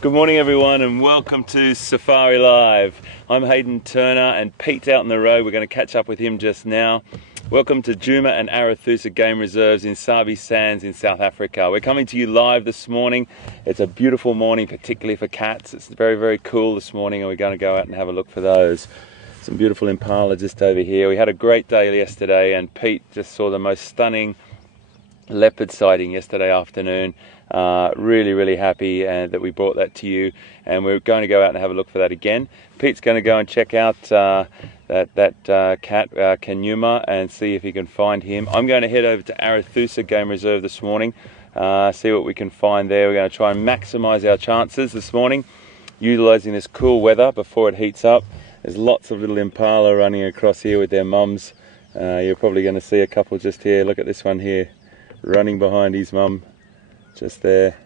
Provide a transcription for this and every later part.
Good morning everyone and welcome to Safari Live. I'm Hayden Turner and Pete's out on the road. We're going to catch up with him just now. Welcome to Djuma and Arathusa Game Reserves in Sabi Sands in South Africa. We're coming to you live this morning. It's a beautiful morning, particularly for cats. It's very, very cool this morning and we're going to go out and have a look for those. Some beautiful impala just over here. We had a great day yesterday and Pete just saw the most stunning leopard sighting yesterday afternoon. Really happy that we brought that to you, and we're going to go out and have a look for that again. Pete's going to go and check out that cat, Djuma, and see if he can find him. I'm going to head over to Arathusa Game Reserve this morning, see what we can find there. We're going to try and maximise our chances this morning, utilising this cool weather before it heats up. There's lots of little impala running across here with their mums. You're probably going to see a couple just here. Look at this one here, running behind his mum. Just there.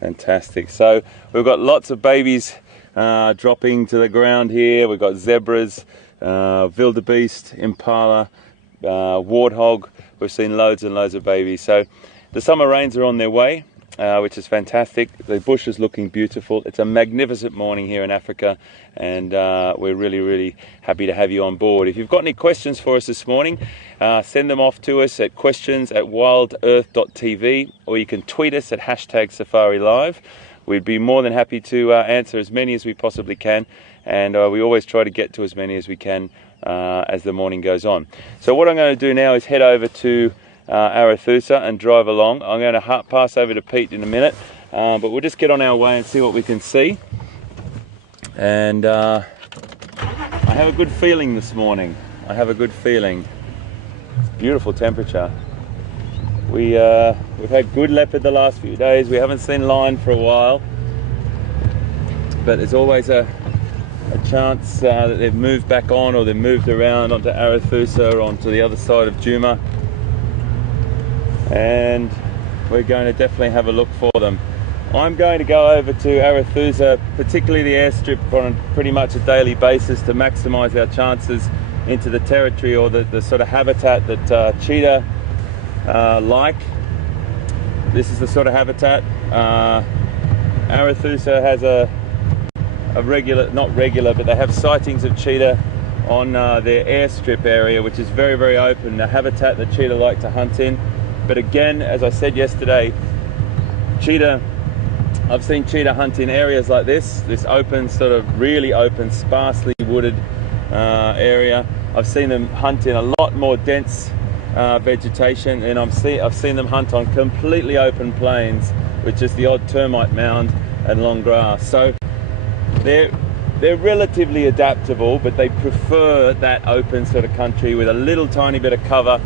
Fantastic. So we've got lots of babies dropping to the ground here. We've got zebras, wildebeest, impala, warthog. We've seen loads and loads of babies. So the summer rains are on their way, which is fantastic. The bush is looking beautiful. It's a magnificent morning here in Africa, and we're really happy to have you on board. If you've got any questions for us this morning, send them off to us at questions@wildearth.tv, or you can tweet us at #SafariLive. We'd be more than happy to answer as many as we possibly can, and we always try to get to as many as we can as the morning goes on. So what I'm going to do now is head over to Arathusa and drive along. I'm going to pass over to Pete in a minute, but we'll just get on our way and see what we can see. And I have a good feeling this morning. I have a good feeling. It's beautiful temperature. We've had good leopard the last few days. We haven't seen lion for a while, but there's always a chance that they've moved back on, or they've moved around onto Arathusa or onto the other side of Djuma, and we're going to definitely have a look for them. I'm going to go over to Arathusa, particularly the airstrip, on pretty much a daily basis to maximise our chances into the territory, or the sort of habitat that cheetah like. This is the sort of habitat. Arathusa has a regular, not regular, but they have sightings of cheetah on their airstrip area, which is very open, the habitat that cheetah like to hunt in. But again, as I said yesterday, I've seen cheetah hunt in areas like this open, sort of really open, sparsely wooded area. I've seen them hunt in a lot more dense vegetation, and I've seen them hunt on completely open plains with just the odd termite mound and long grass. So they're relatively adaptable, but they prefer that open sort of country with a little tiny bit of cover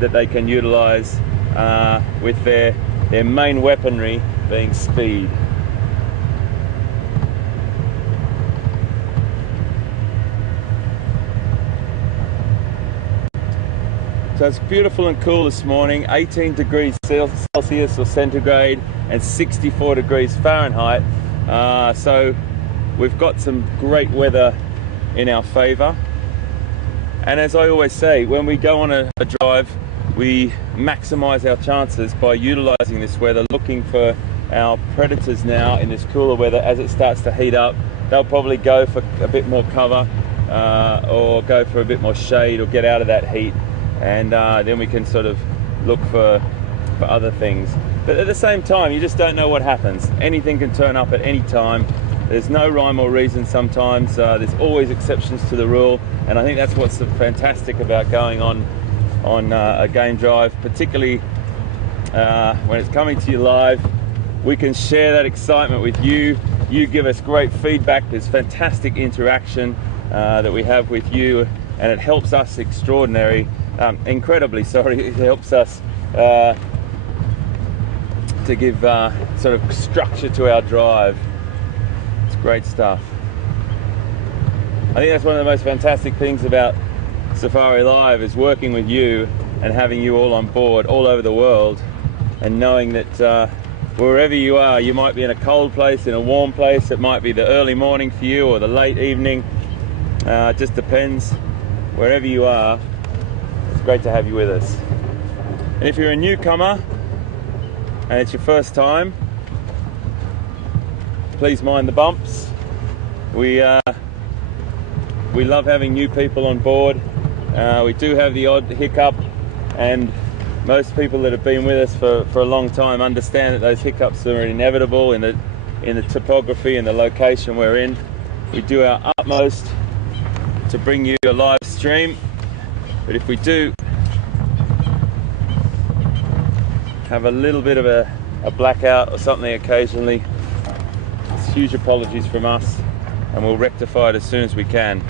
that they can utilize with their main weaponry being speed. So it's beautiful and cool this morning, 18 degrees Celsius or centigrade and 64 degrees Fahrenheit. So we've got some great weather in our favor. And as I always say, when we go on a drive, we maximize our chances by utilizing this weather, looking for our predators now in this cooler weather. As it starts to heat up, they'll probably go for a bit more cover or go for a bit more shade or get out of that heat, and then we can sort of look for other things. But at the same time, you just don't know what happens. Anything can turn up at any time. There's no rhyme or reason sometimes. There's always exceptions to the rule, and I think that's what's so fantastic about going on a game drive, particularly when it's coming to you live. We can share that excitement with you. You give us great feedback. There's fantastic interaction that we have with you, and it helps us incredibly. It helps us to give sort of structure to our drive. It's great stuff. I think that's one of the most fantastic things about Safari Live, is working with you and having you all on board all over the world, and knowing that wherever you are, you might be in a cold place, in a warm place. It might be the early morning for you or the late evening. It just depends. Wherever you are, it's great to have you with us. And if you're a newcomer and it's your first time, please mind the bumps. We love having new people on board. We do have the odd hiccup, and most people that have been with us for a long time understand that those hiccups are inevitable in the topography and the location we're in. We do our utmost to bring you a live stream, but if we do have a little bit of a blackout or something occasionally, it's huge apologies from us, and we'll rectify it as soon as we can.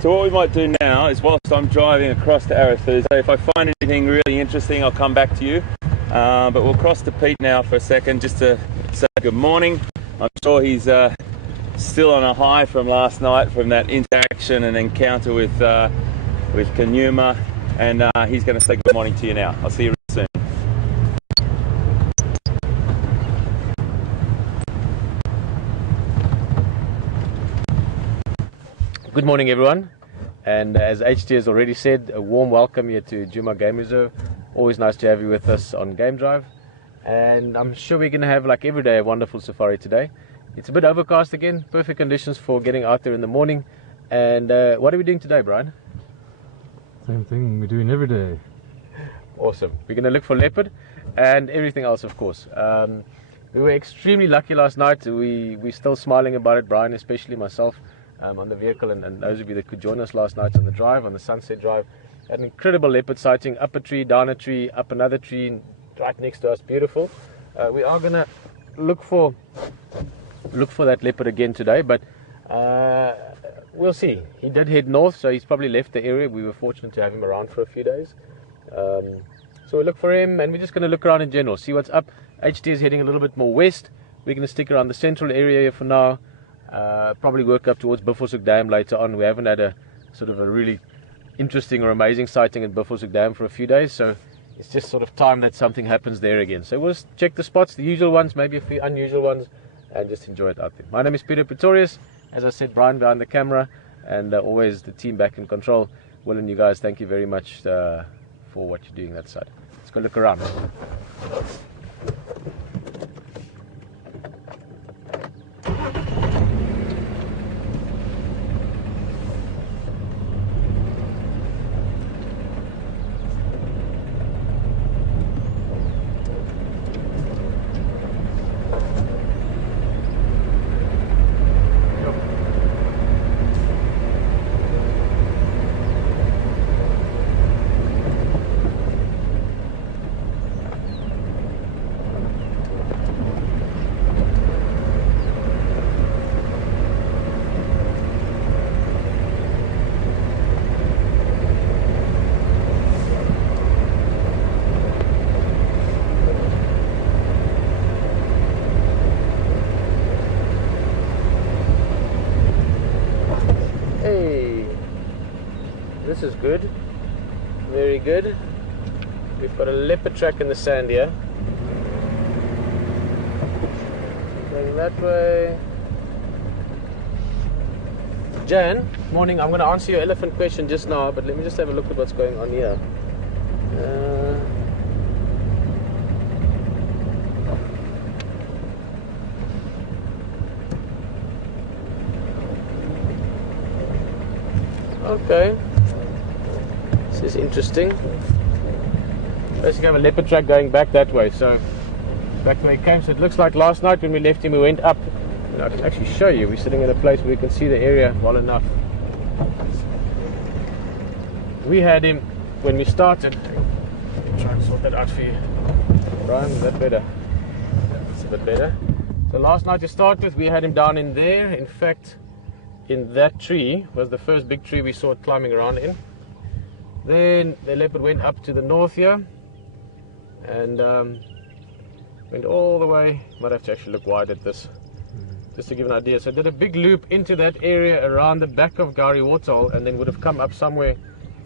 So what we might do now is, whilst I'm driving across to Arathusa, if I find anything really interesting, I'll come back to you. But we'll cross to Pete now for a second, just to say good morning. I'm sure he's still on a high from last night, from that interaction and encounter with Djuma, and he's going to say good morning to you now. I'll see you soon. Good morning, everyone, and as HT has already said, a warm welcome here to Djuma Game Reserve. Always nice to have you with us on Game Drive, and I'm sure we're going to have, like every day, a wonderful safari today. It's a bit overcast again, perfect conditions for getting out there in the morning. And what are we doing today, Brian? Same thing we're doing every day. Awesome. We're going to look for leopard and everything else, of course. We were extremely lucky last night. We're still smiling about it, Brian, especially myself. On the vehicle, and those of you that could join us last night on the drive, on the Sunset Drive, an incredible leopard sighting, up a tree, down a tree, up another tree, right next to us. Beautiful. We are gonna look for that leopard again today, but we'll see. He did head north, so he's probably left the area. We were fortunate to have him around for a few days, so we'll look for him, and we're just going to look around in general, see what's up. HT is heading a little bit more west. We're going to stick around the central area here for now. Probably work up towards Buffelshoek Dam later on. We haven't had a sort of a really interesting or amazing sighting at Buffelshoek Dam for a few days, so it's just sort of time that something happens there again. So we'll just check the spots, the usual ones, maybe a few unusual ones, and just enjoy it out there. My name is Peter Pretorius. As I said, Brian behind the camera, and always the team back in control. Will and you guys, thank you very much for what you're doing that side. Let's go look around. This is good, very good. We've got a leopard track in the sand here. Going that way. Jan, morning. I'm going to answer your elephant question just now, but let me just have a look at what's going on here. Okay. This is interesting. Basically have a leopard track going back that way, so back to where he came. So it looks like last night when we left him, we went up. I can actually show you. We're sitting in a place where we can see the area well enough. We had him when we started. Try and sort that out for you. Brian, is that better? That's a bit better. So last night to start with, we had him down in there. In fact, in that tree was the first big tree we saw it climbing around in. Then the leopard went up to the north here and went all the way. Might have to actually look wide at this just to give an idea. So did a big loop into that area around the back of Gari Waterhole, and then would have come up somewhere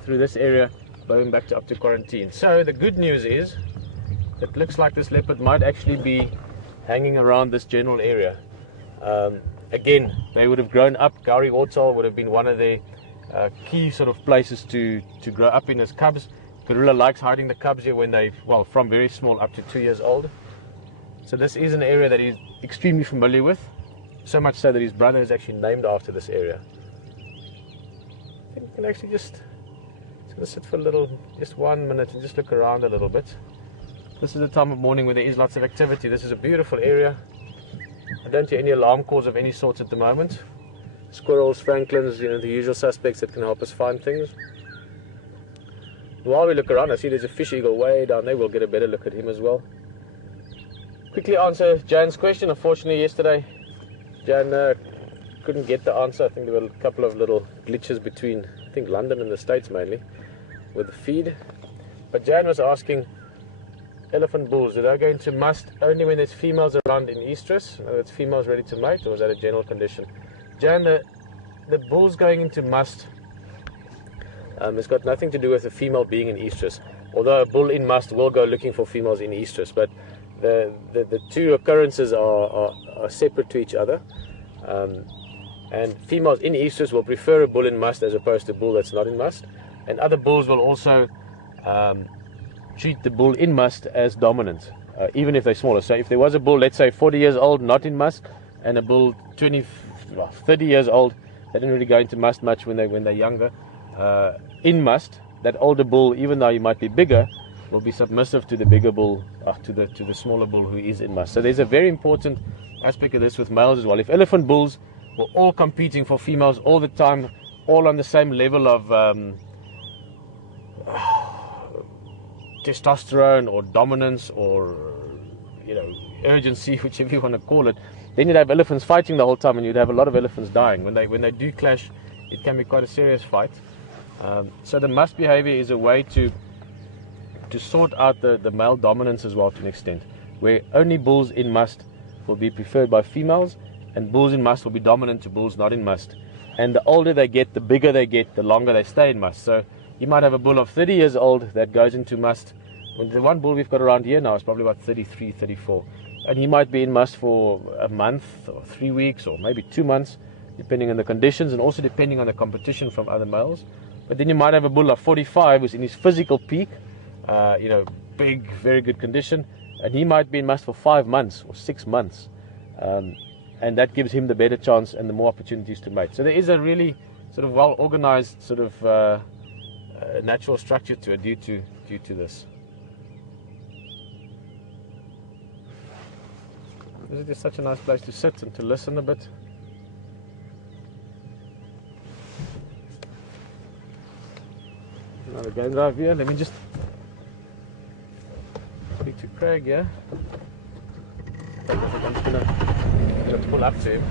through this area going back to up to Quarantine. So the good news is it looks like this leopard might actually be hanging around this general area. again, they would have grown up. Gauri Ortal would have been one of their key sort of places to grow up in as cubs. Gorilla likes hiding the cubs here when they, well, from very small up to 2 years old. So this is an area that he's extremely familiar with, so much so that his brother is actually named after this area. I think we can actually just sit for a little, just 1 minute, and just look around a little bit. This is the time of morning where there is lots of activity. This is a beautiful area. I don't hear any alarm calls of any sorts at the moment. Squirrels, francolins, you know, the usual suspects that can help us find things. While we look around, I see there's a fish eagle way down there. We'll get a better look at him as well. Quickly answer Jan's question. Unfortunately, yesterday, Jan couldn't get the answer. I think there were a couple of little glitches between, I think, London and the States mainly, with the feed. But Jan was asking, elephant bulls, do they go into must only when there's females around in estrus? Or it's females ready to mate, or is that a general condition? Jan, the bulls going into must has got nothing to do with a female being in estrus. Although a bull in must will go looking for females in estrus, but the two occurrences are separate to each other. And females in estrus will prefer a bull in must as opposed to a bull that's not in must. And other bulls will also treat the bull in must as dominant, even if they're smaller. So if there was a bull, let's say 40 years old, not in must, and a bull 30 years old, they don't really go into must much when they're younger. In must, that older bull, even though he might be bigger, will be submissive to the bigger bull, to the smaller bull who is in must. So there's a very important aspect of this with males as well. If elephant bulls were all competing for females all the time, all on the same level of testosterone or dominance or, you know, urgency, whichever you want to call it, then you'd have elephants fighting the whole time, and you'd have a lot of elephants dying. When they do clash, it can be quite a serious fight. So the must behavior is a way to sort out the male dominance as well, to an extent, where only bulls in must will be preferred by females, and bulls in must will be dominant to bulls not in must. And the older they get, the bigger they get, the longer they stay in must. So you might have a bull of 30 years old that goes into must. Well, the one bull we've got around here now is probably about 33, 34. And he might be in must for a month or 3 weeks or maybe 2 months, depending on the conditions and also depending on the competition from other males. But then you might have a bull of 45 who's in his physical peak, you know, big, very good condition, and he might be in must for 5 months or 6 months. And that gives him the better chance and the more opportunities to mate. So there is a really sort of well-organized sort of natural structure to it due to this. This is just such a nice place to sit and to listen a bit. Another game drive here. Let me just speak to Craig, yeah? I'm just gonna pull up to him.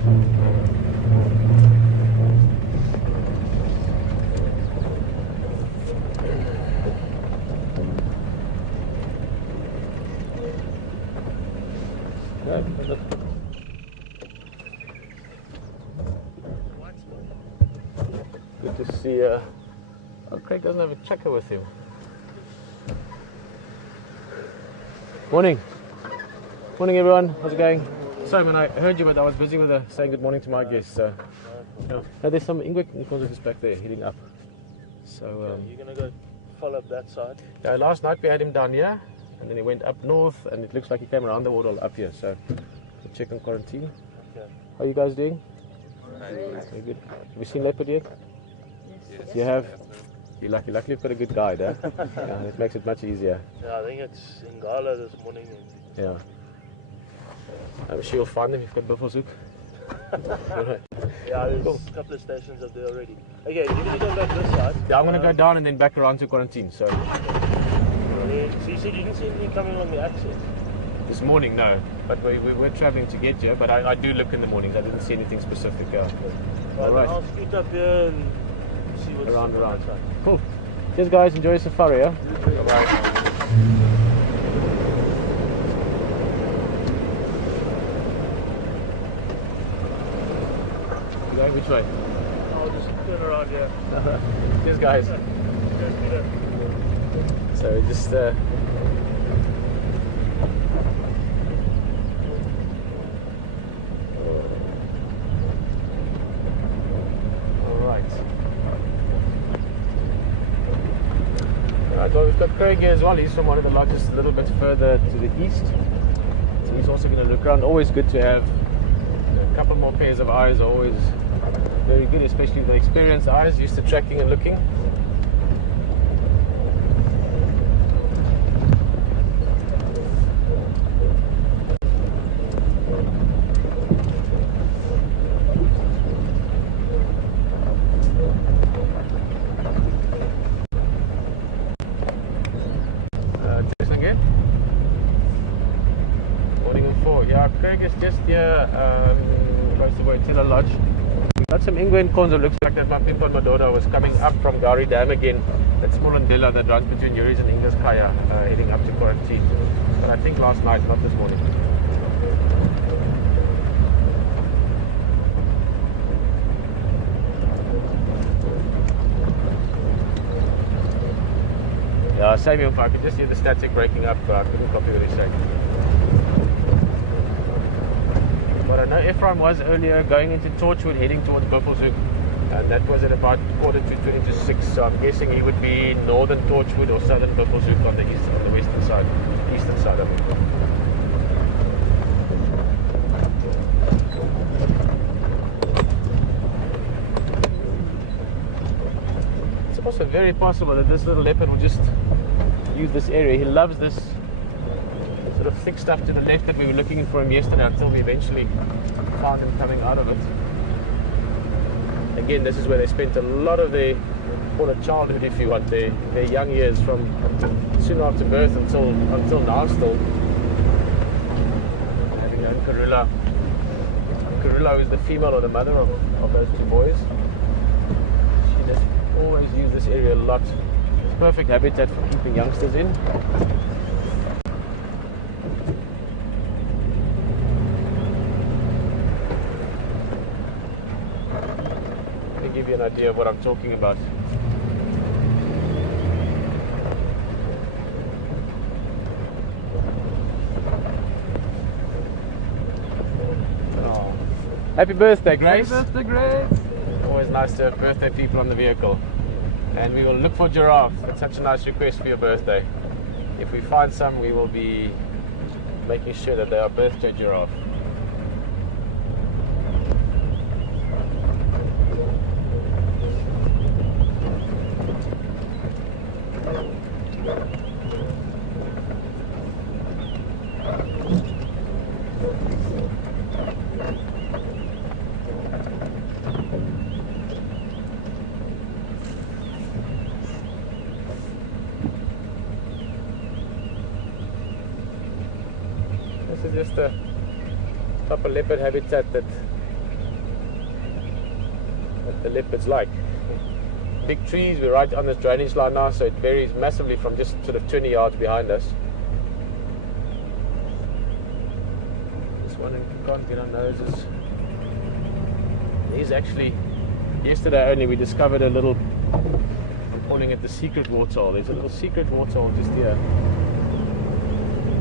Good to see. Oh, Craig doesn't have a checker with him. Morning. Morning, everyone. How's it going? Sorry, man, I heard you, but I was busy with saying good morning to my guests. So, no, there's some Ingrid just back there heading up. So you're gonna go follow up that side. Yeah, last night we had him down here, and then he went up north, and it looks like he came around the water up here. So we'll check on quarantine. Okay. How are you guys doing? Very good. Have you seen leopard yet? Yes. You have? You're lucky. Luckily you've got a good guide, eh? Yeah, it makes it much easier. Yeah, I think it's in Gala this morning. Yeah. I'm sure you'll find them. You've got buffelshoek. Yeah, there's a couple of stations up there already. Okay, you're going to go back this side. Yeah, I'm going to go down and then back around to quarantine. So you said you didn't see anything coming on the access? This morning, no. But we were travelling to get here, but I do look in the mornings. I didn't see anything specific. All right. I'll scoot up here and see what's around. That side. Cool. Cheers, guys. Enjoy your safari, yeah? Bye-bye. You going which way? I'll just turn around here. Cheers, guys. So just Right, well, we've got Craig here as well. He's from one of the lodges a little bit further to the east. So he's also going to look around. Always good to have a couple more pairs of eyes. Always very good, especially the experienced eyes used to tracking and looking. Jason again. Morning and 4. Yeah, Craig is just here, close to Wetilla Lodge. We got some Ingwen corns. It looks like that my Pimpa and my daughter was coming up from Gari Dam again. That small Ndilla that runs between Yuri's and Inga's Kaya, heading up to Koranti. But I think last night, not this morning. Yeah, same here. I could just hear the static breaking up. I couldn't copy what he's saying. But I know Ephraim was earlier going into Torchwood, heading towards Buffelshoek. And that was at about 5:45 So I'm guessing he would be northern Torchwood or southern Buffelshoek on the east, on the western side, eastern side of it. It's also very possible that this little leopard will just use this area. He loves this sort of thick stuff to the left that we were looking for him yesterday until we eventually found him coming out of it. Again, this is where they spent a lot of their, call it childhood if you want, their young years from soon after birth until now still. Having known Karula. Karula is the female or the mother of those two boys. She just always used this area a lot. It's perfect habitat for keeping youngsters in. Give you an idea of what I'm talking about. Oh. Happy birthday, Grace. Happy birthday, Grace. Always nice to have birthday people on the vehicle. And we will look for giraffes. That's such a nice request for your birthday. If we find some, we will be making sure that they are birthday giraffe. This is just a proper leopard habitat that the leopards like. Big trees, we're right on this drainage line now, so it varies massively from just sort of 20 yards behind us. This one we can't get our noses. There's actually, yesterday only we discovered a little, I'm calling it the secret waterhole. There's a little secret waterhole just here.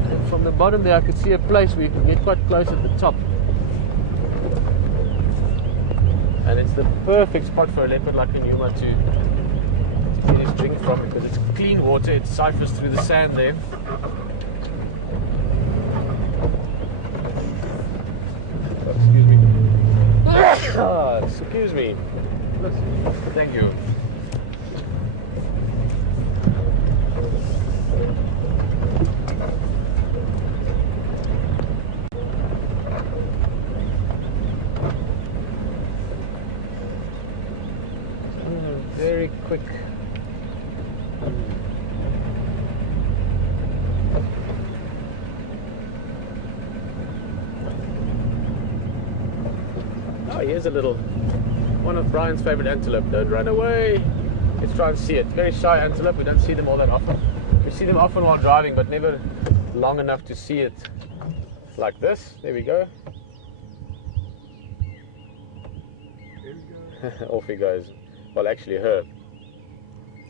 And from the bottom there I could see a place where you can get quite close at the top. And it's the perfect spot for a leopard like a Djuma to get his drink from, because it's clean water, it siphons through the sand there. Oh, excuse me. Excuse me. Thank you. Very quick. Oh, here's a little one of Brian's favorite antelope. Don't run away. Let's try and see it. Very shy antelope. We don't see them all that often. We see them often while driving, but never long enough to see it like this. There we go. Off he goes. Well, actually her.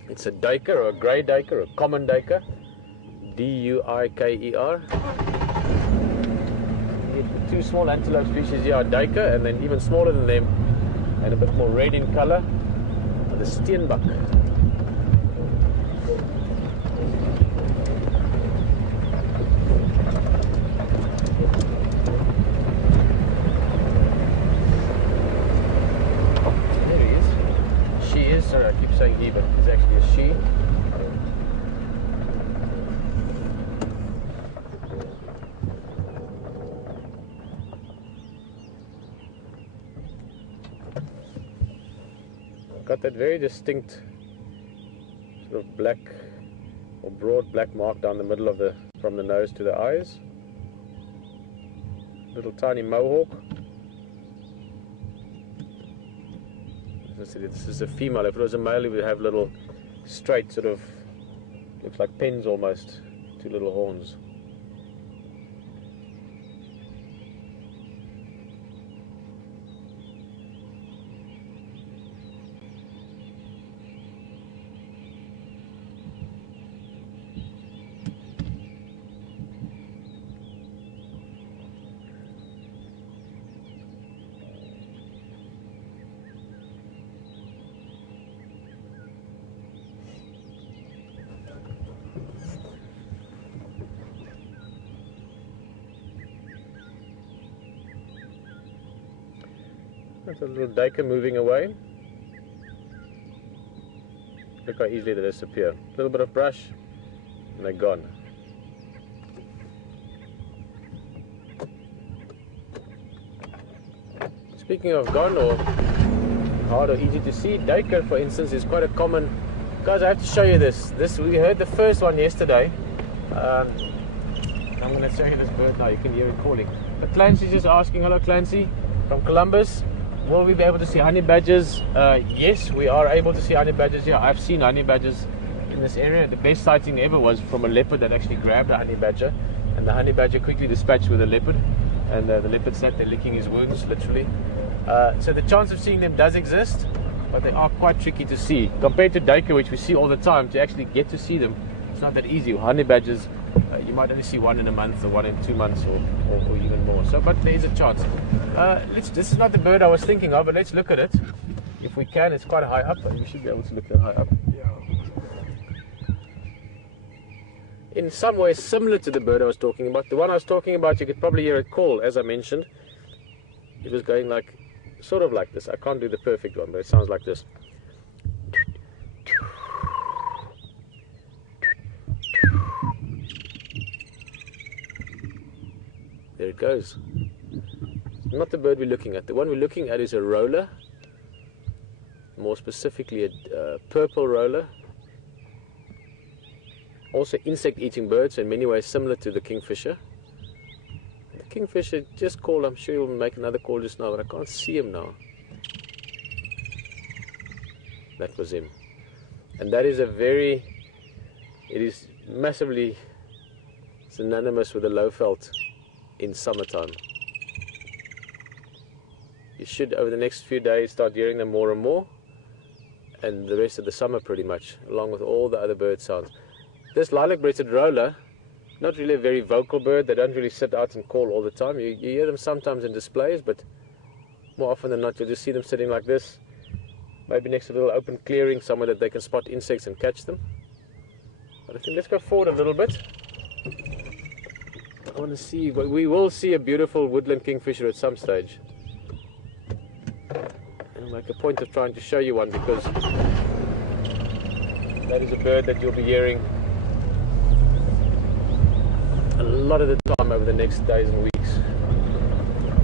It's a duiker, or a grey duiker, or a common duiker. D-U-I-K-E-R. The two small antelope species here are duiker, and then even smaller than them, and a bit more red in colour, are the steenbok. There he is. She is, sorry, I keep saying he, but it's actually a she. Got that very distinct sort of black or broad black mark down the middle of the, from the nose to the eyes. Little tiny mohawk. As I said, this is a female. If it was a male, it would have little straight sort of, looks like pins almost, two little horns. That's a little duiker moving away. Look how easily they disappear. A little bit of brush and they're gone. Speaking of gone or hard or easy to see, duiker for instance is quite a common. Guys, I have to show you this. We heard the first one yesterday. I'm going to show you this bird now. You can hear it calling. But Clancy's just asking, hello Clancy from Columbus. Will we be able to see honey badgers? Yes, we are able to see honey badgers here. I've seen honey badgers in this area. The best sighting ever was from a leopard that actually grabbed a honey badger, and the honey badger quickly dispatched with the leopard, and the leopard sat there licking his wounds, literally. So the chance of seeing them does exist, but they are quite tricky to see. Compared to duiker, which we see all the time, to actually get to see them, it's not that easy. Honey badgers, you might only see one in a month or one in 2 months or even more. So, but there is a chance. This is not the bird I was thinking of, but let's look at it. If we can, it's quite high up. We should be able to look that high up. Yeah. In some ways similar to the bird I was talking about. The one I was talking about, you could probably hear it call, as I mentioned. It was going like, sort of like this. I can't do the perfect one, but it sounds like this. There it goes. Not the bird we're looking at. The one we're looking at is a roller, more specifically a purple roller. Also insect-eating bird, so in many ways similar to the kingfisher. The kingfisher just called. I'm sure he'll make another call just now, but I can't see him now. That was him. And that is it is massively synonymous with the Lowveld in summertime. You should, over the next few days, start hearing them more and more, and the rest of the summer pretty much, along with all the other bird sounds. This lilac-breasted roller, not really a very vocal bird. They don't really sit out and call all the time. You hear them sometimes in displays, but more often than not you'll just see them sitting like this, maybe next to a little open clearing somewhere that they can spot insects and catch them. But I think let's go forward a little bit. I want to see, but we will see a beautiful woodland kingfisher at some stage. I'll make a point of trying to show you one, because that is a bird that you'll be hearing a lot of the time over the next days and weeks.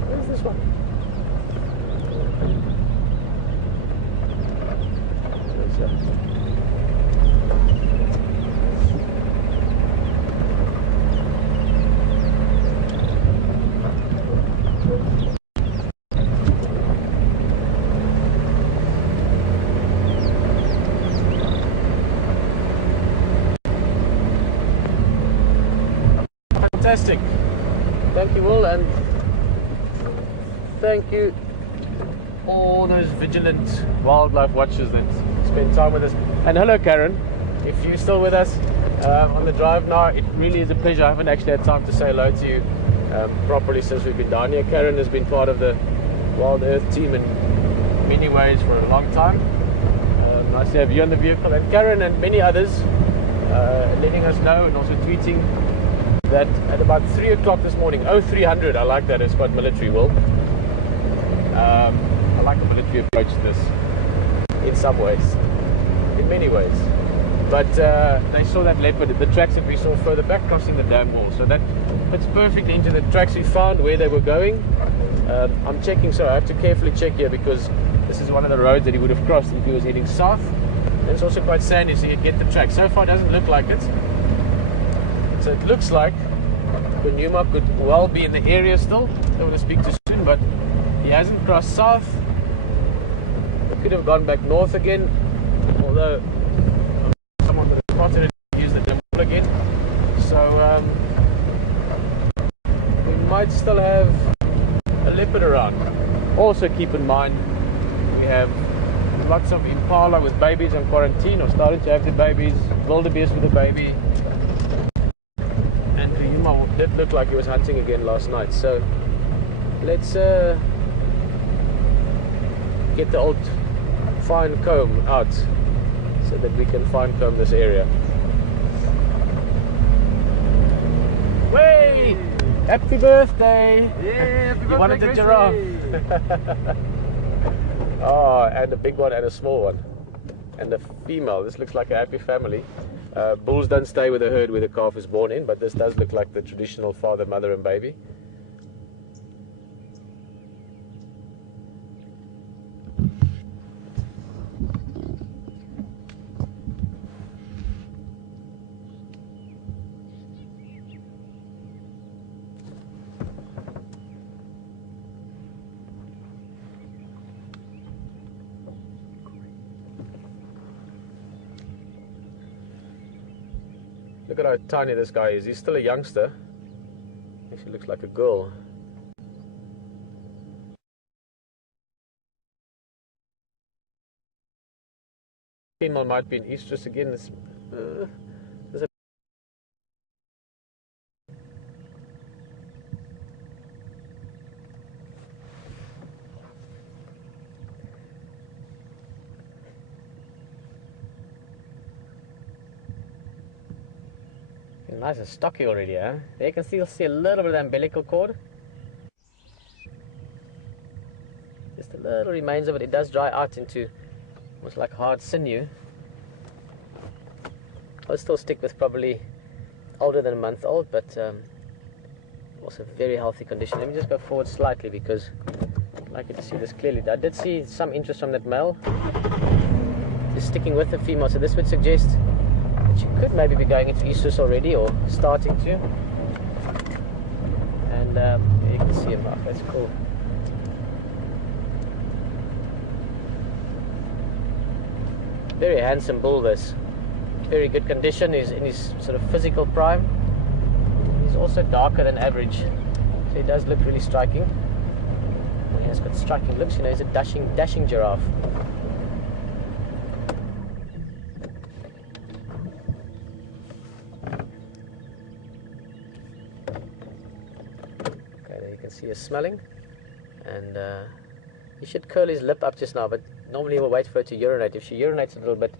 Where's this one? Fantastic. Thank you all, and thank you all those vigilant wildlife watchers that spend time with us. And hello Karen, if you're still with us on the drive now, it really is a pleasure. I haven't actually had time to say hello to you properly since we've been down here. Karen has been part of the Wild Earth team in many ways for a long time. Nice to have you on the vehicle, and Karen and many others letting us know and also tweeting that at about 3 o'clock this morning, 0300, I like that, it's quite military, Will. I like the military approach to this in some ways, in many ways. But they saw that leopard, the tracks that we saw further back crossing the dam wall. So that fits perfectly into the tracks we found where they were going. I'm checking, so I have to carefully check here because this is one of the roads that he would have crossed if he was heading south. And it's also quite sandy, so you'd get the track. So far it doesn't look like it. So it looks like Djuma could well be in the area still. Don't want to speak too soon, but he hasn't crossed south. He could have gone back north again, although someone would have spotted it and used the dam wall again. So we might still have a leopard around. Also keep in mind we have lots of impala with babies on quarantine or starting to have the babies, wildebeest with a baby, and Djuma did look like he was hunting again last night. So let's get the old fine comb out so that we can fine comb this area. Way! Happy birthday! Yeah, happy birthday, You wanted the giraffe. Oh, and a big one and a small one. And a female. This looks like a happy family. Bulls don't stay with the herd where the calf is born in, but this does look like the traditional father, mother and baby. Look at how tiny this guy is. He's still a youngster. Actually looks like a girl. Female might be in estrus again. There's a nice and stocky already, huh? There you can still see a little bit of the umbilical cord. Just a little remains of it. It does dry out into almost like hard sinew. I'll still stick with probably older than a month old, but also very healthy condition. Let me just go forward slightly because I'd like you to see this clearly. I did see some interest from that male. Just sticking with the female, so this would suggest she could maybe be going into estrus already or starting to. And you can see him. Oh, that's cool. Very handsome bull, this. Very good condition. He's in his sort of physical prime. He's also darker than average, so he does look really striking. He has got striking looks. You know, he's a dashing giraffe. See her smelling, and he should curl his lip up just now, but normally he will wait for her to urinate. If she urinates a little bit,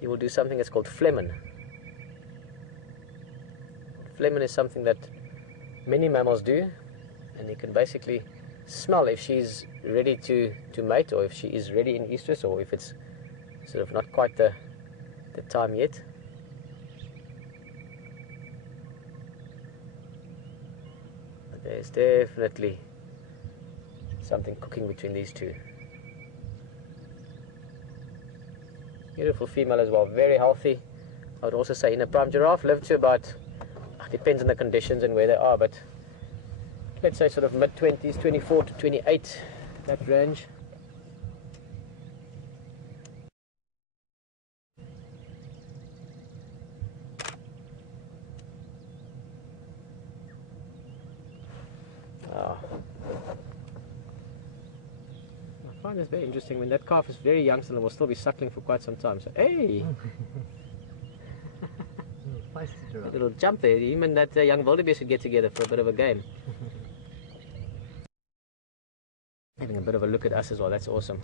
he will do something that's called phlegmon. Phlegmon is something that many mammals do, and he can basically smell if she's ready to mate, or if she is ready in estrus, or if it's sort of not quite the time yet. There's definitely something cooking between these two. Beautiful female as well, very healthy. I would also say in a prime giraffe, live to about, depends on the conditions and where they are, but let's say sort of mid-20s, 24 to 28, that range. I find this very interesting. When that calf is very young, still, it will still be suckling for quite some time. So, hey! A little jump there. Him and that young wildebeest should get together for a bit of a game. Having a bit of a look at us as well. That's awesome.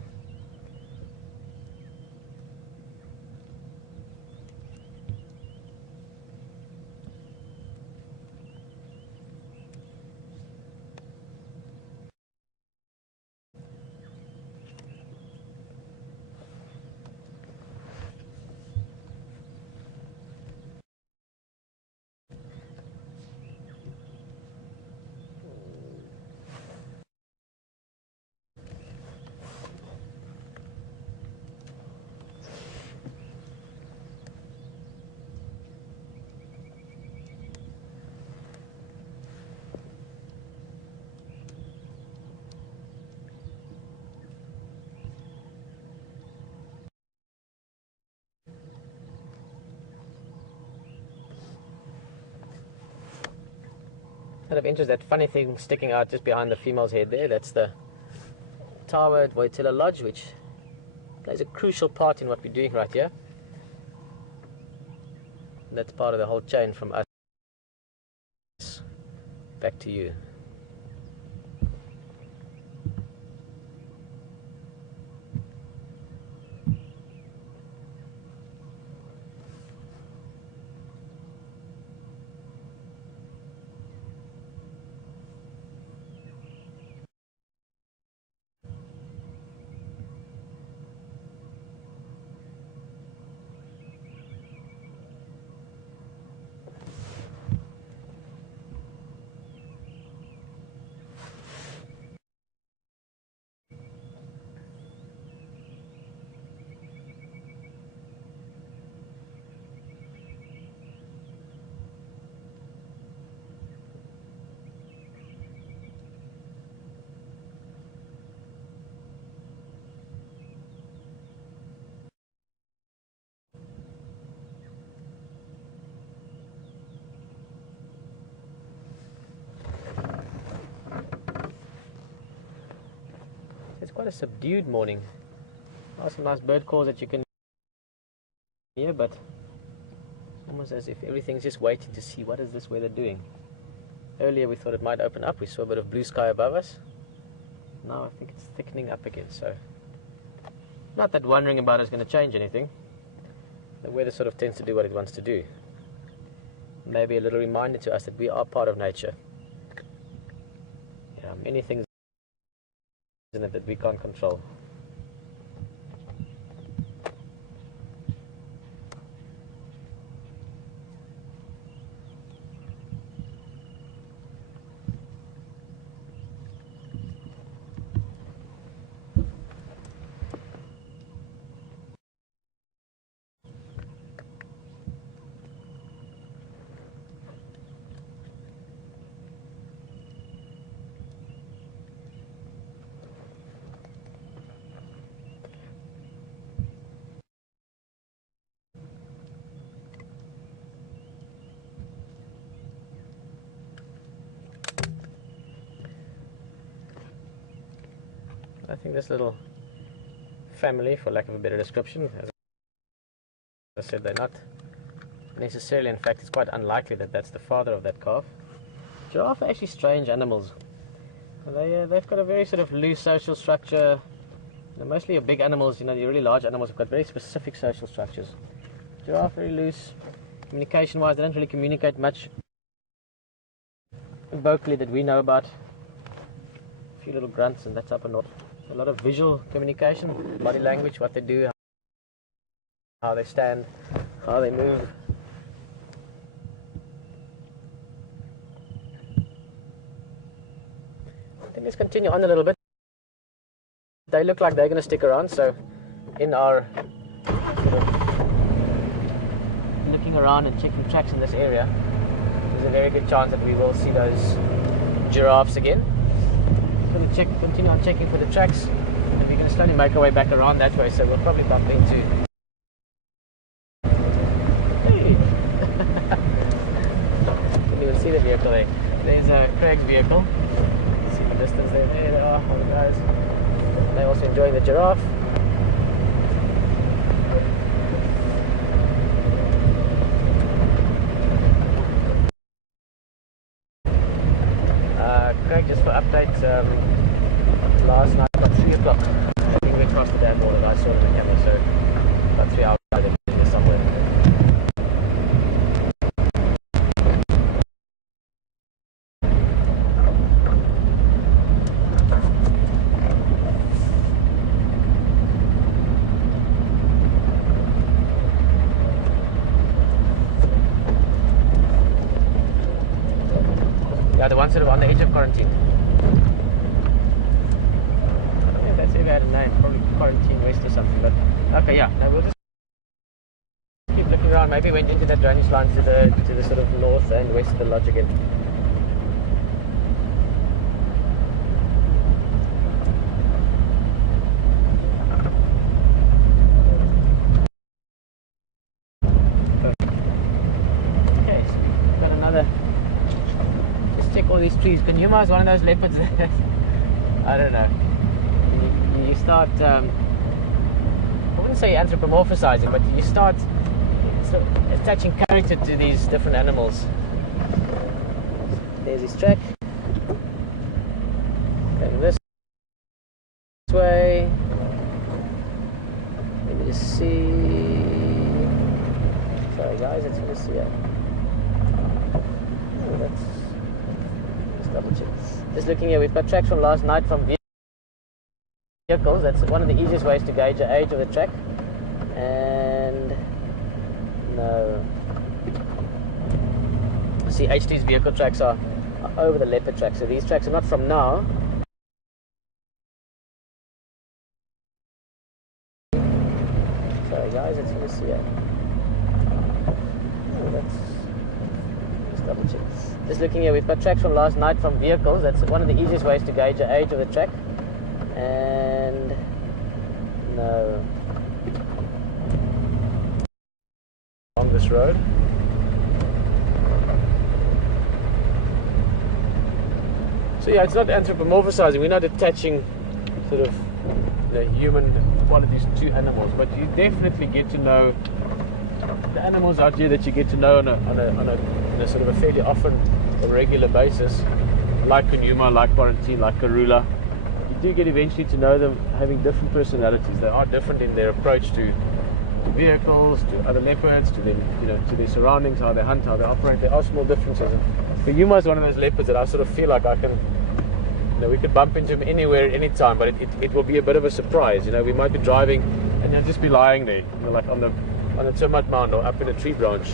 Out of interest, that funny thing sticking out just behind the female's head there, that's the tower at Waitilā Lodge, which plays a crucial part in what we're doing right here. And that's part of the whole chain from us back to you. It's quite a subdued morning. There are some nice bird calls that you can hear, but almost as if everything's just waiting to see what is this weather doing. Earlier we thought it might open up. We saw a bit of blue sky above us. Now I think it's thickening up again. So not that wondering about it is going to change anything. The weather sort of tends to do what it wants to do. Maybe a little reminder to us that we are part of nature. Yeah, many things in it that we can't control. I think this little family, for lack of a better description, as I said, they're not necessarily, in fact it's quite unlikely that that's the father of that calf. Giraffe are actually strange animals. They've got a very sort of loose social structure. Mostly your big animals, the really large animals have got very specific social structures. Giraffe very loose. Communication wise, they don't really communicate much vocally that we know about. A few little grunts and that's up and not. A lot of visual communication, body language, what they do, how they stand, how they move. I think let's continue on a little bit. They look like they're going to stick around, so in our sort of looking around and checking tracks in this area, there's a very good chance that we will see those giraffes again. Going to continue on checking for the tracks, and we're going to slowly make our way back around that way, so we'll probably bump into... Hey! Didn't even see the vehicle there. There's Craig's vehicle. See the distance there. There they are, all the guys. They're also enjoying the giraffe. Craig, just for updates, last night about 3 o'clock, I think we crossed the dam wall and I saw it on the camera, so about 3 hours later in there somewhere. Yeah, the one sort of on the edge of quarantine. I don't think that's ever had a name, probably Quarantine West or something, but okay, yeah, no, we'll just keep looking around. Maybe went into that drainage line to the sort of north and west of the lodge again. these trees. Djuma is one of those leopards that, I don't know, you start, I wouldn't say anthropomorphizing, but you start sort of attaching character to these different animals. There's his track. Going this way. Let me just see. Sorry guys, it's just here. Oh, let's double check. Just looking here, we've got tracks from last night from vehicles. That's one of the easiest ways to gauge the age of the track. And no. See, HT's vehicle tracks are over the leopard tracks. So these tracks are not from now. Sorry guys, it's just here. Oh, let's double check. Just looking here, we've got tracks from last night from vehicles. That's one of the easiest ways to gauge the age of the track. And no. On this road. So yeah, it's not anthropomorphizing. We're not attaching sort of human qualities to animals, but you definitely get to know the animals out here that you get to know on a sort of a fairly often, a regular basis, like Djuma, like Quarantine, like Karula. You do get eventually to know them having different personalities. They are different in their approach to vehicles, to other leopards, to them, to their surroundings, how they hunt, how they operate. There are small differences. Djuma is one of those leopards that I sort of feel like I can, we could bump into him anywhere at any time, but it will be a bit of a surprise. We might be driving and he'll just be lying there, like on a termite mound or up in a tree branch.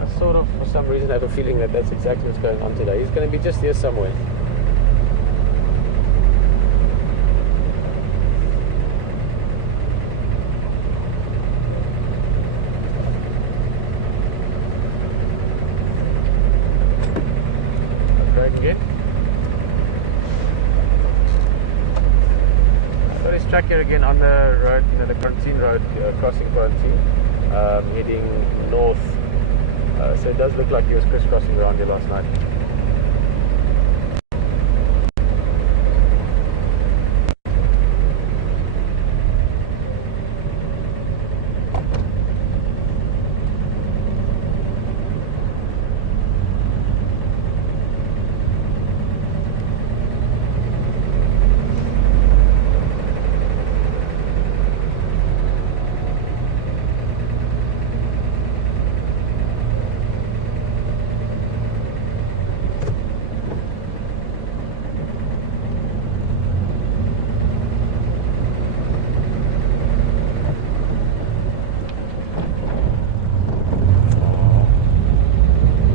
I sort of, for some reason, have a feeling that that's exactly what's going on today. He's going to be just here somewhere. Track here again on the road, the Quarantine road, crossing Quarantine, heading north. So it does look like he was crisscrossing around here last night.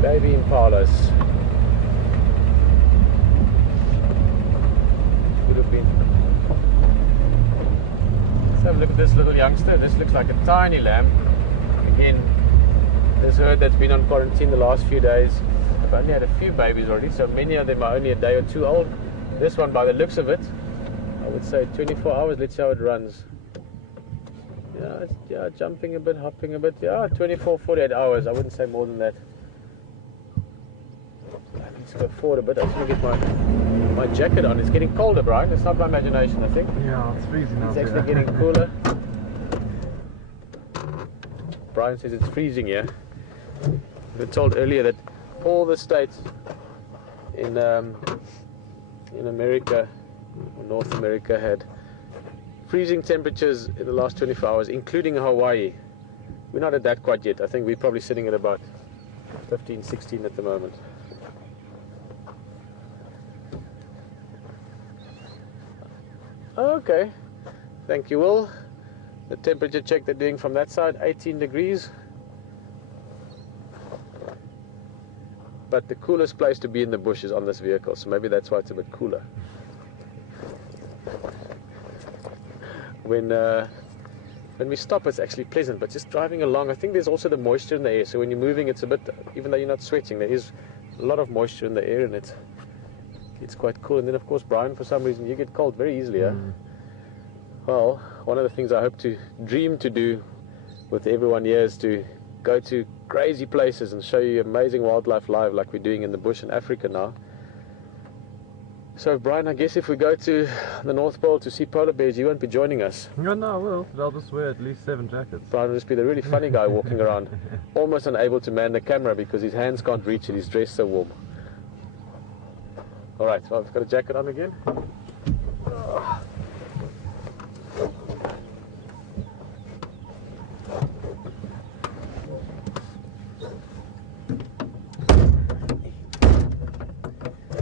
Baby impalas. Would have been. Let's have a look at this little youngster. This looks like a tiny lamb. Again, this herd that's been on quarantine the last few days, I've only had a few babies already, so many of them are only a day or two old. This one, by the looks of it, I would say 24 hours. Let's see how it runs. Yeah, jumping a bit, hopping a bit. Yeah, 24, 48 hours. I wouldn't say more than that. Let's go forward a bit. I just want to get my jacket on. It's getting colder, Brian. It's not my imagination, I think. Yeah, it's freezing out It's actually getting cooler. Brian says it's freezing here. We were told earlier that all the states in America, or North America, had freezing temperatures in the last 24 hours, including Hawaii. We're not at that quite yet. I think we're probably sitting at about 15, 16 at the moment. Okay, thank you, Will. The temperature check they're doing from that side, 18 degrees. But the coolest place to be in the bush is on this vehicle, so maybe that's why it's a bit cooler. When we stop, it's actually pleasant, but just driving along, I think there's also the moisture in the air, so when you're moving, it's a bit, even though you're not sweating, there is a lot of moisture in the air, and it it's quite cool. And then of course, Brian, for some reason you get cold very easily. Well, one of the things I hope to dream to do with everyone here is to go to crazy places and show you amazing wildlife live, like we're doing in the bush in Africa now. So Brian, I guess if we go to the North Pole to see polar bears, you won't be joining us. No, I will. I'll just wear at least 7 jackets. Brian will just be the really funny guy walking around, almost unable to man the camera because his hands can't reach it, he's dressed so warm. Alright, so I've got a jacket on again.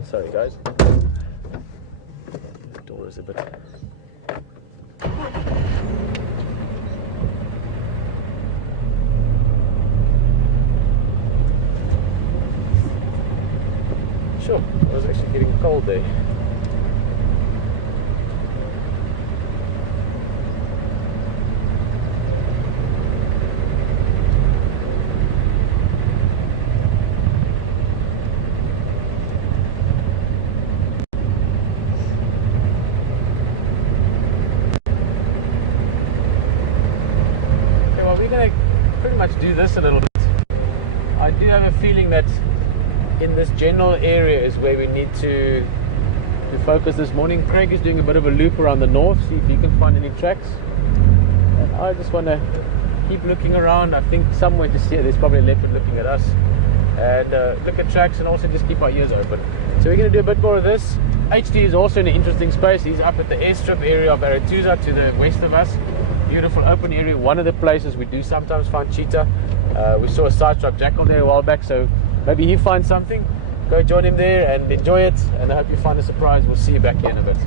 Sorry guys. The door is a bit... Sure, I was actually getting cold there. Do this a little bit. I do have a feeling that in this general area is where we need to focus this morning. Craig is doing a bit of a loop around the north, see if he can find any tracks. And I just want to keep looking around. I think somewhere to see it, there's probably a leopard looking at us. And look at tracks and also just keep our ears open. So we're going to do a bit more of this. HD is also in an interesting space. He's up at the airstrip area of Arathusa to the west of us. Beautiful open area. One of the places we do sometimes find cheetah. We saw a side-striped jackal there a while back, so maybe he finds something. Go join him there and enjoy it, and I hope you find a surprise. We'll see you back here in a bit.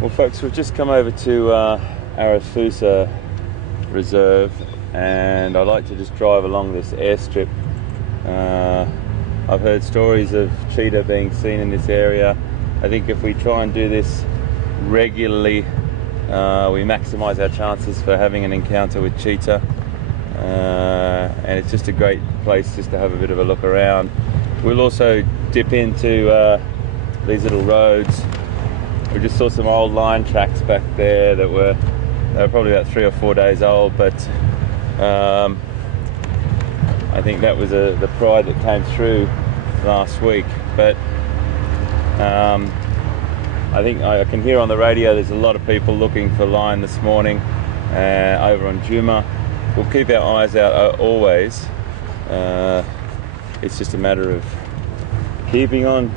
Well folks, we've just come over to Arathusa Reserve, and I like to just drive along this airstrip. I've heard stories of cheetah being seen in this area. I think if we try and do this regularly, we maximise our chances for having an encounter with cheetah, and it's just a great place just to have a bit of a look around. We'll also dip into these little roads. We just saw some old line tracks back there that were probably about 3 or 4 days old, but I think that was the pride that came through last week. But I think I can hear on the radio there's a lot of people looking for line this morning over on Djuma. We'll keep our eyes out always. It's just a matter of keeping on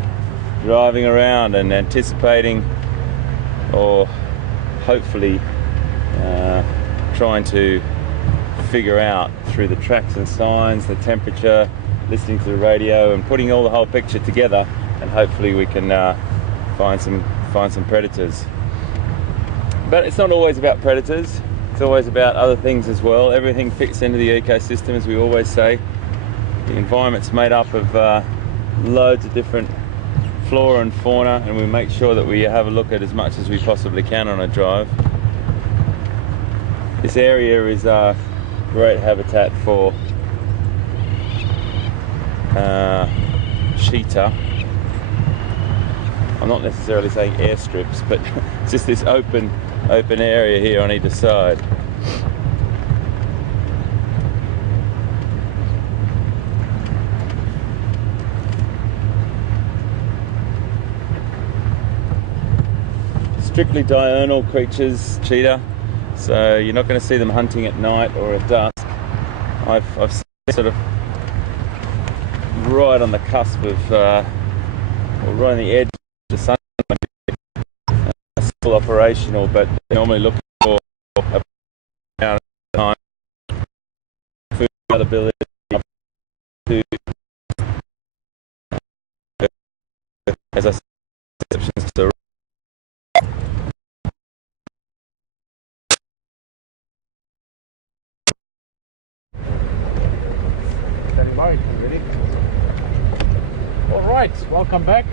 driving around and anticipating, or hopefully trying to figure out through the tracks and signs, the temperature, listening to the radio, and putting all the whole picture together, and hopefully we can find some predators. But it's not always about predators, it's always about other things as well. Everything fits into the ecosystem, as we always say. The environment's made up of loads of different flora and fauna, and we make sure that we have a look at as much as we possibly can on a drive. This area is a great habitat for cheetah. I'm not necessarily saying airstrips, but it's just this open area here on either side. Strictly diurnal creatures, cheetah, so you're not going to see them hunting at night or at dusk. I've seen sort of right on the cusp of, or right on the edge of the sun, still operational, but normally looking for a amount of time, food availability, to, as I said, exceptions to Ready? Alright, welcome back.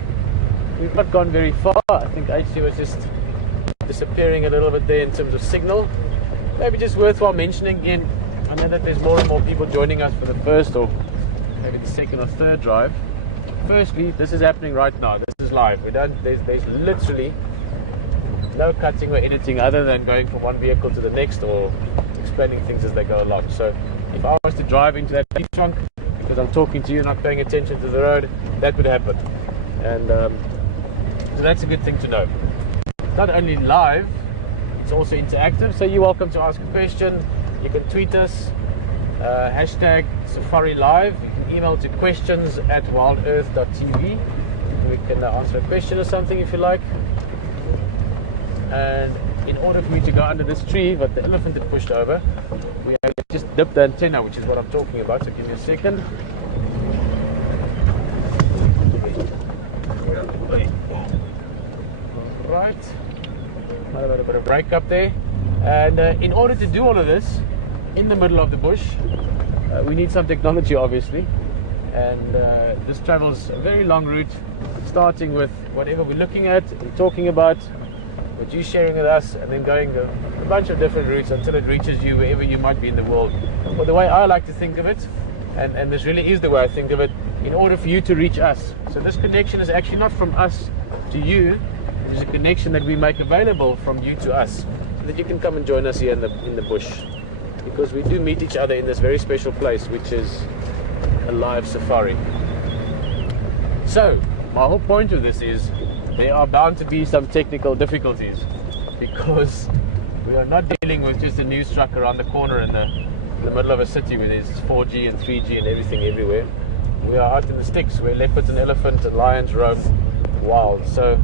We've not gone very far. I think HC was just disappearing a little bit there in terms of signal. Maybe just worthwhile mentioning again, I know that there's more and more people joining us for the first or maybe the second or third drive. Firstly, this is happening right now. This is live. There's literally no cutting or editing other than going from one vehicle to the next or explaining things as they go along. So if I was to drive into that deep trunk because I'm talking to you, not paying attention to the road, that would happen. And so that's a good thing to know. It's not only live, it's also interactive, so you're welcome to ask a question. You can tweet us, hashtag Safari Live. You can email to questions@wildearth.tv. We can answer a question or something if you like. And in order for me to go under this tree that the elephant had pushed over, we have just dipped the antenna, which is what I'm talking about, so give me a second. Right, a little bit of break up there. And in order to do all of this in the middle of the bush, we need some technology, obviously. And this travels a very long route, starting with whatever we're looking at and talking about, what you're sharing with us, and then going a bunch of different routes until it reaches you wherever you might be in the world. But the way I like to think of it, and this really is the way I think of it, in order for you to reach us. So this connection is actually not from us to you, it is a connection that we make available from you to us, so that you can come and join us here in the bush. Because we do meet each other in this very special place, which is a live safari. So, my whole point of this is, there are bound to be some technical difficulties, because we are not dealing with just a news truck around the corner in the middle of a city where there's 4G and 3G and everything everywhere. We are out in the sticks where leopards and elephants and lions roam wild. So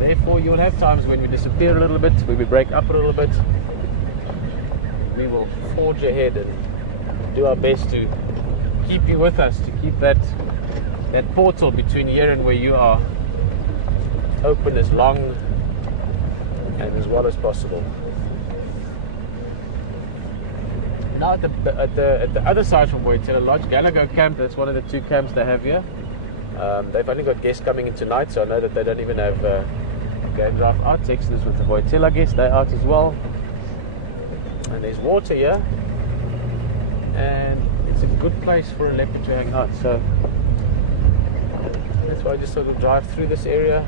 therefore you'll have times when we disappear a little bit, when we break up a little bit. We will forge ahead and do our best to keep you with us, to keep that portal between here and where you are open as long and as well as possible. Now at the other side from Boytella Lodge, Gallagher Camp, that's one of the two camps they have here. They've only got guests coming in tonight, so I know that they don't even have game drive out. Texas with the Boytella guests, they're out as well. And there's water here, and it's a good place for a leopard to hang out. So that's why I just sort of drive through this area.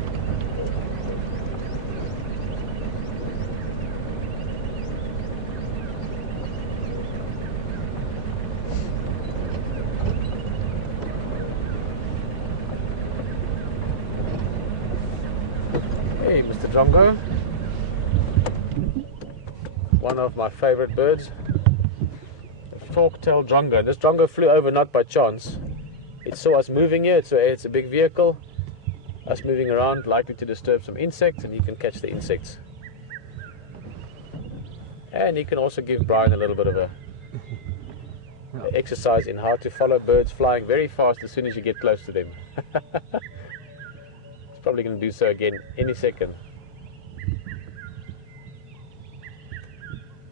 Hey, Mr. Drongo. One of my favorite birds, the fork-tailed drongo. This drongo flew over not by chance. It saw us moving here, so it's a big vehicle, us moving around, likely to disturb some insects, and he can catch the insects. And he can also give Brian a little bit of a exercise in how to follow birds flying very fast as soon as you get close to them. He's probably going to do so again any second.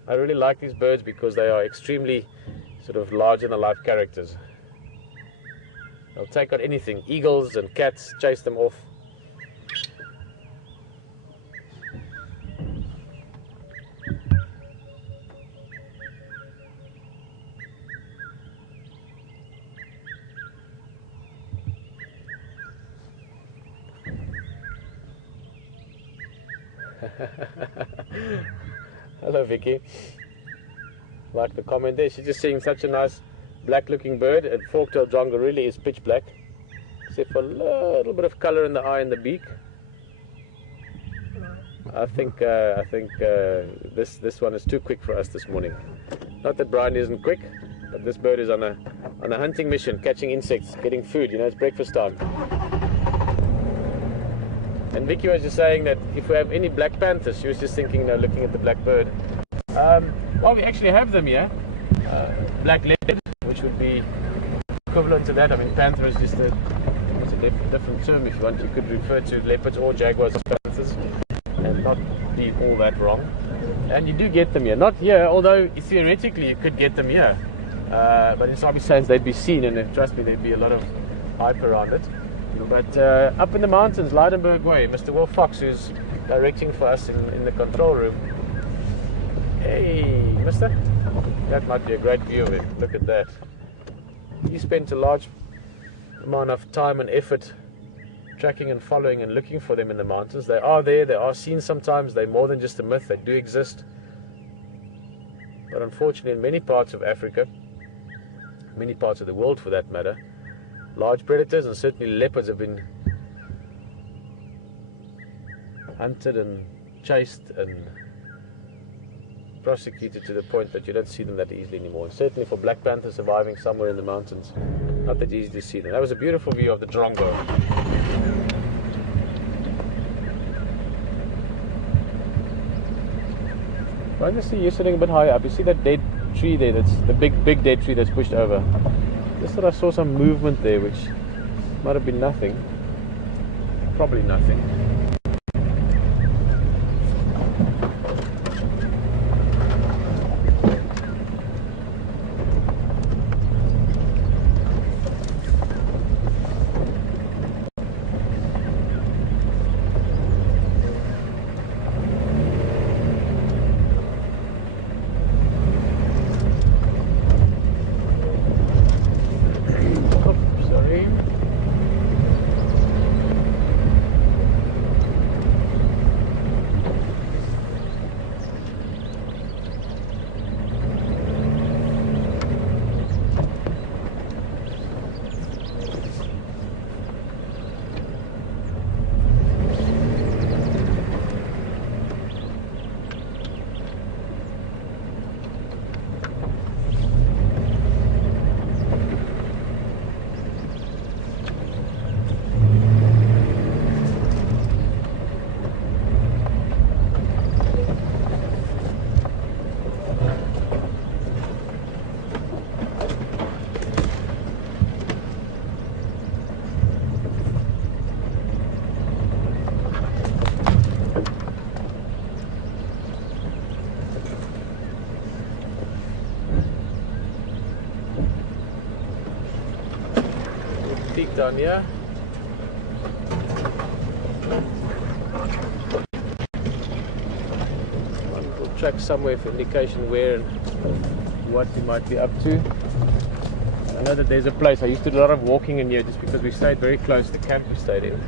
I really like these birds because they are extremely sort of larger-than-life characters. They'll take on anything. Eagles and cats, chase them off. Hello Vicky. Like the comment there, she's just seeing such a nice black looking bird, and fork-tailed drongo really is pitch black, except for a little bit of color in the eye and the beak. I think this one is too quick for us this morning. Not that Brian isn't quick, but this bird is on a hunting mission, catching insects, getting food. You know, it's breakfast time. And Vicky was just saying that if we have any black panthers, she was just thinking, you know, looking at the black bird. Well, we actually have them here. Black leopard, which would be equivalent to that. I mean, panther is just it's a different term if you want. You could refer to leopards or jaguars as panthers and not be all that wrong. And you do get them here. Not here, although theoretically you could get them here. But in Sabi Sands they'd be seen, and trust me, there'd be a lot of hype around it. But up in the mountains, Leidenberg Way, Mr. Will Fox, who's directing for us in the control room. Hey, mister. That might be a great view of him. Look at that. He spent a large amount of time and effort tracking and following and looking for them in the mountains. They are there, they are seen sometimes, they're more than just a myth, they do exist. But unfortunately in many parts of Africa, many parts of the world for that matter, large predators and certainly leopards have been hunted and chased and prosecuted to the point that you don't see them that easily anymore. And certainly for black panthers surviving somewhere in the mountains, not that easy to see them. That was a beautiful view of the Drongo. I just see you sitting a bit higher up. You see that dead tree there? That's the big dead tree that's pushed over. Just thought I saw some movement there, which might have been nothing. Probably nothing. Peak down here. One little track somewhere for indication where and what you might be up to. I know that there's a place. I used to do a lot of walking in here just because we stayed very close to the camp we stayed in.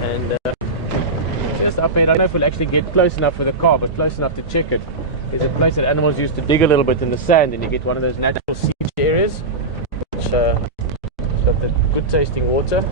And just up here, I don't know if we'll actually get close enough for the car, but close enough to check it. There's a place that animals used to dig a little bit in the sand and you get one of those natural siege areas. It's got the good tasting water.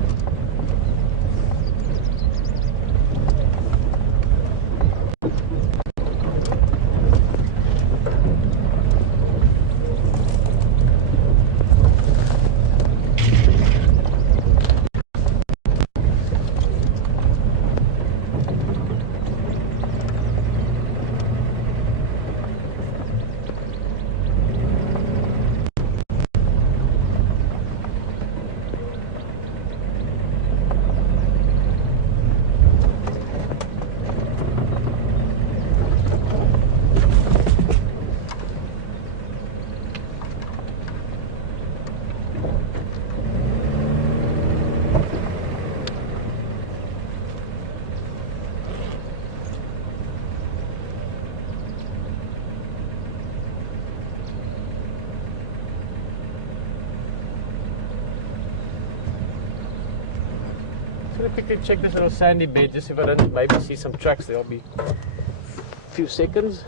Quickly check this little sandy bed just if I don't maybe see some tracks. There'll be a few seconds.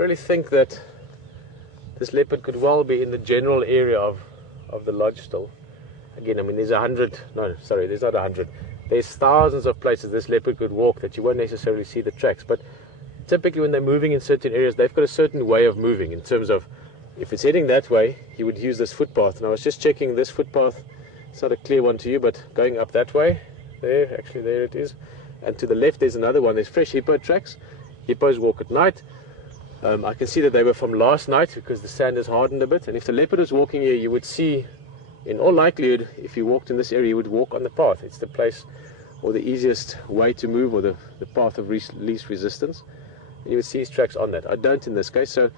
really think that this leopard could well be in the general area of the lodge still. Again, I mean, there's there's not 100. There's thousands of places this leopard could walk that you won't necessarily see the tracks. But typically when they're moving in certain areas, they've got a certain way of moving in terms of, if it's heading that way, he would use this footpath. And I was just checking this footpath. It's not a clear one to you, but going up that way, there it is. And to the left, there's another one. There's fresh hippo tracks. Hippos walk at night. I can see that they were from last night because the sand has hardened a bit. And if the leopard was walking here, you would see, in all likelihood, if you walked in this area, you would walk on the path. It's the place or the easiest way to move, or the path of least resistance. And you would see his tracks on that. I don't in this case, so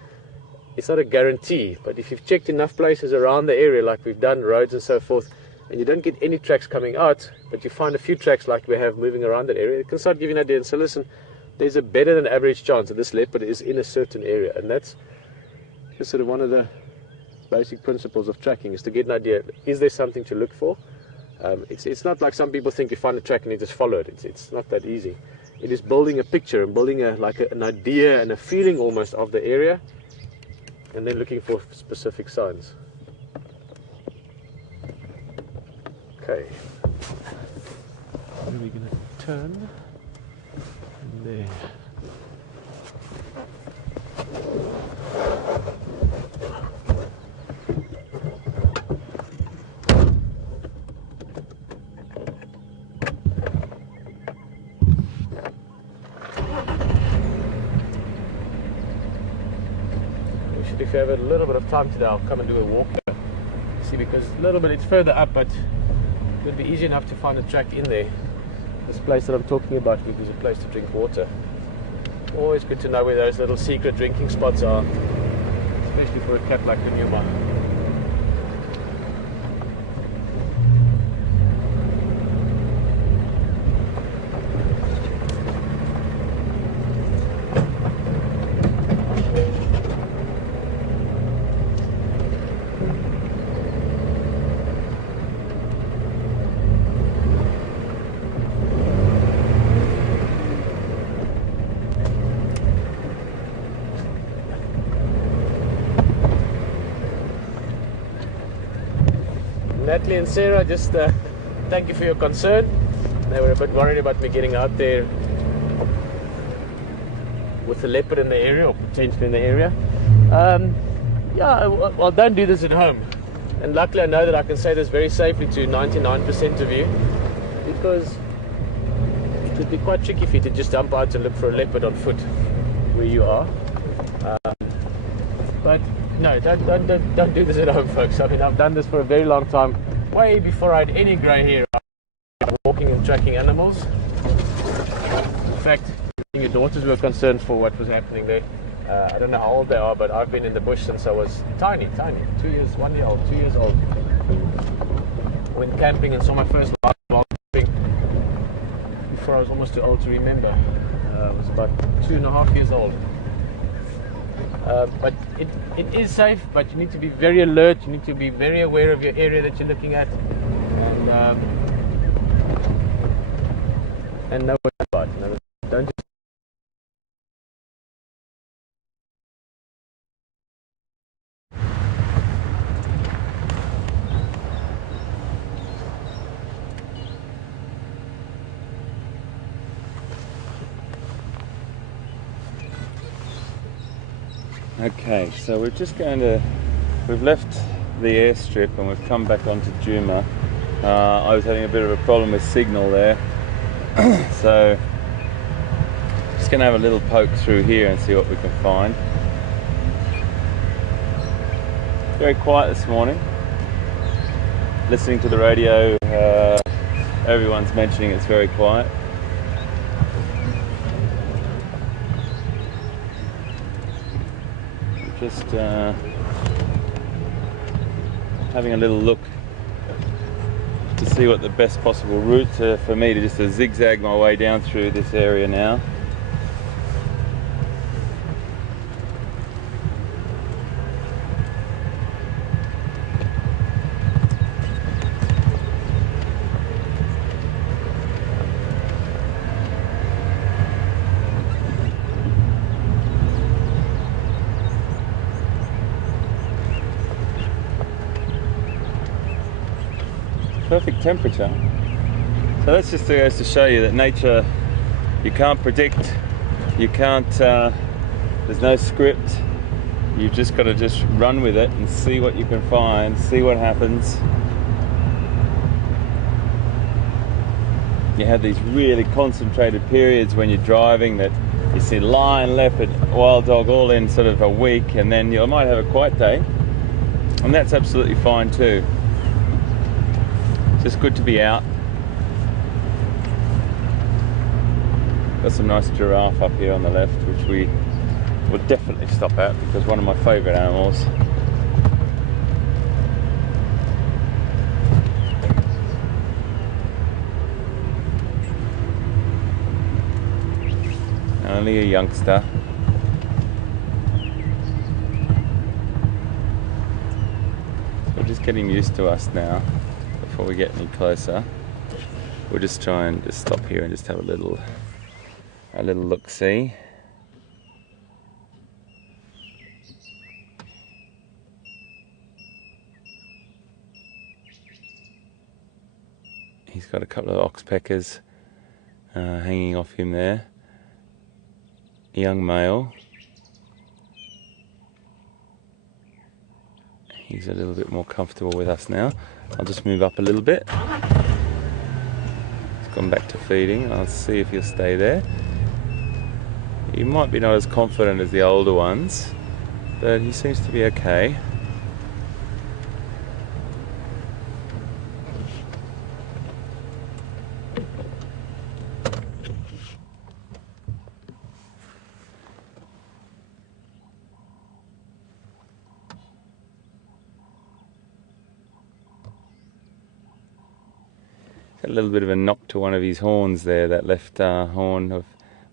it's not a guarantee. But if you've checked enough places around the area, like we've done, roads and so forth, and you don't get any tracks coming out, but you find a few tracks like we have moving around that area, it can start giving you an idea. And so listen, there's a better than average chance that this leopard is in a certain area, and that's just sort of one of the basic principles of tracking, is to get an idea, is there something to look for? It's not like some people think you find a track and you just follow it. It's not that easy. It is building a picture and building an idea and a feeling almost of the area, and then looking for specific signs. Okay, and we're going to turn there. If you have a little bit of time today, I'll come and do a walk there. See, because a little bit, it's further up, but it would be easy enough to find a track in there. This place that I'm talking about is a place to drink water. Always good to know where those little secret drinking spots are, especially for a cat like the Djuma. Natalie and Sarah, just thank you for your concern. They were a bit worried about me getting out there with a leopard in the area, or potentially in the area. Yeah, well, don't do this at home. And luckily I know that I can say this very safely to 99% of you, because it would be quite tricky for you to just jump out and look for a leopard on foot where you are. But no, don't do this at home, folks. I mean, I've done this for a very long time, way before I had any grey hair. Walking and tracking animals. In fact, your daughters were concerned for what was happening there. I don't know how old they are, but I've been in the bush since I was tiny, 2 years, 1 year old, 2 years old. Went camping and saw my first wild camping before I was almost too old to remember. I was about 2.5 years old. But it is safe, but you need to be very alert, you need to be very aware of your area that you're looking at, and know what you're about. Don't just Okay, so we're just we've left the airstrip and we've come back onto Djuma. I was having a bit of a problem with signal there, so just going to have a little poke through here and see what we can find. Very quiet this morning. Listening to the radio, everyone's mentioning it's very quiet. Just having a little look to see what the best possible route for me to just zigzag my way down through this area now. perfect temperature. So that's just goes to show you that nature, you can't predict, you can't, there's no script. You've just got to just run with it and see what you can find, see what happens. You have these really concentrated periods when you're driving that you see lion, leopard, wild dog all in sort of a week, and then you might have a quiet day, and that's absolutely fine too. It's just good to be out. Got some nice giraffe up here on the left, which we will definitely stop at because one of my favourite animals. Only a youngster. So we're just getting used to us now before we get any closer. We'll just try and just stop here and just have a little look-see. He's got a couple of oxpeckers hanging off him there. Young male. He's a little bit more comfortable with us now. I'll just move up a little bit. He's gone back to feeding. I'll see if he'll stay there. He might be not as confident as the older ones, but he seems to be okay. A little bit of a knock to one of his horns there, that left horn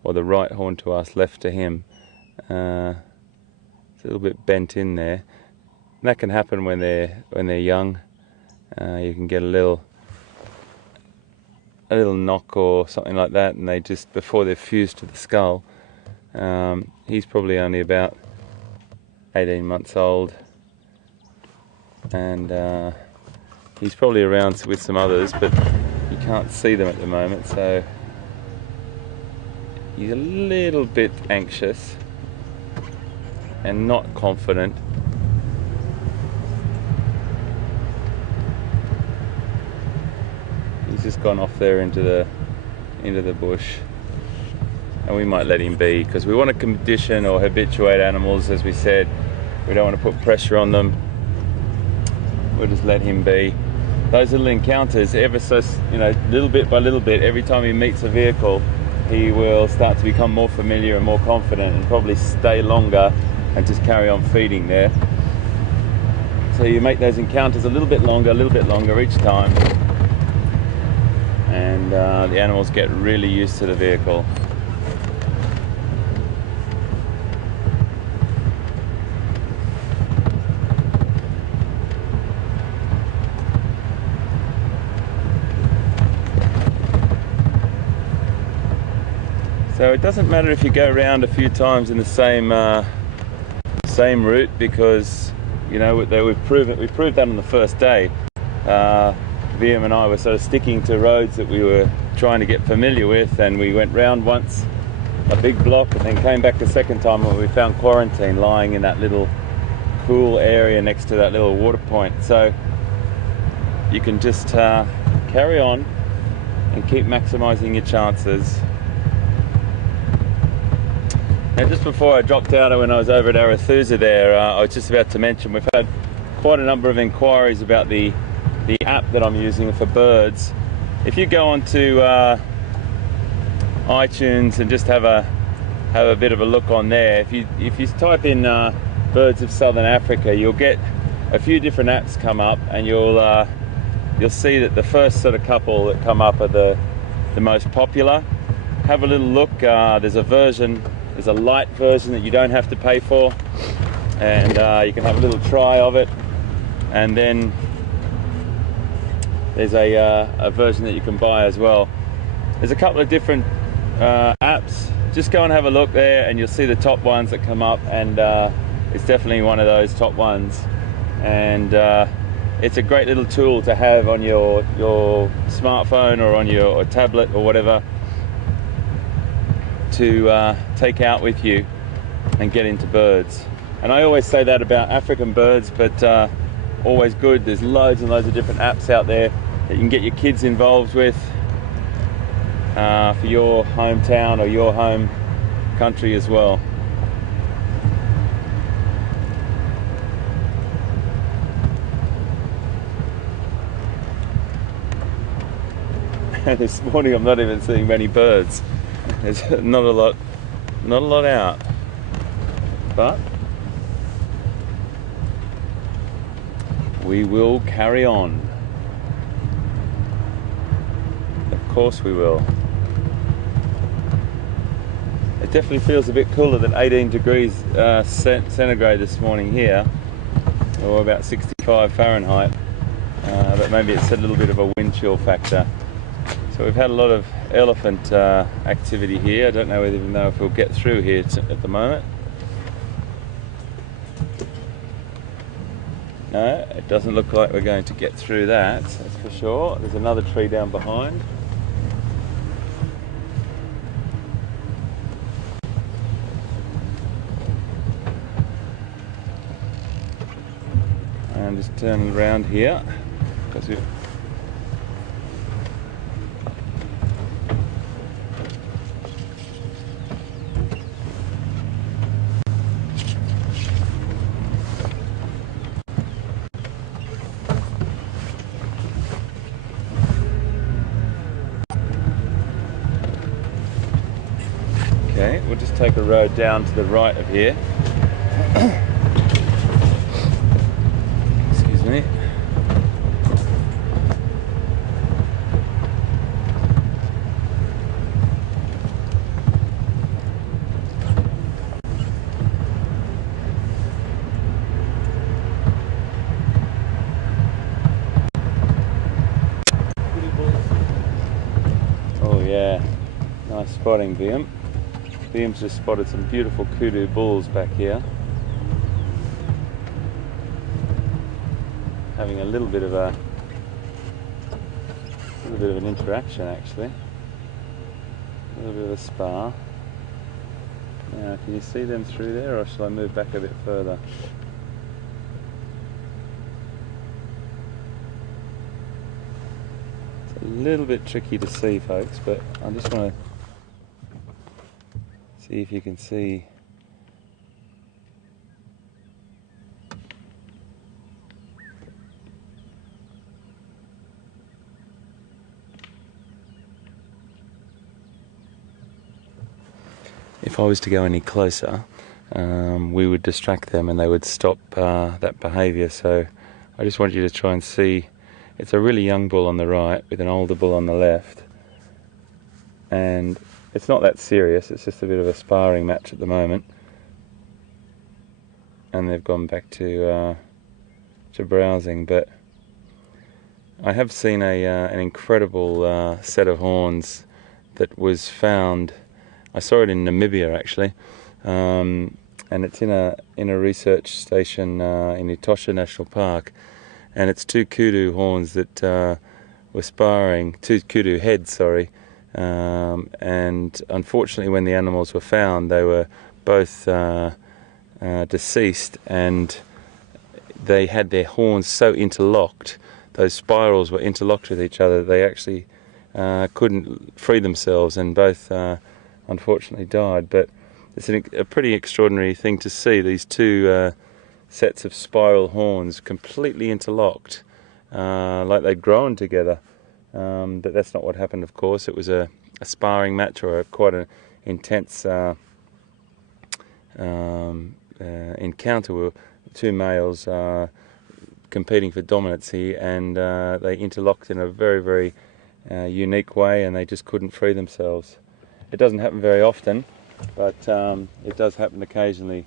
or the right horn to us, left to him. It's a little bit bent in there. And that can happen when they're young. You can get a little knock or something like that, and they just, before they're fused to the skull. He's probably only about 18 months old, and he's probably around with some others, but you can't see them at the moment, so he's a little bit anxious and not confident. He's just gone off there into the bush, and we might let him be because we want to condition or habituate animals, as we said. We don't want to put pressure on them. We'll just let him be. Those little encounters, ever so, little bit by little bit, every time he meets a vehicle, he will start to become more familiar and more confident and probably stay longer and just carry on feeding there. So you make those encounters a little bit longer each time, and the animals get really used to the vehicle. So it doesn't matter if you go around a few times in the same route, because we proved that on the first day. VM and I were sort of sticking to roads that we were trying to get familiar with, and we went round once, a big block, and then came back the second time when we found quarantine lying in that little cool area next to that little water point. So you can just carry on and keep maximising your chances. Now, just before I dropped out, when I was over at Arathusa there, I was just about to mention we've had quite a number of inquiries about the app that I'm using for birds. If you go onto iTunes and just have a bit of a look on there, if you type in birds of Southern Africa, you'll get a few different apps come up, and you'll see that the first sort of couple that come up are the most popular. Have a little look. There's a light version that you don't have to pay for, and you can have a little try of it, and then there's a version that you can buy as well. There's a couple of different apps. Just go and have a look there, and you'll see the top ones that come up, and it's definitely one of those top ones. And it's a great little tool to have on your smartphone or on your tablet or whatever to take out with you and get into birds. And I always say that about African birds, but always good. There's loads and loads of different apps out there that you can get your kids involved with for your hometown or your home country as well. This morning I'm not even seeing many birds. There's not a lot out, but we will carry on. Of course we will. It definitely feels a bit cooler than 18 degrees centigrade this morning here, or about 65 Fahrenheit, but maybe it's a little bit of a wind chill factor. So we've had a lot of elephant activity here. I don't know even know if we'll get through here at the moment. No, it doesn't look like we're going to get through that, that's for sure. There's another tree down behind. And just turn around here because we've okay, we'll just take a road down to the right of here. Excuse me. Oh yeah, nice spotting, Liam. Liam's just spotted some beautiful kudu bulls back here. Having a little bit of an interaction actually. A little bit of a spar. Now, can you see them through there, or shall I move back a bit further? It's a little bit tricky to see, folks, but I just want to see if you can see. If I was to go any closer, we would distract them and they would stop that behaviour. So I just want you to try and see. It's a really young bull on the right with an older bull on the left, and it's not that serious, it's just a bit of a sparring match at the moment. And they've gone back to browsing, but I have seen an incredible set of horns that was found. I saw it in Namibia actually, and it's in a research station in Etosha National Park, and it's two kudu horns that were sparring, two kudu heads, sorry. And unfortunately when the animals were found, they were both deceased, and they had their horns so interlocked, those spirals were interlocked with each other, they actually couldn't free themselves, and both unfortunately died. But it's a pretty extraordinary thing to see, these two sets of spiral horns completely interlocked, like they'd grown together. But that's not what happened, of course. It was a sparring match, or quite an intense encounter with two males competing for dominance here, and they interlocked in a very, very unique way, and they just couldn't free themselves. It doesn't happen very often, but it does happen occasionally,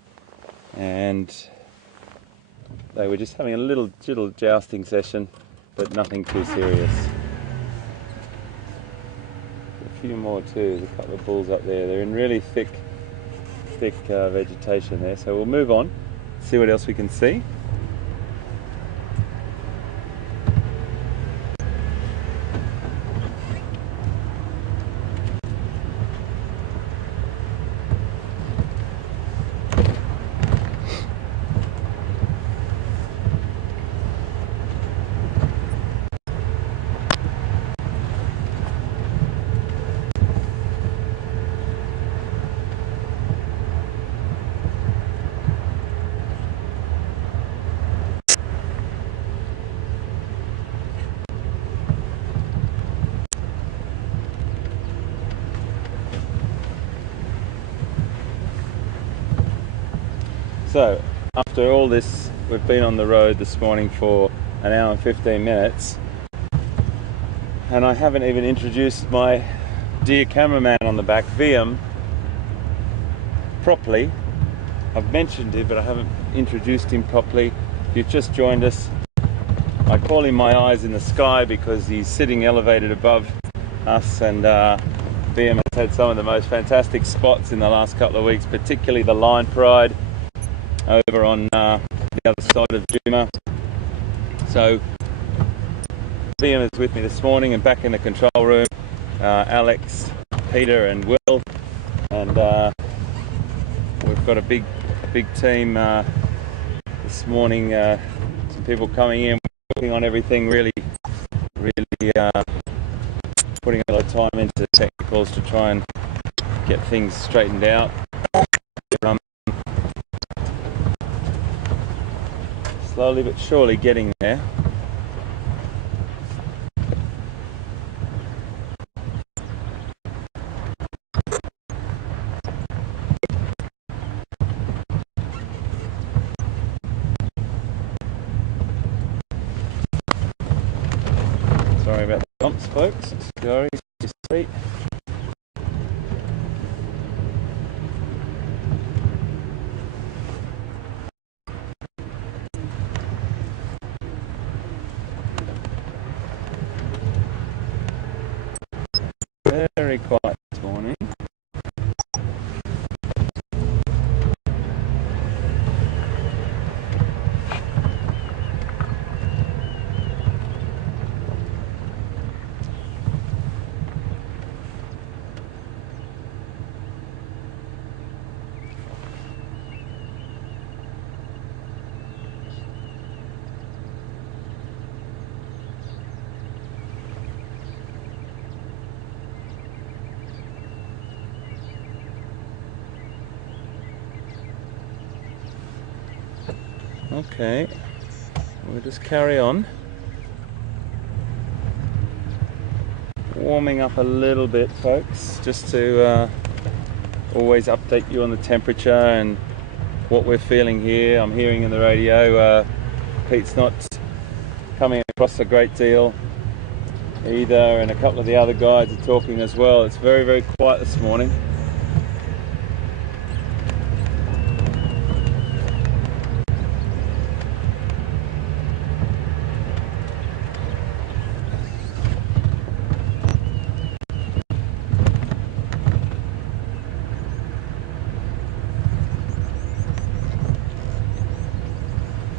and they were just having a little jousting session, but nothing too serious. A few more too, there's a couple of bulls up there. They're in really thick vegetation there, so we'll move on, see what else we can see. So, after all this, we've been on the road this morning for an hour and 15 minutes, and I haven't even introduced my dear cameraman on the back, VM, properly. I've mentioned him, but I haven't introduced him properly. If you've just joined us, I call him my eyes in the sky because he's sitting elevated above us, and VM has had some of the most fantastic spots in the last couple of weeks, particularly the Line Pride over on the other side of Djuma. So VM is with me this morning, and back in the control room, Alex, Peter and Will, and we've got a big team this morning. Some people coming in, working on everything, really putting a lot of time into technicals to try and get things straightened out. Slowly but surely getting there. Sorry about the bumps, folks. Sorry, just wait. Very quiet this morning. Okay, we'll just carry on. Warming up a little bit, folks, just to always update you on the temperature and what we're feeling here. I'm hearing in the radio Pete's not coming across a great deal either, and a couple of the other guides are talking as well. It's very quiet this morning.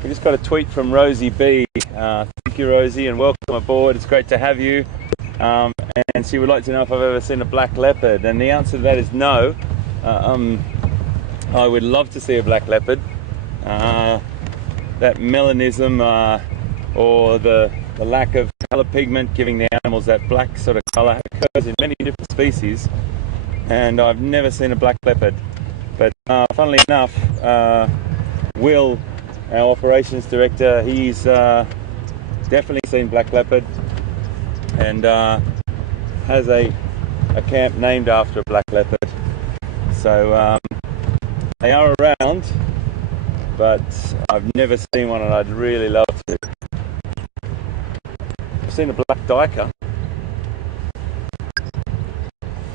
We just got a tweet from Rosie B. Thank you, Rosie, and welcome aboard. It's great to have you. And she would like to know if I've ever seen a black leopard, and the answer to that is no. I would love to see a black leopard. That melanism or the lack of colour pigment giving the animals that black sort of colour occurs in many different species, and I've never seen a black leopard. But funnily enough, Will, our operations director, he's definitely seen black leopard, and has a camp named after a black leopard. So they are around, but I've never seen one, and I'd really love to. I've seen a black duiker.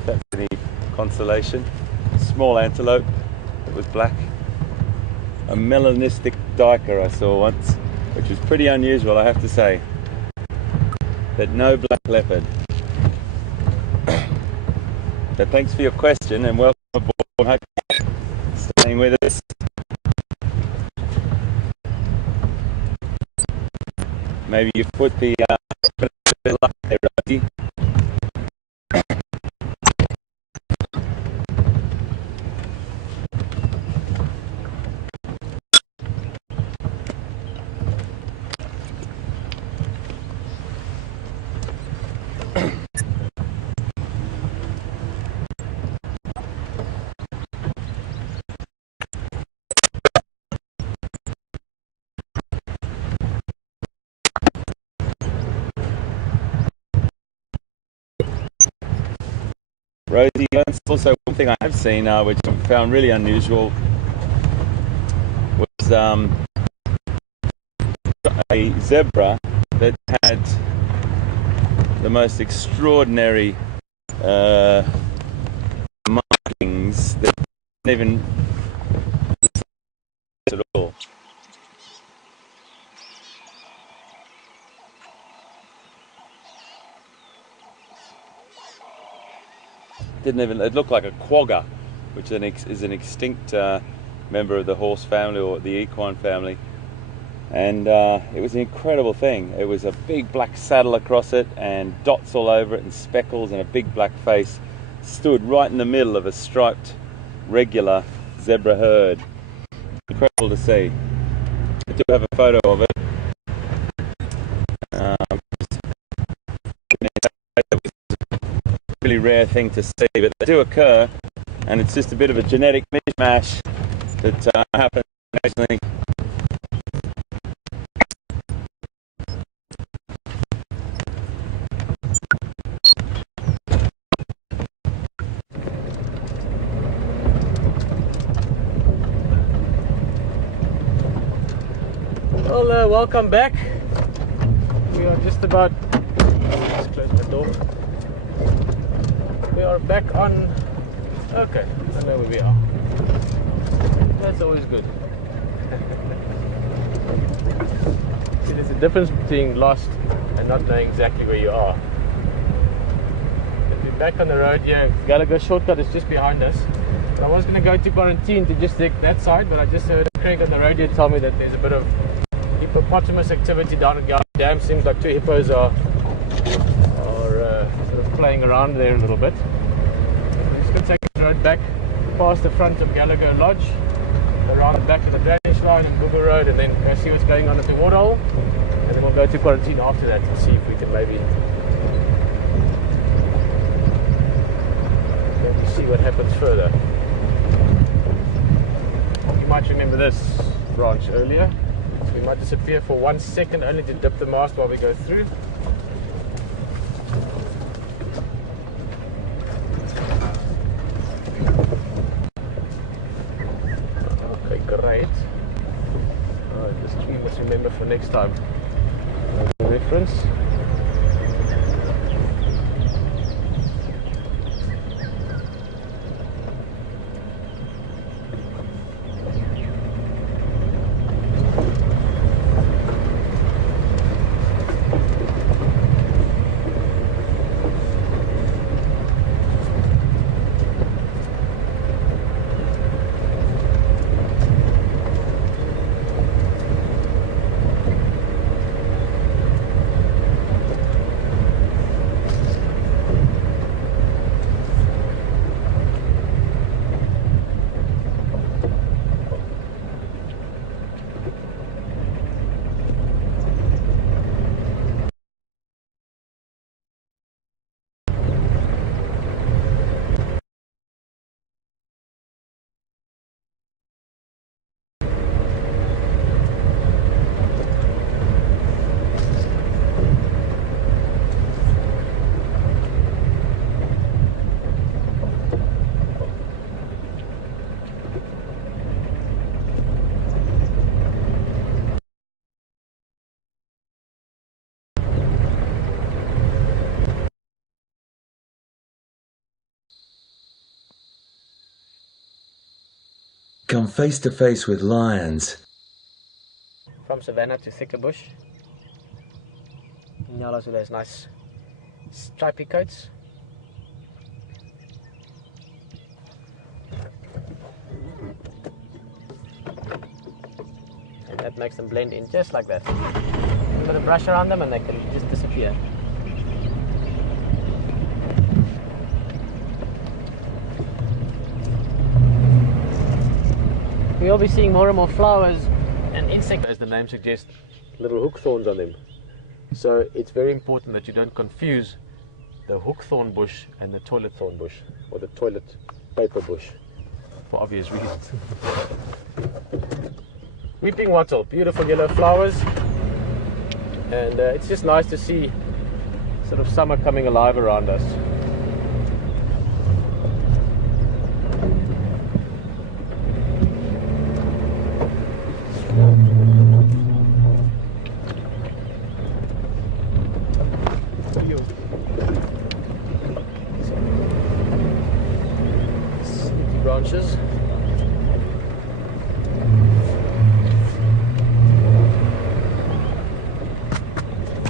That's any consolation. Small antelope that was black. A melanistic duiker I saw once, which was pretty unusual, I have to say. But no black leopard. So thanks for your question, and welcome aboard. Hope you're staying with us. Maybe you've put the light there, Rosie. Rosie, that's also one thing I have seen, which I found really unusual. was a zebra that had the most extraordinary markings that didn't even at all. It looked like a quagga, which is an extinct member of the horse family or the equine family. And it was an incredible thing. It was a big black saddle across it and dots all over it and speckles and a big black face. Stood right in the middle of a striped regular zebra herd. Incredible to see. I do have a photo of it. Really rare thing to see, but they do occur, and it's just a bit of a genetic mishmash that happens occasionally. Well, welcome back. We are just about. Let's close the door. We are back on. Okay, I know where we are. That's always good. See, there's a difference between lost and not knowing exactly where you are. We're back on the road here. Gallagher shortcut is just behind us. I was going to go to quarantine to just take that side, but I just heard Craig on the radio tell me that there's a bit of hippopotamus activity down at Gallagher Dam. Seems like 2 hippos are sort of playing around there a little bit. I'm just going to take the road back past the front of Gallagher Lodge, around the back of the drainage line and Google Road, and then go see what's going on at the waterhole, and then we'll go to quarantine after that and see if we can maybe see what happens further. You might remember this branch earlier. So we might disappear for 1 second only to dip the mast while we go through. Okay, great. Alright, this tree must remember for next time. The reference. Come face to face with lions. From savannah to thicker bush. Yellows with those nice stripy coats. And that makes them blend in just like that. A bit of brush around them and they can just disappear. We'll be seeing more and more flowers and insects, as the name suggests, little hook thorns on them. So it's very important that you don't confuse the hook thorn bush and the toilet thorn bush, or the toilet paper bush, for obvious reasons. Weeping wattle, beautiful yellow flowers, and it's just nice to see sort of summer coming alive around us. Sticky branches.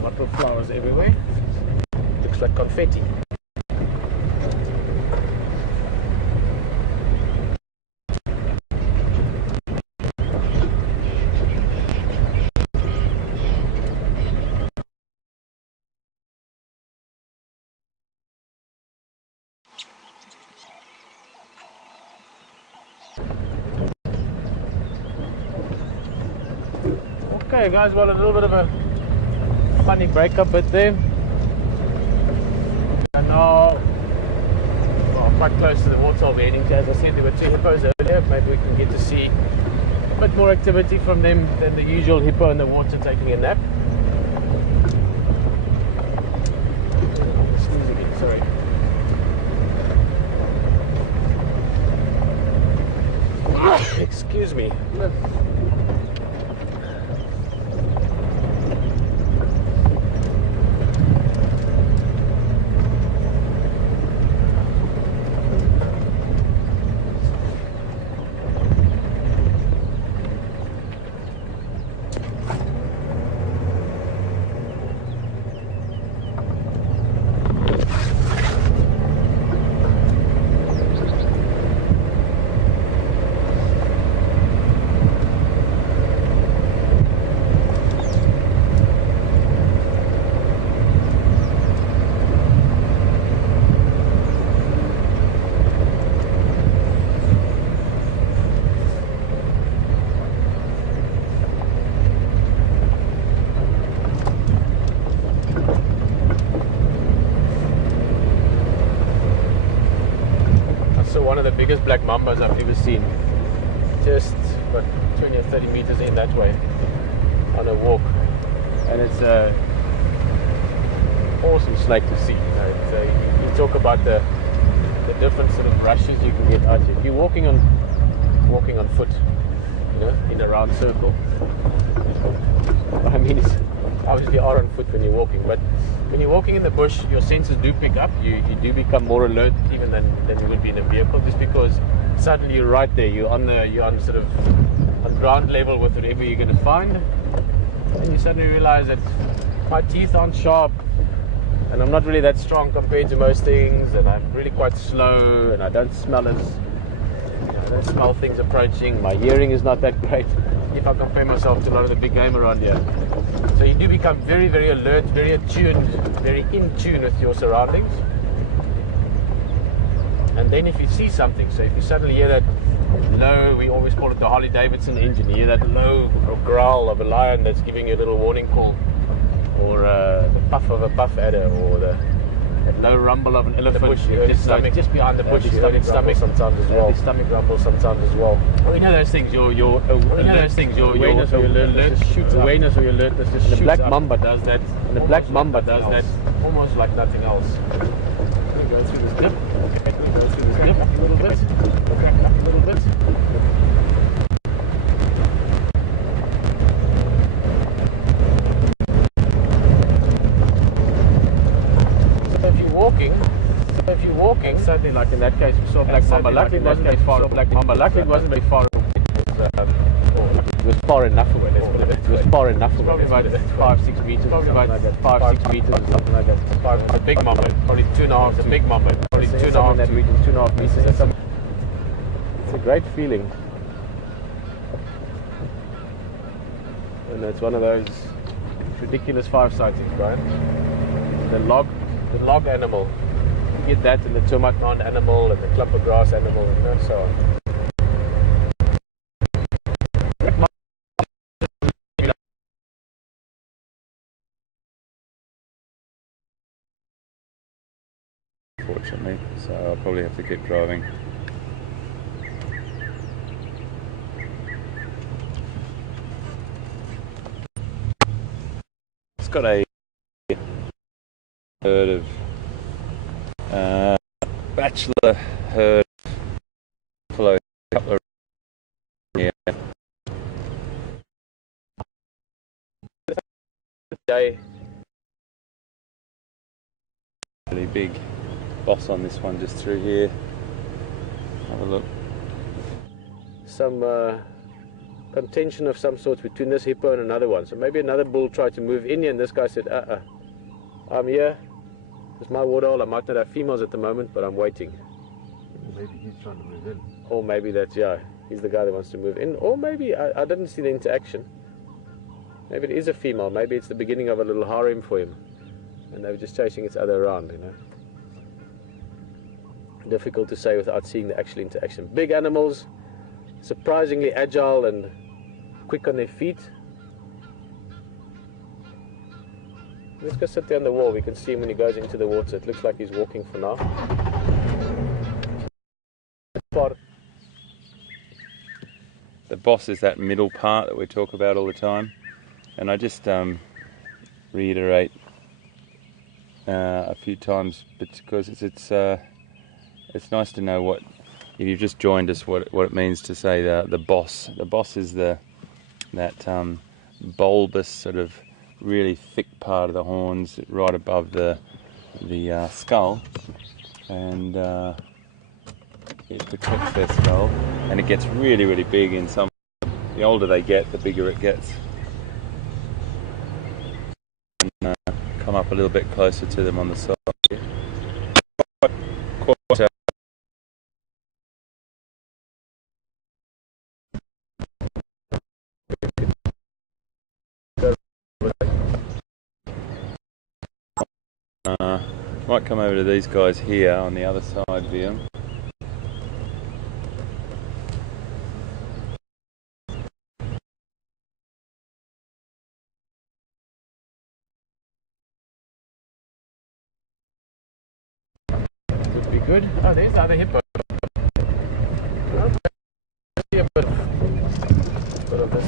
Bottle flowers everywhere. Looks like confetti. Okay guys, well, a little bit of a funny breakup bit there. And now, well, quite close to the waterhole we're heading to. As I said, there were 2 hippos earlier. Maybe we can get to see a bit more activity from them than the usual hippo in the water taking a nap. Sneeze again, sorry. Excuse me. One of the biggest black mambas I've ever seen. Just about 20 or 30 meters in that way on a walk, and it's a awesome snake to see. You talk about the different sort of rushes you can get out here. If you're walking on foot, you know, in a round circle. I mean, it's obviously you are on foot when you're walking, but when you're walking in the bush, your senses do pick up. You do become more alert even than you would be in a vehicle, just because suddenly you're right there. You're on sort of on ground level with whatever you're going to find, and you suddenly realize that my teeth aren't sharp, and I'm not really that strong compared to most things, and I'm really quite slow, and I don't smell things approaching. My hearing is not that great if I compare myself to a lot of the big game around here. So you do become very, very alert, very attuned, very in tune with your surroundings. And then if you see something, so if you suddenly hear that low, we always call it the Harley Davidson engine, you hear that low growl of a lion that's giving you a little warning call, or the puff of a buff adder, or the low rumble of an elephant just behind the bush. You heard its stomach sometimes as well. Stomach rumble sometimes as well. We know those things. Your awareness or your alertness shoots up. Awareness or your alertness just shoots up. The black mamba does that. And the black mamba does that almost like nothing else. We go through this dip. Okay, we go through this dip a little bit. Crack it up a little bit. If you're walking, certainly like in that case we saw black mamba. Luckily it wasn't very far. Black mamba. Luckily it wasn't very far. It was far enough away. Let's put it. It was far enough away. Probably about 5-6 meters. Probably about 5-6 meters or something like that. It's a big mamba. Probably 2.5. It's a big mamba. Probably 2.5. In that region, 2.5 meters. It's a great feeling, and it's one of those ridiculous 5 sightings, Brian. The log animal. You get that, and the Djuma animal, and the clump of grass animal, and so on. Unfortunately, so I'll probably have to keep driving. It's got a herd of bachelor herd buffalo, a couple of day. Really big boss on this one just through here. Have a look. Some contention of some sort between this hippo and another one. So maybe another bull tried to move in here and this guy said, I'm here. It's my waterhole. I might not have females at the moment, but I'm waiting. Maybe he's trying to move in. Or maybe that's, yeah, he's the guy that wants to move in. Or maybe, I didn't see the interaction. Maybe it is a female. Maybe it's the beginning of a little harem for him. And they were just chasing each other around, you know. Difficult to say without seeing the actual interaction. Big animals, surprisingly agile and quick on their feet. Let's go sit there on the wall. We can see him when he goes into the water. It looks like he's walking for now. The boss is that middle part that we talk about all the time, and I just reiterate a few times, because it's nice to know what, if you've just joined us, what it means to say the boss. The boss is that bulbous sort of really thick part of the horns right above the skull, and it protects their skull, and it gets really, really big in some. The older they get, the bigger it gets. And, come up a little bit closer to them on the side here. Might come over to these guys here on the other side view. Would be good. Oh, there's the other hippo. Okay. A bit of this.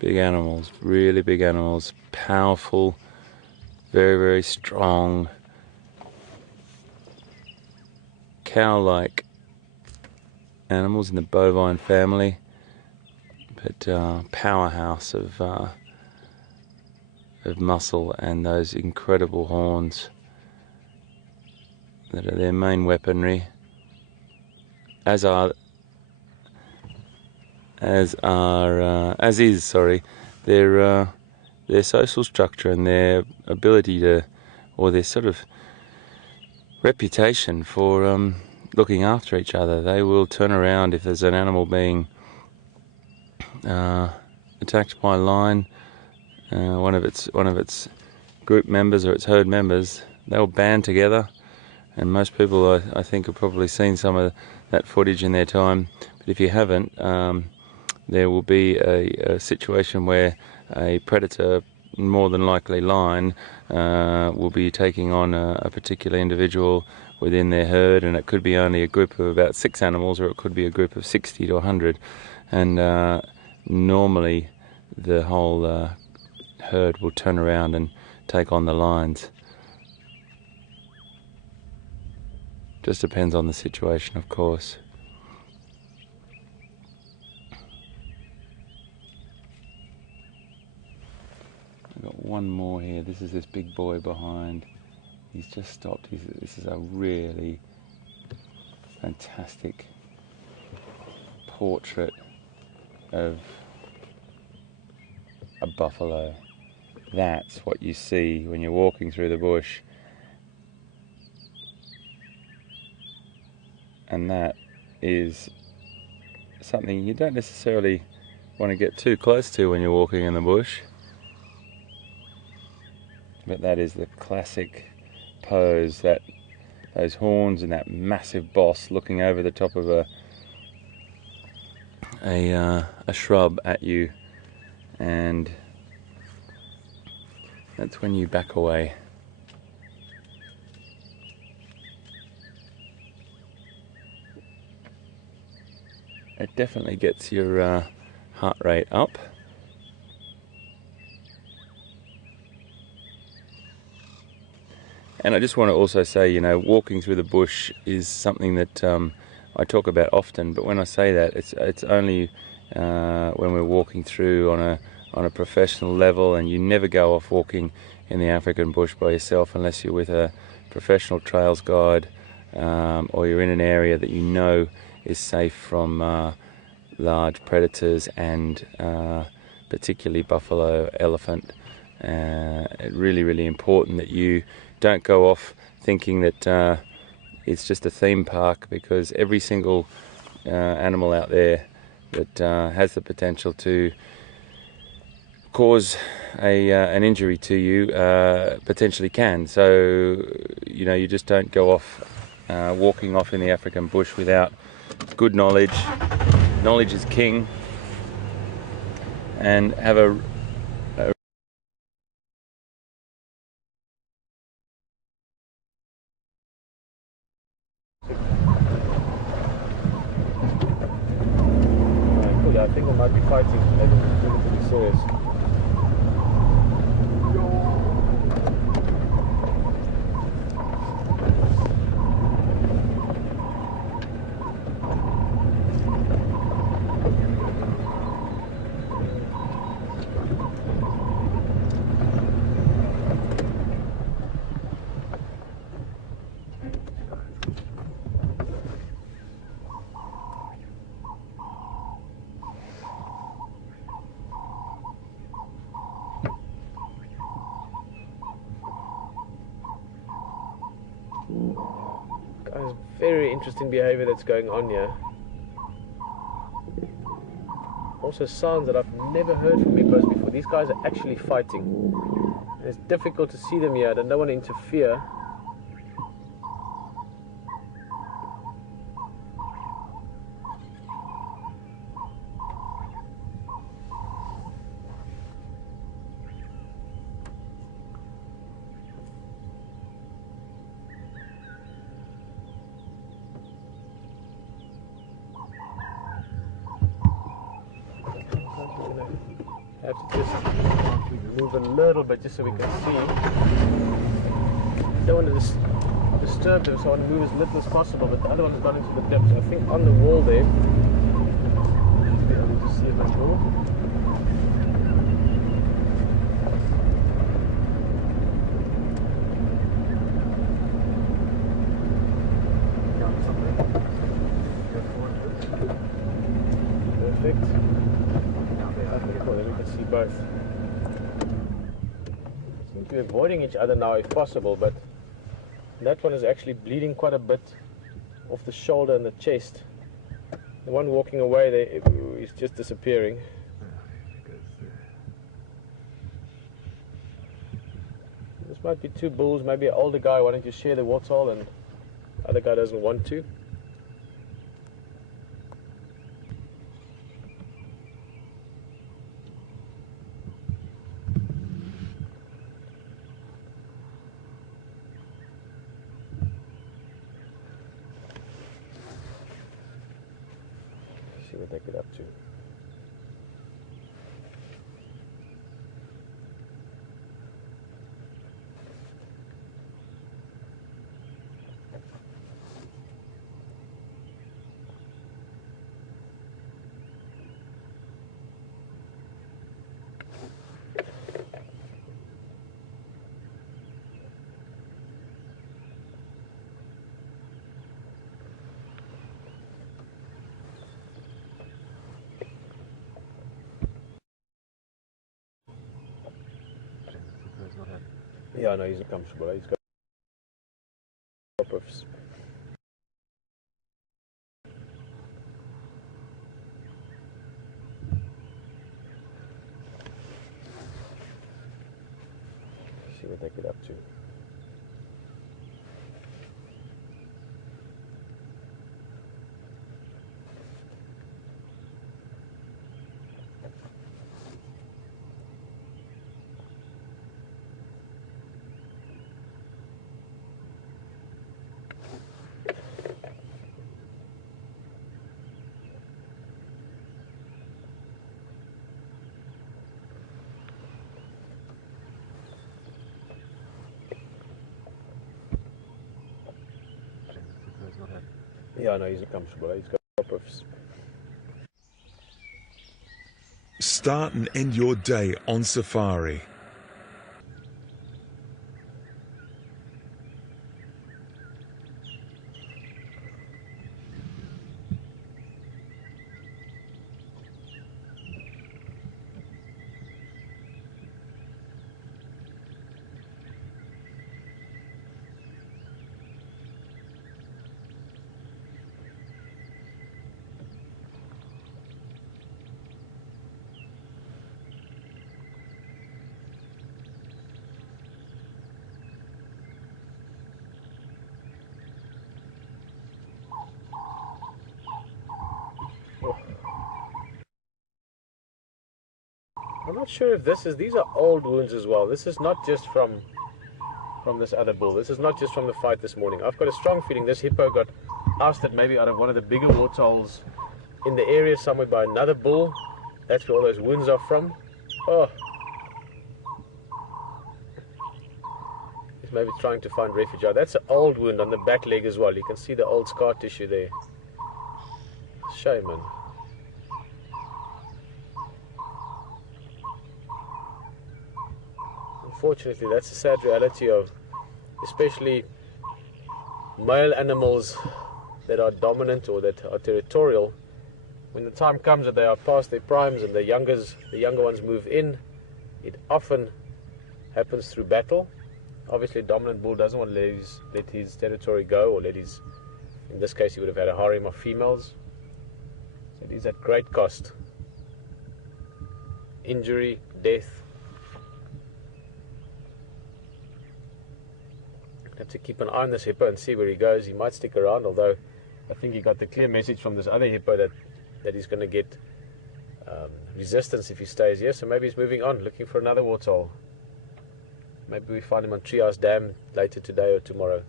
Big animals, really big animals, powerful, very, very strong, cow-like animals in the bovine family, but powerhouse of muscle, and those incredible horns that are their main weaponry, as is their social structure and their ability to, or their sort of reputation for looking after each other. They will turn around if there's an animal being attacked by a lion, one of its group members or its herd members. They'll band together, and most people I think have probably seen some of that footage in their time, but if you haven't, there will be a situation where a predator, more than likely lion, will be taking on a particular individual within their herd, and it could be only a group of about 6 animals, or it could be a group of 60 to 100, and normally the whole herd will turn around and take on the lions. Just depends on the situation, of course. I've got one more here. This is this big boy behind. He's just stopped. This is a really fantastic portrait of a buffalo. That's what you see when you're walking through the bush. And that is something you don't necessarily want to get too close to when you're walking in the bush. But that is the classic pose, those horns and that massive boss looking over the top of a shrub at you, and that's when you back away. It definitely gets your heart rate up. And I just want to also say, you know, walking through the bush is something that I talk about often, but when I say that, it's only when we're walking through on a professional level, and you never go off walking in the African bush by yourself unless you're with a professional trails guide, or you're in an area that you know is safe from large predators and particularly buffalo, elephant. It's really, really important that you don't go off thinking that it's just a theme park, because every single animal out there that has the potential to cause an injury to you potentially can. So, you know, you just don't go off walking off in the African bush without good knowledge. Knowledge is king, and have a I think we might be fighting. Maybe to be serious. Guys, very interesting behavior that's going on here. Also sounds that I've never heard from hippos before. These guys are actually fighting. And it's difficult to see them here. I don't want to interfere. Have to just move a little bit just so we can see. Don't want to disturb them, so I want to move as little as possible, but the other one's gone into the depth. So I think on the wall there, should be able to see a bit more. Perfect. Then we can see both. Seem to be avoiding each other now if possible, but that one is actually bleeding quite a bit off the shoulder and the chest. The one walking away there is just disappearing. This might be two bulls, maybe an older guy wanting to share the waterhole and the other guy doesn't want to. See what they get up to. Yeah, no, he's not comfortable. He's got puffs. See what they get up to. Yeah, no, he's comfortable. He's got purpose. Start and end your day on safari. I'm not sure if these are old wounds as well. This is not just from this other bull. This is not just from the fight this morning. I've got a strong feeling this hippo got ousted maybe out of one of the bigger waterholes in the area somewhere by another bull. That's where all those wounds are from. Oh. He's maybe trying to find refuge. Oh, that's an old wound on the back leg as well. You can see the old scar tissue there. Shame, man. Unfortunately, that's the sad reality of especially male animals that are dominant or that are territorial. When the time comes that they are past their primes and the younger ones move in, it often happens through battle. Obviously, a dominant bull doesn't want to let his territory go, or in this case, he would have had a harem of females. So it is at great cost. Injury, death. Have to keep an eye on this hippo and see where he goes. He might stick around, although I think he got the clear message from this other hippo that he's going to get resistance if he stays here. So maybe he's moving on, looking for another waterhole. Maybe we find him on Treehouse Dam later today or tomorrow.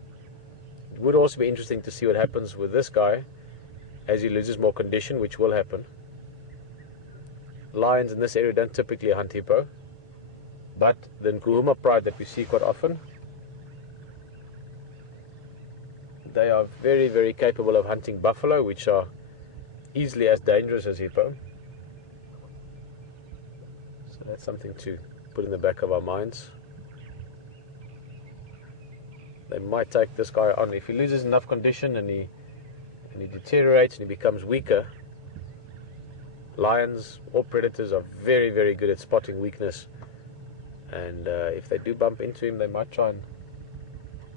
It would also be interesting to see what happens with this guy as he loses more condition, which will happen. Lions in this area don't typically hunt hippo, but the Djuma pride that we see quite often, they are very, very capable of hunting buffalo, which are easily as dangerous as hippo. So that's something to put in the back of our minds. They might take this guy on. If he loses enough condition and he deteriorates and he becomes weaker, lions or predators are very, very good at spotting weakness. And if they do bump into him, they might try and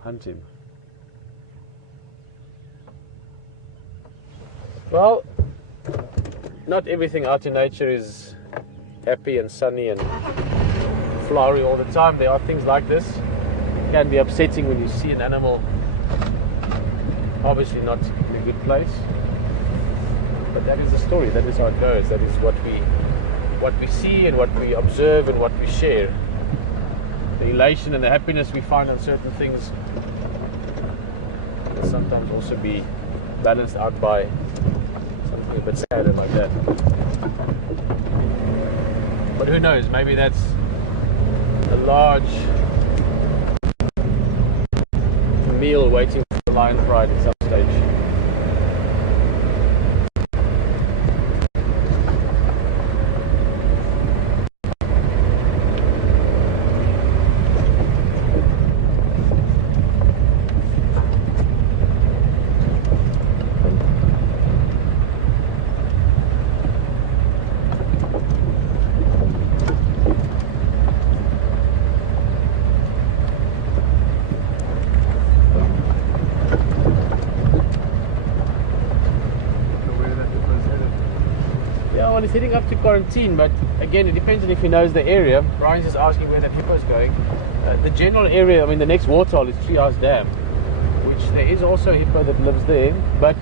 hunt him. Well, not everything out in nature is happy and sunny and flowery all the time. There are things like this. It can be upsetting when you see an animal obviously not in a good place. But that is the story. That is how it goes. That is what we see and what we observe and what we share. The elation and the happiness we find on certain things can sometimes also be balanced out by something a bit sadder like that. But who knows, maybe that's a large meal waiting for the lion pride at some stage. He's heading up to quarantine, but again, it depends on if he knows the area. Brian's just asking where that hippo is going. The general area, I mean, the next waterhole is Treehouse Dam, which there is also a hippo that lives there. But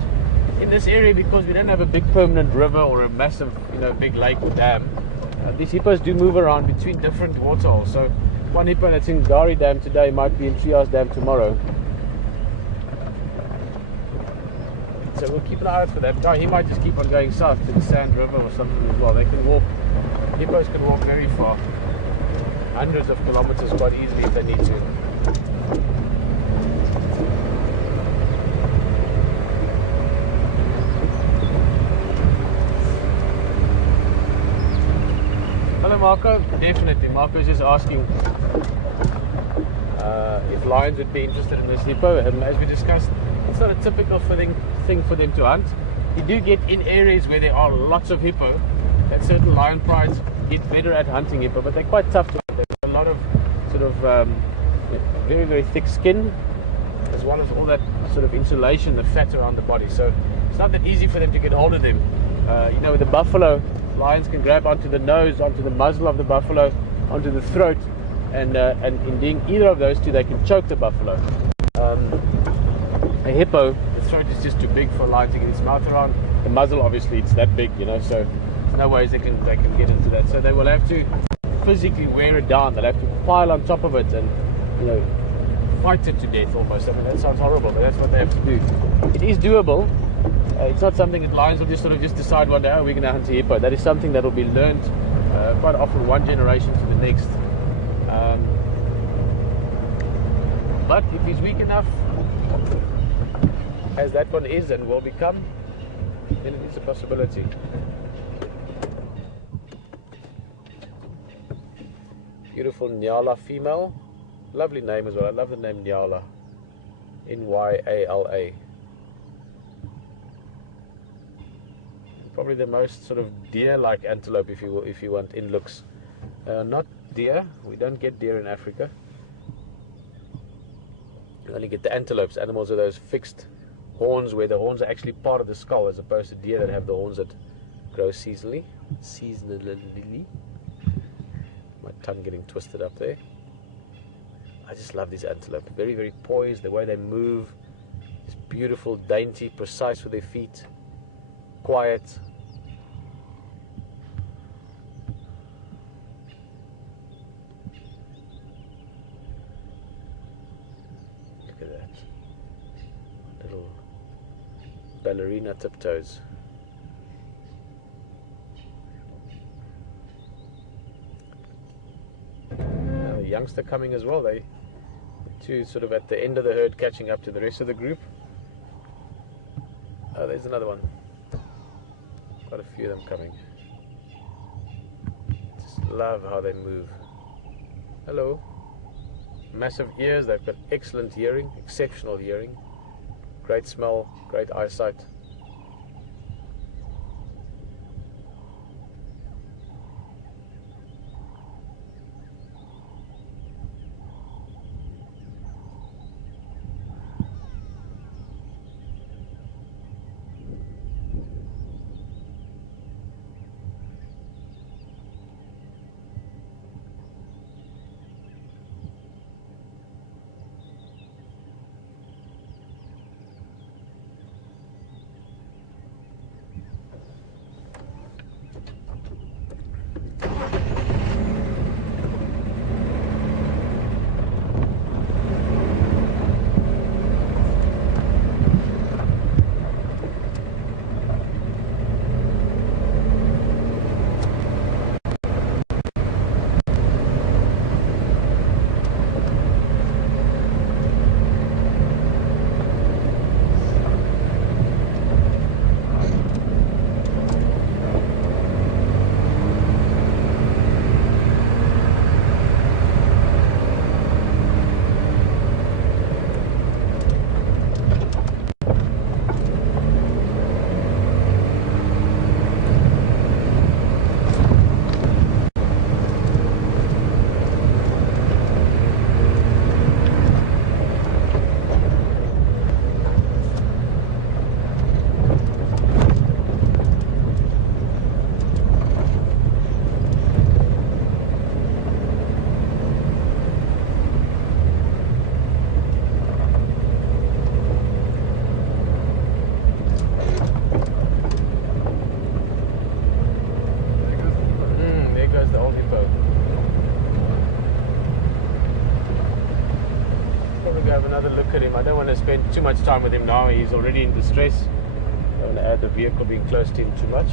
in this area, because we don't have a big permanent river or a massive, big lake or dam, these hippos do move around between different waterholes. So one hippo that's in Gari Dam today might be in Treehouse Dam tomorrow. So we'll keep an eye out for that guy. He might just keep on going south to the Sand River or something as well. They can walk, hippos can walk very far, hundreds of kilometers quite easily if they need to. Marco, definitely. Marco's just asking if lions would be interested in this hippo. As we discussed, it's not a typical thing for them to hunt. You do get in areas where there are lots of hippo, that certain lion prides get better at hunting hippo, but they're quite tough to hunt. There's a lot of sort of very, very thick skin, as well as all that sort of insulation, the fat around the body. So it's not that easy for them to get hold of them. You know, with the buffalo, lions can grab onto the nose, onto the muzzle of the buffalo, onto the throat, and in doing either of those two, they can choke the buffalo. A hippo, the throat is just too big for a lion to get his mouth around. The muzzle, obviously, it's that big, you know, so there's no ways they can get into that. So they will have to physically wear it down. They'll have to pile on top of it and, you know, fight it to death almost. I mean, that sounds horrible, but that's what they have to do. It is doable. It's not something that lions will just sort of just decide one day, oh, we're going to hunt a hippo. That is something that will be learned quite often one generation to the next. But if he's weak enough, as that one is and will become, then it is a possibility. Beautiful Nyala female. Lovely name as well. I love the name Nyala. N-Y-A-L-A. Probably the most sort of deer-like antelope, if you want, in looks. Not deer. We don't get deer in Africa. You only get the antelopes, animals with those fixed horns, where the horns are actually part of the skull, as opposed to deer that have the horns that grow seasonally. My tongue getting twisted up there. I just love these antelope. Very, very poised. The way they move is beautiful, dainty, precise with their feet. Quiet. Look at that. Little ballerina tiptoes. Now the youngster coming as well. They two sort of at the end of the herd, catching up to the rest of the group. Oh, there's another one. Quite a few of them coming. Just love how they move. Hello. Massive ears. They've got excellent hearing, exceptional hearing, great smell, great eyesight. I don't want to spend too much time with him now. He's already in distress. I don't want to add the vehicle being close to him too much.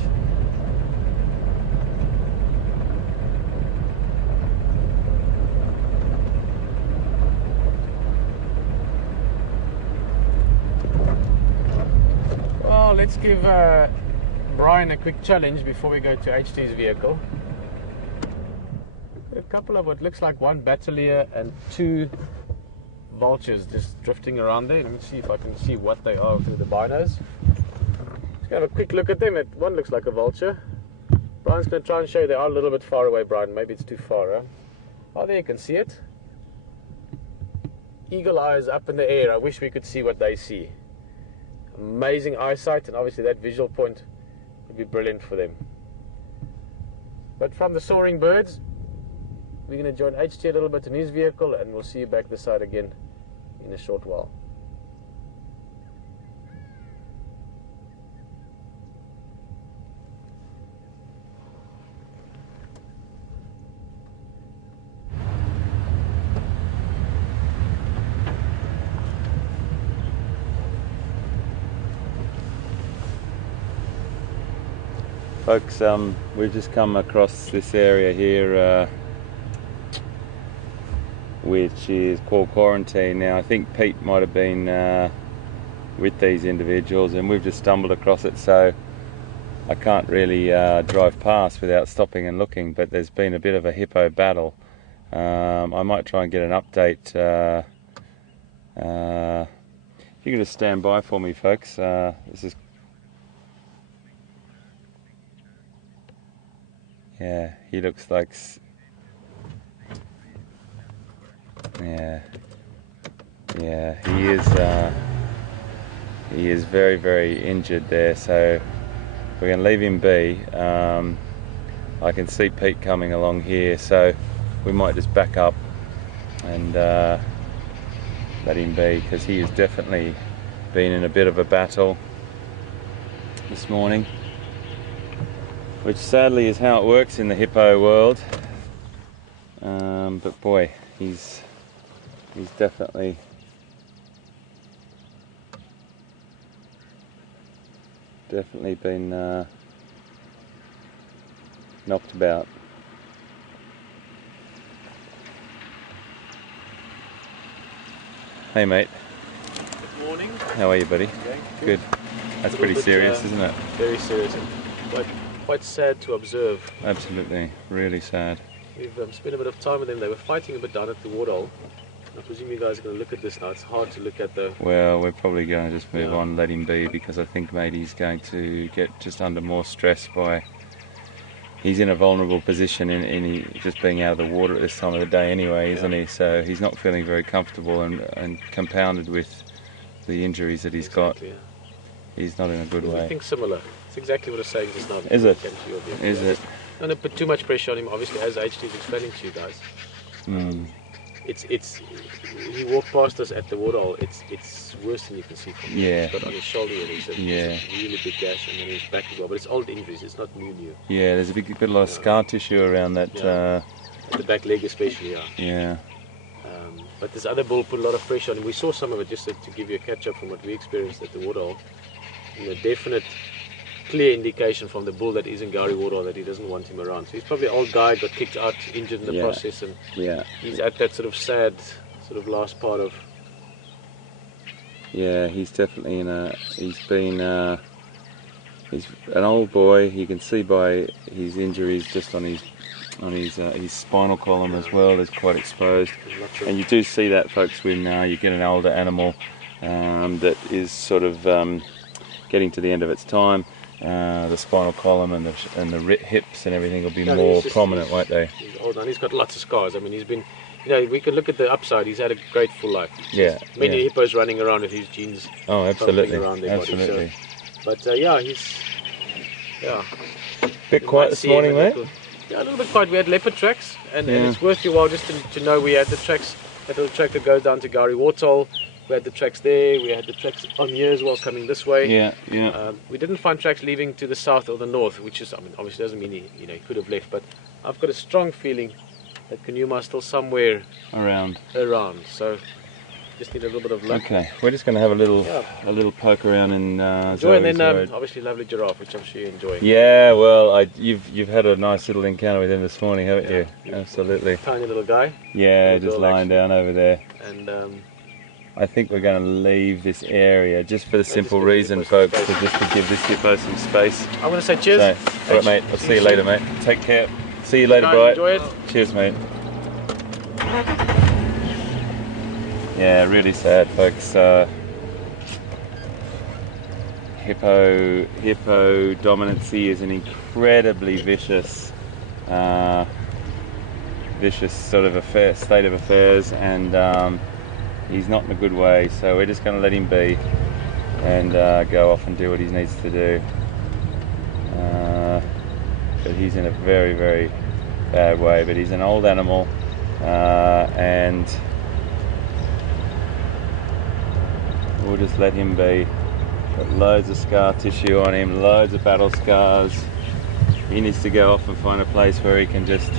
Well, let's give Brian a quick challenge before we go to HT's vehicle. couple of what looks like one battalier and 2 vultures just drifting around there. Let me see if I can see what they are through the binos. Let's have a quick look at them. One looks like a vulture. Brian's going to try and show you. They are a little bit far away, Brian. Maybe it's too far, huh? Oh, there you can see it. Eagle eyes up in the air. I wish we could see what they see. Amazing eyesight, and obviously that visual point would be brilliant for them. But from the soaring birds, we're going to join HT a little bit in his vehicle, and we'll see you back this side again in a short while. Folks, we've just come across this area here, which is called Quarantine. Now, I think Pete might have been with these individuals, and we've just stumbled across it, so I can't really drive past without stopping and looking, but there's been a bit of a hippo battle. I might try and get an update. If you could just stand by for me, folks. This is... Yeah, he looks like... Yeah, he is very, very injured there, so we're going to leave him be. I can see Pete coming along here, so we might just back up and let him be, because he has definitely been in a bit of a battle this morning, which sadly is how it works in the hippo world. But boy, he's definitely been knocked about. Hey mate. Good morning. How are you, buddy? Okay, good. That's pretty serious, isn't it? Very serious, and quite sad to observe. Absolutely, really sad. We've spent a bit of time with them. They were fighting a bit down at the waterhole. I presume you guys are going to look at this now. It's hard to look at the... Well, we're probably going to just move on, let him be, because I think, mate, he's going to get just under more stress by... He's in a vulnerable position in just being out of the water at this time of the day anyway, isn't he? So he's not feeling very comfortable, and compounded with the injuries that he's got. Yeah. He's not in a good way. I think similar. It's exactly what I was saying just now. Is it? Is it? Don't put too much pressure on him, obviously, as HT is explaining to you guys. He walked past us at the waterhole. It's worse than you can see from here. He's got on his shoulder and he's a really big gash, and then his back as well. But it's old injuries, it's not new. Yeah, there's a lot of scar tissue around that. The back leg especially, Yeah. But this other bull put a lot of pressure on him. We saw some of it, just to give you a catch up from what we experienced at the waterhole. Definite clear indication from the bull that is in Gowrie waterhole that he doesn't want him around. So he's probably an old guy, got kicked out, injured in the process, and he's at that sort of sad last part of... Yeah, he's definitely in a... He's been... he's an old boy. You can see by his injuries just on his spinal column as well. Is quite exposed, and you do see that, folks, when you get an older animal that is sort of getting to the end of its time. The spinal column and the hips and everything will be more prominent, won't they? He's old and he's got lots of scars. I mean, he's been, we can look at the upside. He's had a great full life. Many hippos running around with his genes. Oh, absolutely, around their absolutely. Body, so. But he's bit quiet this morning, mate. Yeah, a little bit quiet. We had leopard tracks, and it's worth your while just to know we had the tracks. That little track that goes down to Gowrie Waterhole. We had the tracks there, we had the tracks on here as well coming this way. We didn't find tracks leaving to the south or the north, which is, obviously doesn't mean he could have left, but I've got a strong feeling that Djuma is still somewhere around. So just need a little bit of luck. Okay, we're just going to have a little poke around in enjoy, and then obviously lovely giraffe, which I'm sure you enjoy. Yeah, well, you've had a nice little encounter with him this morning, haven't you? Absolutely. Tiny little guy. Yeah, just lying down over there. And I think we're going to leave this area just for the simple reason, folks, just to give this hippo some space. I'm going to say cheers. All right, mate. I'll see you later, mate. Take care. See you later, Bright. Enjoy it. Cheers, mate. Yeah, really sad, folks. Hippo dominancy is an incredibly vicious sort of state of affairs, and he's not in a good way. So we're just going to let him be and go off and do what he needs to do. But he's in a very, very bad way. But he's an old animal, and we'll just let him be. Got loads of scar tissue on him, loads of battle scars. He needs to go off and find a place where he can just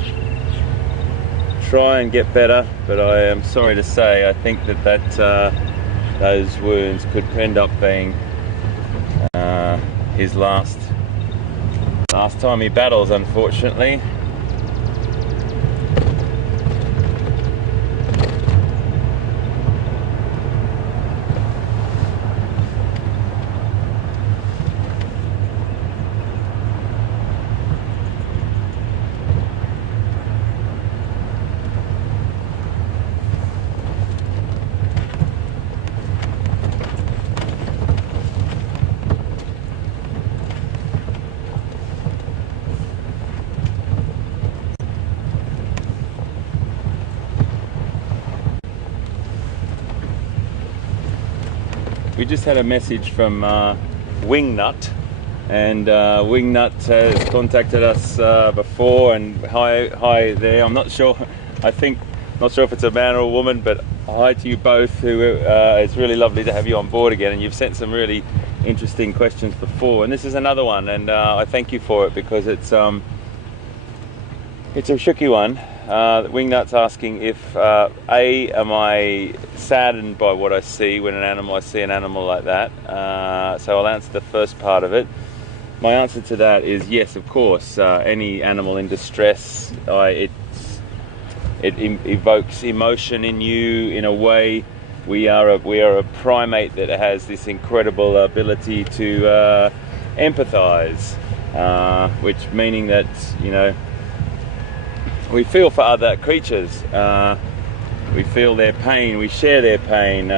try and get better. But I am sorry to say, I think that those wounds could end up being his last time he battles, unfortunately. We just had a message from Wingnut, and Wingnut has contacted us before, and hi there. I'm not sure. Not sure if it's a man or a woman, but hi to you both. It's really lovely to have you on board again, and you've sent some really interesting questions before, and this is another one, and I thank you for it because it's a tricky one. Wingnut's asking if am I saddened by what I see when I see an animal like that. So I'll answer the first part of it. My answer to that is yes, of course. Any animal in distress, it evokes emotion in you in a way. We are a primate that has this incredible ability to empathize, which meaning that, you know, we feel for other creatures. We feel their pain. We share their pain.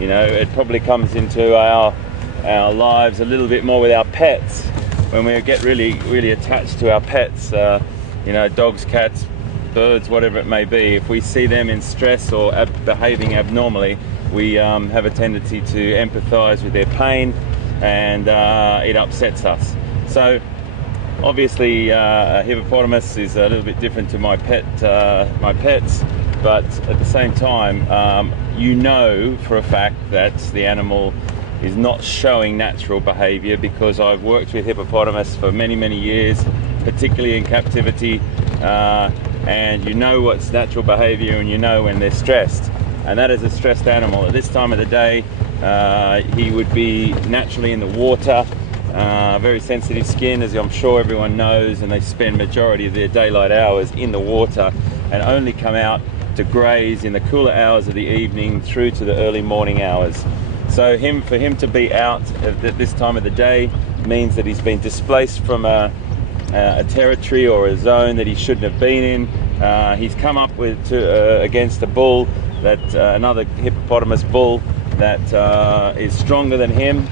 You know, it probably comes into our lives a little bit more with our pets when we get really attached to our pets. You know, dogs, cats, birds, whatever it may be. If we see them in stress or behaving abnormally, we have a tendency to empathize with their pain, and it upsets us. So obviously, a hippopotamus is a little bit different to my pets, but at the same time, you know for a fact that the animal is not showing natural behavior, because I've worked with hippopotamus for many years, particularly in captivity, and you know what's natural behavior, and you know when they're stressed. And that is a stressed animal. At this time of the day, he would be naturally in the water. Very sensitive skin, as I'm sure everyone knows, and they spend majority of their daylight hours in the water and only come out to graze in the cooler hours of the evening through to the early morning hours. So for him to be out at this time of the day means that he's been displaced from a territory or a zone that he shouldn't have been in. He's come up against a bull, another hippopotamus bull that is stronger than him.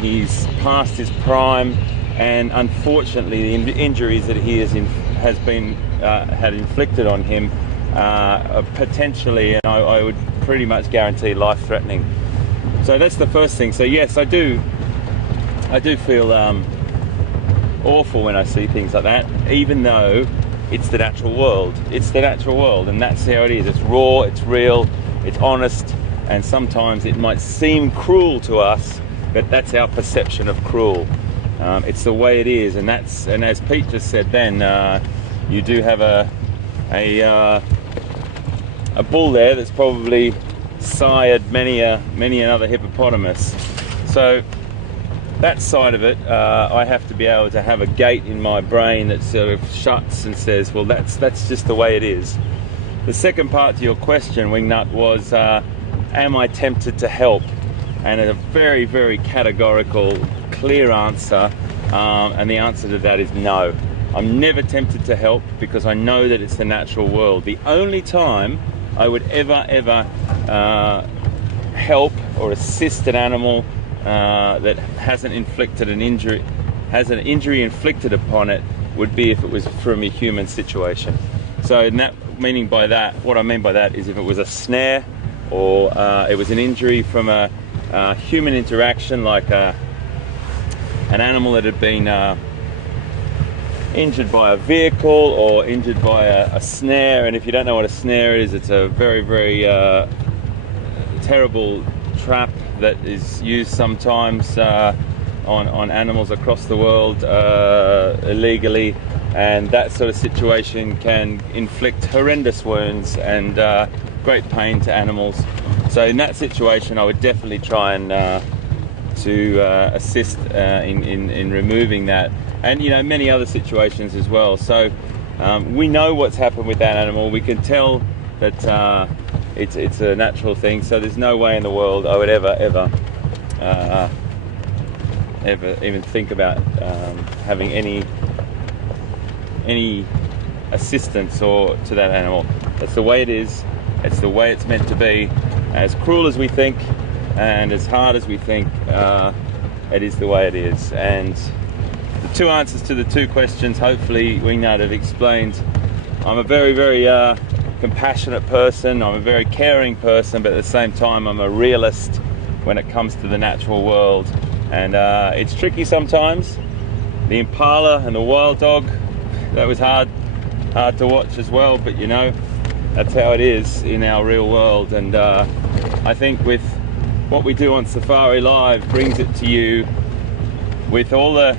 He's past his prime, and unfortunately the injuries that he had inflicted on him are potentially, and I would pretty much guarantee, life-threatening. So that's the first thing. So yes, I do feel awful when I see things like that, even though it's the natural world. It's the natural world, and that's how it is. It's raw, it's real, it's honest, and sometimes it might seem cruel to us, but that's our perception of cruel. It's the way it is, and as Pete just said then, you do have a bull there that's probably sired many another hippopotamus. So that side of it, I have to be able to have a gate in my brain that sort of shuts and says, well, that's just the way it is. The second part to your question, Wingnut, was am I tempted to help? And a very, very categorical, clear answer, and the answer to that is no. I'm never tempted to help because I know that it's the natural world. The only time I would ever help or assist an animal that hasn't inflicted an injury, has an injury inflicted upon it, would be if it was from a human situation. So in that, meaning by that, what I mean by that is if it was a snare or it was an injury from a human interaction, like an animal that had been injured by a vehicle or injured by a snare. And if you don't know what a snare is, it's a very terrible trap that is used sometimes on animals across the world illegally, and that sort of situation can inflict horrendous wounds and great pain to animals. So in that situation I would definitely try and to assist in removing that, and you know, many other situations as well. So we know what's happened with that animal. We can tell that it's a natural thing, so there's no way in the world I would ever even think about having any assistance or to that animal. That's the way it is. It's the way it's meant to be. As cruel as we think and as hard as we think, it is the way it is. And the two answers to the two questions, hopefully Wingnut have explained. I'm a very compassionate person, I'm a very caring person, but at the same time I'm a realist when it comes to the natural world. And it's tricky sometimes. The impala and the wild dog, that was hard to watch as well, but you know, that's how it is in our real world. And I think with what we do on Safari Live brings it to you with all the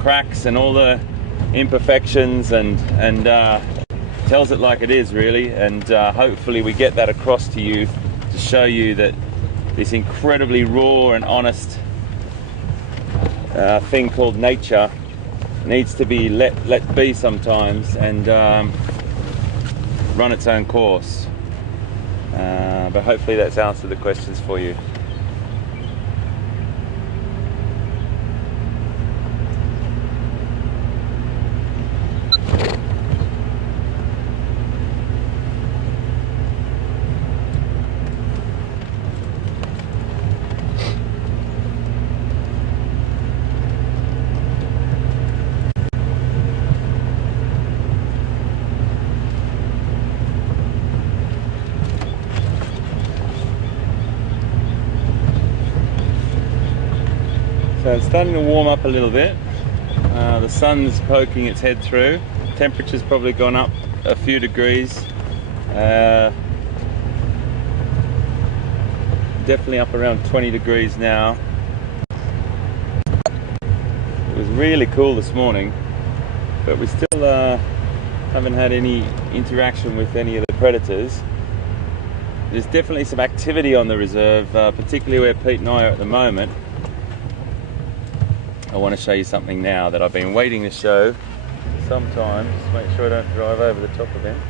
cracks and all the imperfections, and tells it like it is really. And hopefully we get that across to you to show you that this incredibly raw and honest thing called nature needs to be let be sometimes and run its own course. But hopefully that's answered the questions for you. So it's starting to warm up a little bit. The sun's poking its head through. Temperature's probably gone up a few degrees. Definitely up around 20 degrees now. It was really cool this morning, but we still haven't had any interaction with any of the predators. There's definitely some activity on the reserve, particularly where Pete and I are at the moment. I want to show you something now that I've been waiting to show sometimes. Make sure I don't drive over the top of him.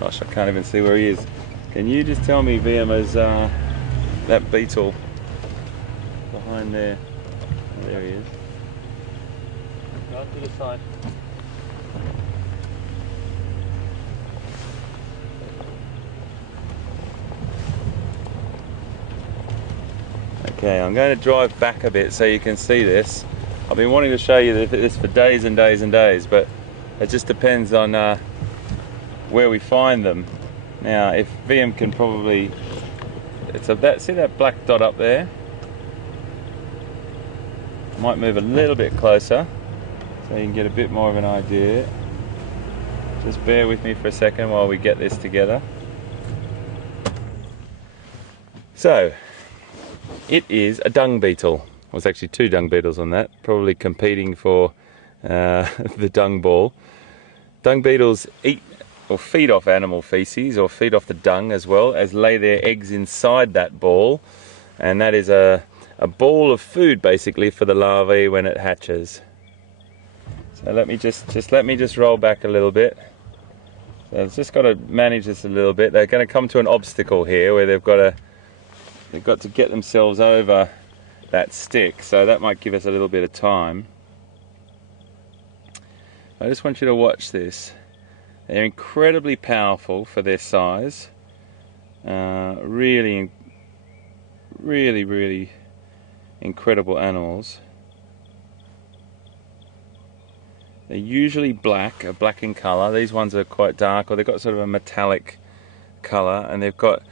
Gosh, I can't even see where he is. Can you just tell me, VMers, that beetle behind there? Oh, there he is. Go to the side. Okay, I'm going to drive back a bit so you can see this. I've been wanting to show you this for days and days and days, but it just depends on where we find them. Now, if VM can probably, see that black dot up there? I might move a little bit closer so you can get a bit more of an idea. Just bear with me for a second while we get this together. So, it is a dung beetle. Well, it's actually two dung beetles on that, probably competing for the dung ball. Dung beetles eat or feed off animal feces, or feed off the dung, as well as lay their eggs inside that ball, and that is a ball of food basically for the larvae when it hatches. So let me just roll back a little bit. So I've just got to manage this a little bit. They're going to come to an obstacle here where they've got to get themselves over that stick, so that might give us a little bit of time. I just want you to watch this. They're incredibly powerful for their size. Really incredible animals. They're usually black in colour. These ones are quite dark, or they've got sort of a metallic colour, and they've got,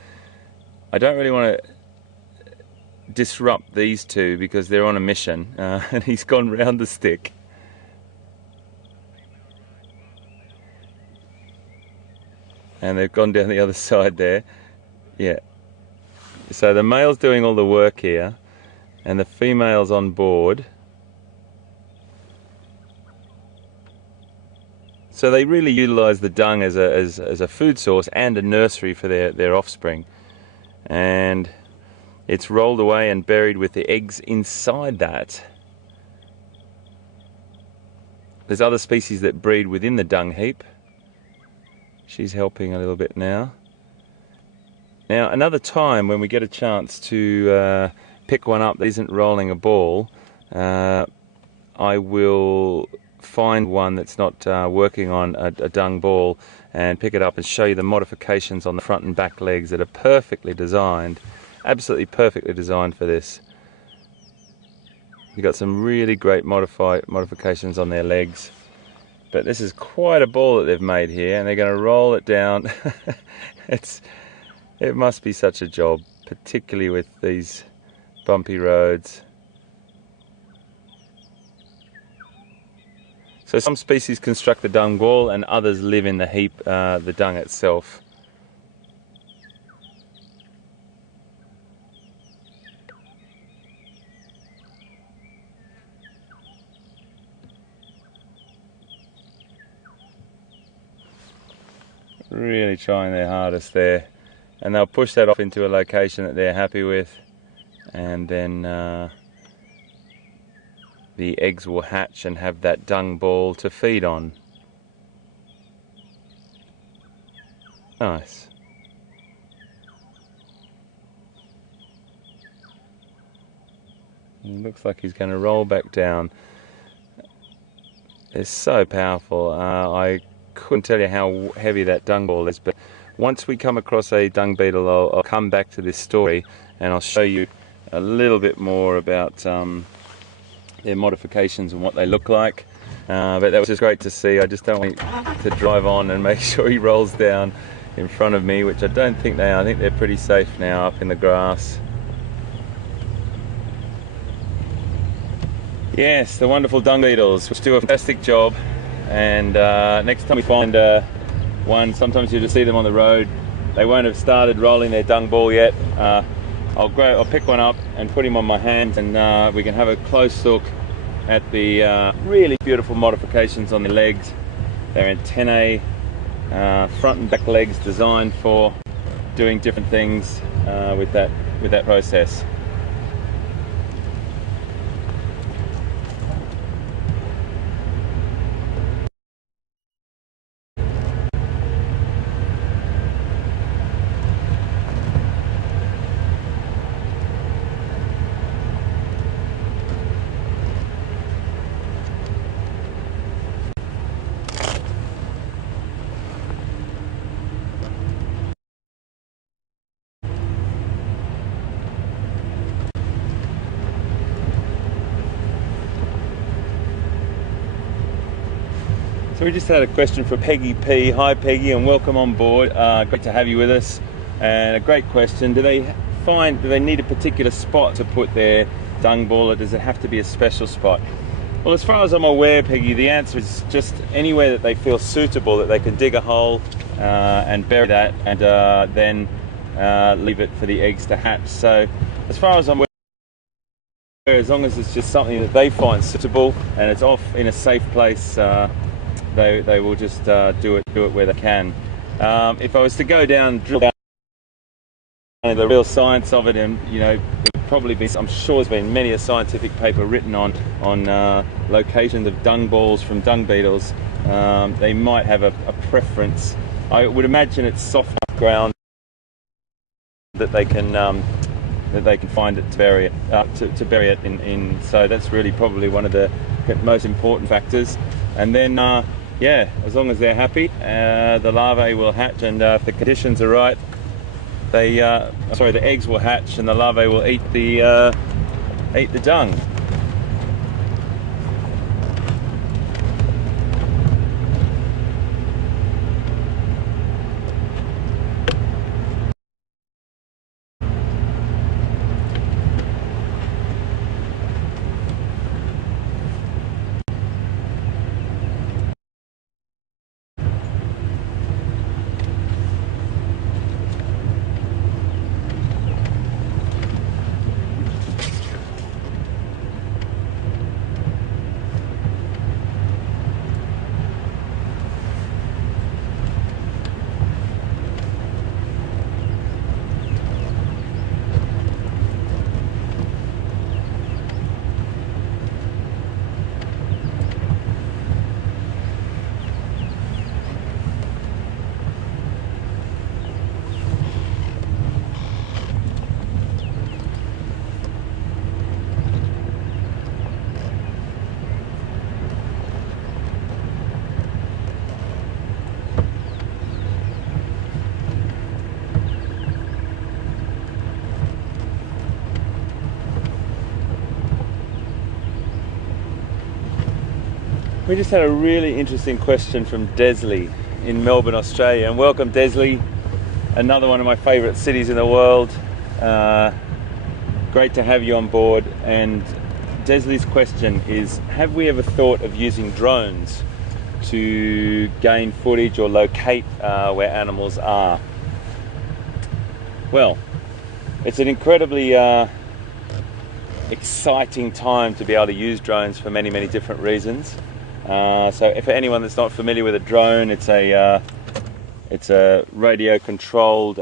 I don't really want to disrupt these two because they're on a mission, and he's gone round the stick. And they've gone down the other side there. Yeah. So the male's doing all the work here, and the female's on board. So they really utilise the dung as a food source and a nursery for their offspring. And it's rolled away and buried with the eggs inside that. There's other species that breed within the dung heap. She's helping a little bit now. Now, another time when we get a chance to pick one up that isn't rolling a ball, I will find one that's not working on a dung ball and pick it up and show you the modifications on the front and back legs that are perfectly designed, absolutely perfectly designed for this. You've got some really great modifications on their legs. But this is quite a ball that they've made here, and they're going to roll it down. It must be such a job, particularly with these bumpy roads. So some species construct the dung ball, and others live in the heap, the dung itself. Really trying their hardest there, and they'll push that off into a location that they're happy with, and then the eggs will hatch and have that dung ball to feed on. Nice. It looks like he's going to roll back down. It's so powerful. I couldn't tell you how heavy that dung ball is, but once we come across a dung beetle, I'll come back to this story and I'll show you a little bit more about their modifications and what they look like. But that was just great to see. I just don't want to drive on and make sure he rolls down in front of me, which I don't think they are. I think they're pretty safe now up in the grass. Yes, the wonderful dung beetles, which do a fantastic job. And next time we find one, sometimes you just see them on the road. They won't have started rolling their dung ball yet. I'll pick one up and put him on my hand, and we can have a close look at the really beautiful modifications on the legs. Their antennae, front and back legs designed for doing different things with that process. So we just had a question for Peggy P. Hi Peggy, and welcome on board. Great to have you with us. And a great question. Do they need a particular spot to put their dung ball, or does it have to be a special spot? Well, as far as I'm aware, Peggy, the answer is just anywhere that they feel suitable, that they can dig a hole and bury that, and then leave it for the eggs to hatch. So as far as I'm aware, as long as it's just something that they find suitable and it's off in a safe place, they will just do it where they can. If I was to go down, drill down into the real science of it, and it would probably be, I'm sure there's been many a scientific paper written on locations of dung balls from dung beetles. They might have a preference. I would imagine it's soft ground that they can that they can find it to bury it, to bury it in. So that's really probably one of the most important factors. And then yeah, as long as they're happy, the larvae will hatch, and if the conditions are right, they the eggs will hatch and the larvae will eat the dung. We just had a really interesting question from Desley in Melbourne, Australia. And welcome, Desley, another one of my favourite cities in the world. Great to have you on board. And Desley's question is, have we ever thought of using drones to gain footage or locate where animals are? Well, it's an incredibly exciting time to be able to use drones for many, many different reasons. So for anyone that's not familiar with a drone, it's a radio-controlled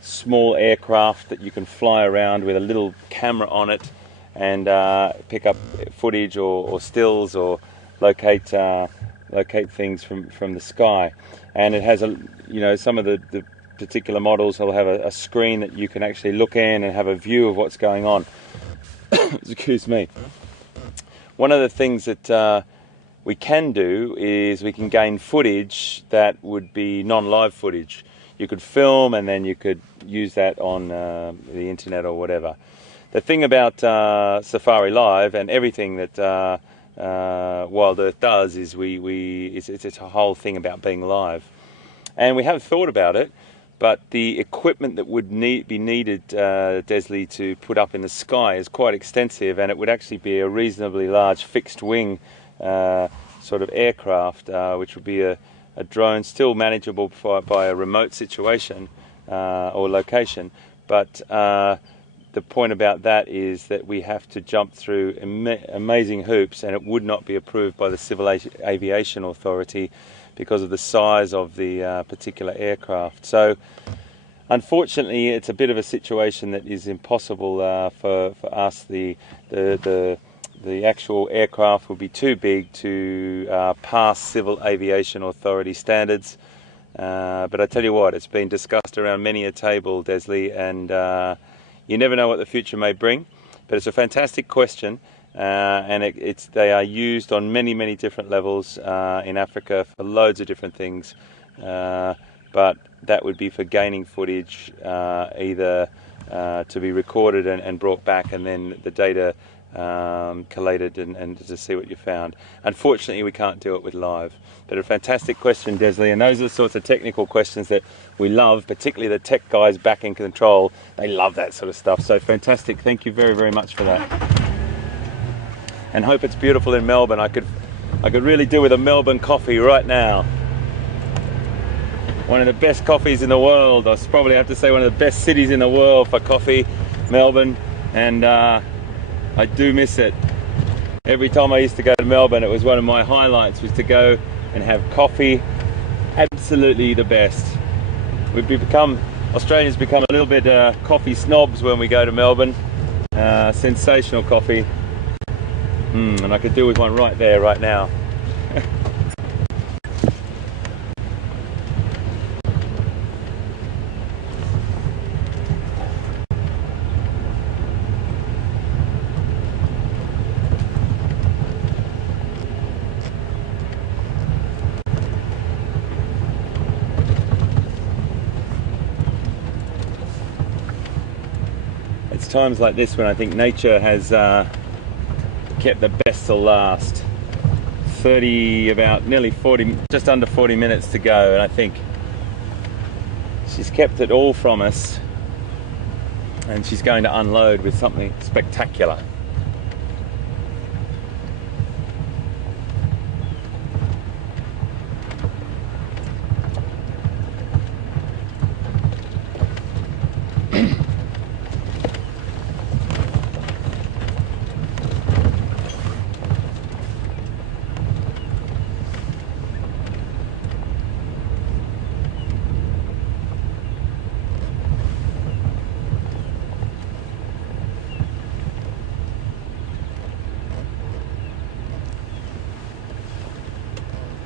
small aircraft that you can fly around with a little camera on it and pick up footage or stills or locate things from the sky. And it has some of the particular models will have a screen that you can actually look in and have a view of what's going on. Excuse me. One of the things that we can do is we can gain footage that would be non-live footage. You could film and then you could use that on the internet or whatever. The thing about Safari Live and everything that Wild Earth does is it's a whole thing about being live. And we have thought about it, but the equipment that would be needed, Desley, to put up in the sky is quite extensive, and it would actually be a reasonably large fixed wing sort of aircraft, which would be a drone, still manageable by a remote situation or location. But the point about that is that we have to jump through amazing hoops, and it would not be approved by the Civil Aviation Authority because of the size of the particular aircraft. So unfortunately, it's a bit of a situation that is impossible for us. The actual aircraft will be too big to pass Civil Aviation Authority standards. But I tell you what, it's been discussed around many a table, Desley, and you never know what the future may bring. But it's a fantastic question, and they are used on many, many different levels in Africa for loads of different things. But that would be for gaining footage, either to be recorded and brought back, and then the data collated and to see what you found. Unfortunately, we can't do it with live. But a fantastic question, Desley, and those are the sorts of technical questions that we love, particularly the tech guys back in control. They love that sort of stuff. So fantastic. Thank you very, very much for that. And hope it's beautiful in Melbourne. I could really do with a Melbourne coffee right now. One of the best coffees in the world. I probably have to say one of the best cities in the world for coffee, Melbourne, and I do miss it. Every time I used to go to Melbourne, it was one of my highlights, was to go and have coffee. Absolutely the best. Australians become a little bit coffee snobs when we go to Melbourne. Sensational coffee. And I could do with one right there, right now. times like this when I think nature has kept the best till last. About nearly 40, just under 40 minutes to go, and I think she's kept it all from us, and she's going to unload with something spectacular.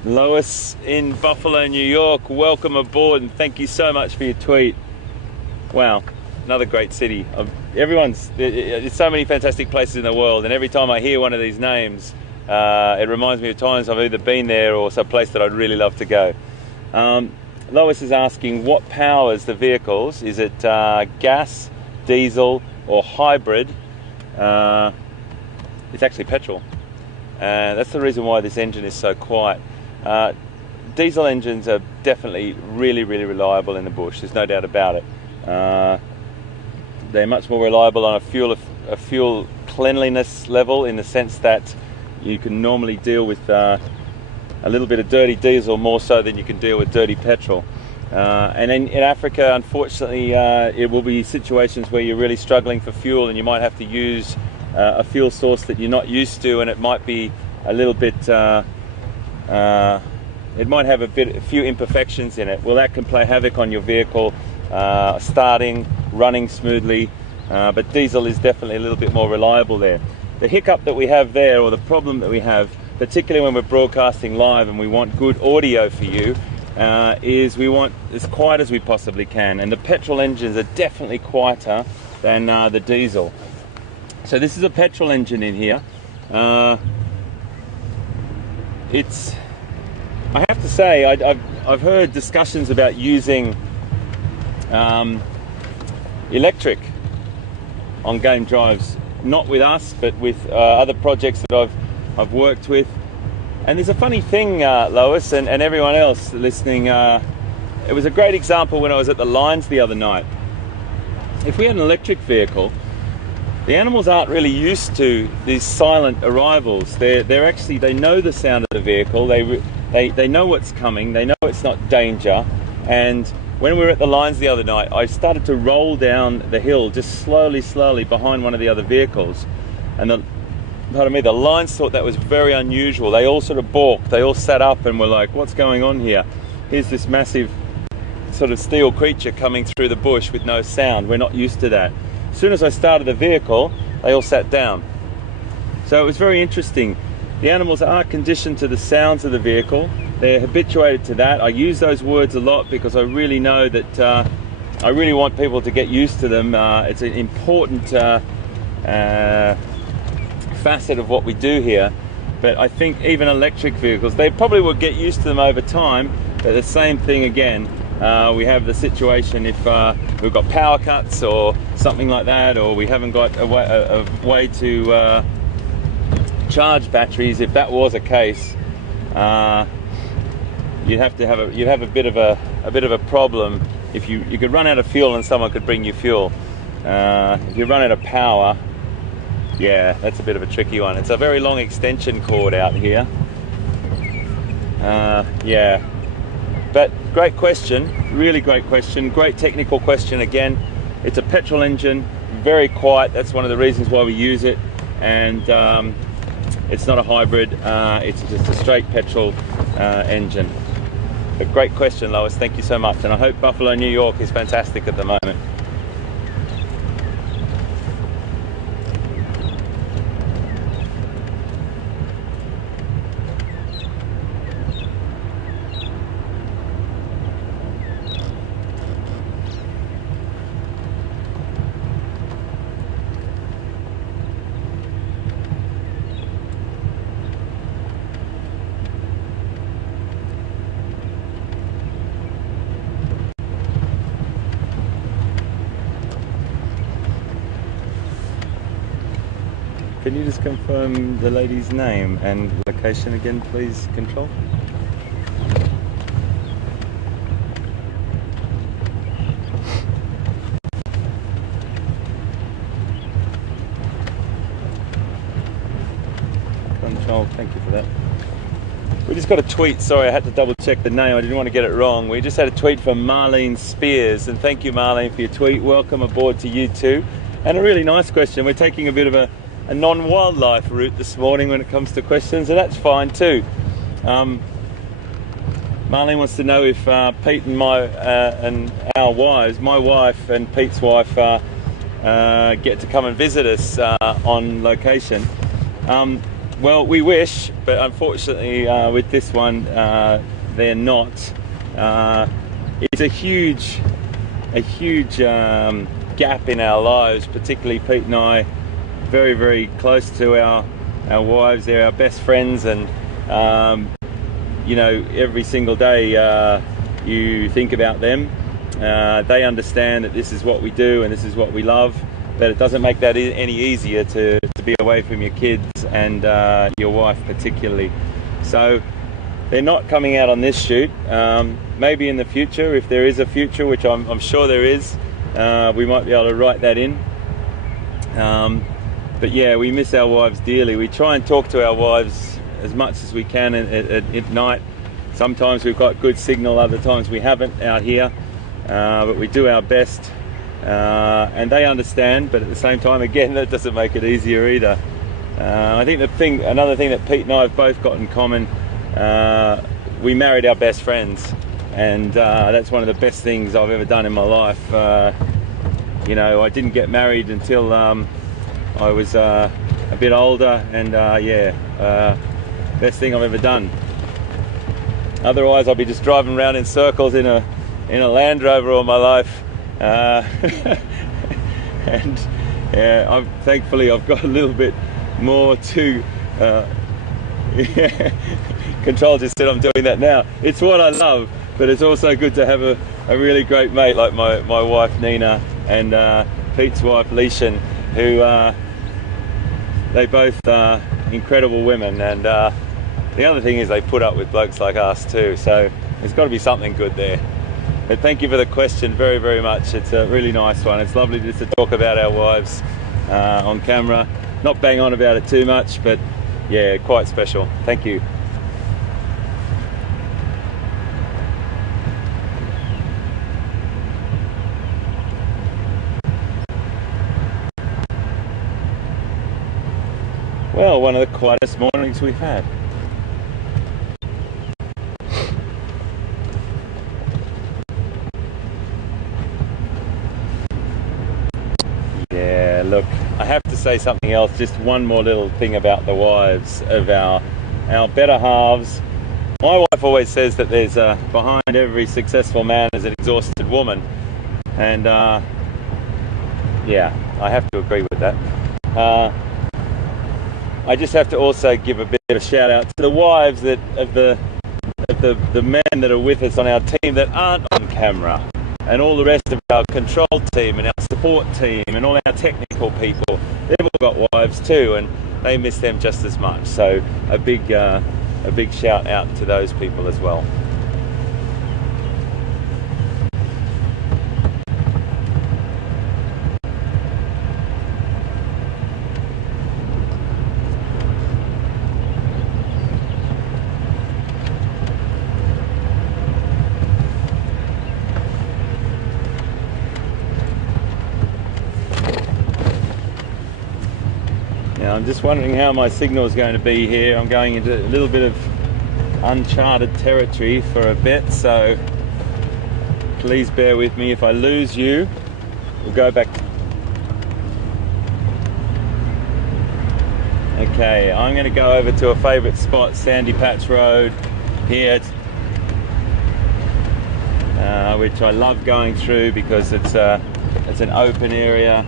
Lois in Buffalo, New York, welcome aboard and thank you so much for your tweet. Wow, another great city. There's so many fantastic places in the world, and every time I hear one of these names, it reminds me of times I've either been there or some place that I'd really love to go. Lois is asking what powers the vehicles. Is it gas, diesel, or hybrid? It's actually petrol. That's the reason why this engine is so quiet. Diesel engines are definitely really reliable in the bush, there's no doubt about it. They're much more reliable on a fuel cleanliness level, in the sense that you can normally deal with a little bit of dirty diesel more so than you can deal with dirty petrol. And in Africa, unfortunately, it will be situations where you're really struggling for fuel and you might have to use a fuel source that you're not used to, and it might be a little bit it might have a few imperfections in it. Well, that can play havoc on your vehicle starting, running smoothly, but diesel is definitely a little bit more reliable there. The hiccup that we have there, or the problem that we have, particularly when we're broadcasting live and we want good audio for you, is we want as quiet as we possibly can, and the petrol engines are definitely quieter than the diesel. So this is a petrol engine in here. I have to say, I've heard discussions about using electric on game drives, not with us, but with other projects that I've worked with. And there's a funny thing, Lois, and everyone else listening. It was a great example when I was at the lines the other night. If we had an electric vehicle, the animals aren't really used to these silent arrivals. They know the sound of the vehicle. They know what's coming. They know it's not danger. And when we were at the lines the other night, I started to roll down the hill just slowly behind one of the other vehicles, and the lines thought that was very unusual. They all sort of balked. They all sat up and were like, "What's going on here? Here's this massive sort of steel creature coming through the bush with no sound. We're not used to that." As soon as I started the vehicle, they all sat down. So it was very interesting. The animals are conditioned to the sounds of the vehicle. They're habituated to that. I use those words a lot because I really know that I really want people to get used to them. It's an important facet of what we do here. But I think even electric vehicles, they probably will get used to them over time. But the same thing again. We have the situation if we've got power cuts or something like that, or we haven't got a way to charge batteries. If that was a case, you'd have a bit of a problem. If you could run out of fuel and someone could bring you fuel. If you run out of power, yeah, that's a bit of a tricky one. It's a very long extension cord out here. Yeah. But great question, really great question, great technical question again. It's a petrol engine, very quiet, that's one of the reasons why we use it, and it's not a hybrid, it's just a straight petrol engine. But great question, Lois, thank you so much, and I hope Buffalo, New York is fantastic at the moment. Can you just confirm the lady's name and location again, please, Control? Control, thank you for that. We just got a tweet, sorry, I had to double check the name, I didn't want to get it wrong. We just had a tweet from Marlene Spears, and thank you, Marlene, for your tweet. Welcome aboard to you too. And a really nice question. We're taking a bit of a non-wildlife route this morning when it comes to questions, and that's fine too. Marlene wants to know if Pete and our wives, my wife and Pete's wife, get to come and visit us on location. Well, we wish, but unfortunately with this one, they're not. It's a huge gap in our lives, particularly Pete and I, very, very close to our wives. They're our best friends, and you know, every single day you think about them. They understand that this is what we do and this is what we love, but it doesn't make that any easier to be away from your kids and your wife particularly. So they're not coming out on this shoot. Maybe in the future, if there is a future, which I'm sure there is, we might be able to write that in. But yeah, we miss our wives dearly. We try and talk to our wives as much as we can at night. Sometimes we've got good signal, other times we haven't out here, but we do our best. And they understand, but at the same time, again, that doesn't make it easier either. I think another thing that Pete and I have both got in common, we married our best friends, and that's one of the best things I've ever done in my life. You know, I didn't get married until I was a bit older, and best thing I've ever done. Otherwise, I'll be just driving around in circles in a Land Rover all my life. And yeah, thankfully I've got a little bit more to Control just said I'm doing that now. It's what I love, but it's also good to have a really great mate like my wife Nina and Pete's wife Leishan, who they both are incredible women, and the other thing is they put up with blokes like us too, so there's got to be something good there. But thank you for the question very, very much. It's a really nice one. It's lovely just to talk about our wives on camera. Not bang on about it too much, but yeah, quite special. Thank you. Well, one of the quietest mornings we've had. Yeah, look, I have to say something else, just one more little thing about the wives of our better halves. My wife always says that there's behind every successful man is an exhausted woman, and yeah, I have to agree with that. I just have to also give a bit of a shout out to the wives of the men that are with us on our team that aren't on camera, and all the rest of our control team and our support team and all our technical people. They've all got wives too, and they miss them just as much. So a big shout out to those people as well. I'm just wondering how my signal is going to be here. I'm going into a little bit of uncharted territory for a bit, so please bear with me. If I lose you, we'll go back. Okay, I'm going to go over to a favourite spot, Sandy Patch Road here, which I love going through because it's an open area.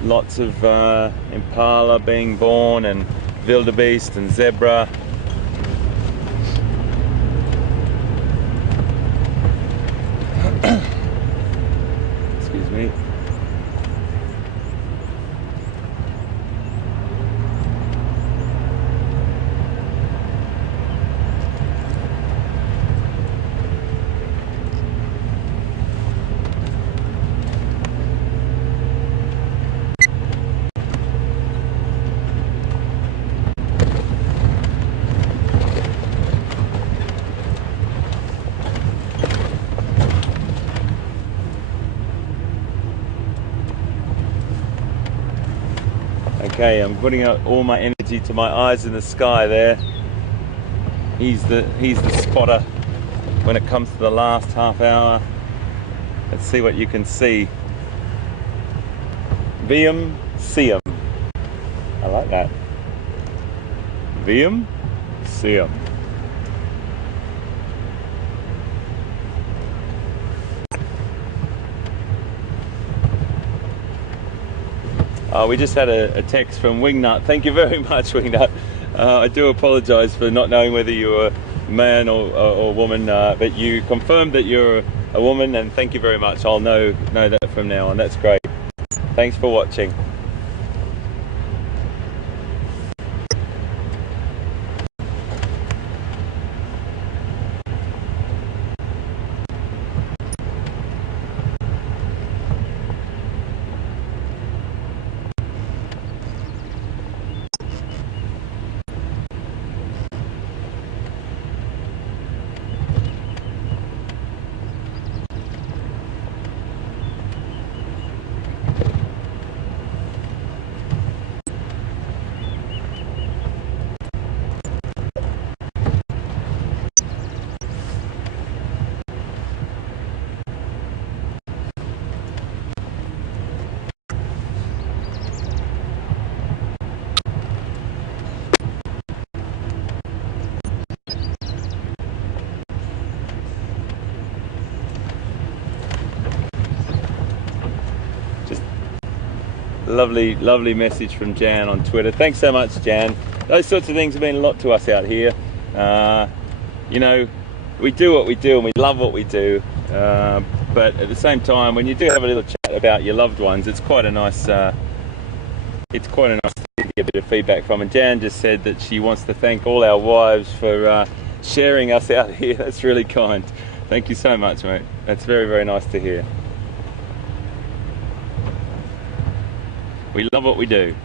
Lots of impala being born, and wildebeest and zebra. Excuse me. Okay, I'm putting out all my energy to my eyes in the sky there. He's the spotter when it comes to the last half hour. Let's see what you can see. Vium Sium. I like that. Vium Sium. We just had a text from Wingnut. Thank you very much, Wingnut. I do apologise for not knowing whether you were man or woman, but you confirmed that you're a woman, and thank you very much. I'll know that from now on. That's great. Thanks for watching. Lovely message from Jan on Twitter. Thanks so much, Jan. Those sorts of things have mean a lot to us out here. You know, we do what we do and we love what we do, but at the same time, when you do have a little chat about your loved ones, it's quite a nice thing to get a bit of feedback from. And Jan just said that she wants to thank all our wives for sharing us out here. That's really kind. Thank you so much, mate. That's very nice to hear. We love what we do.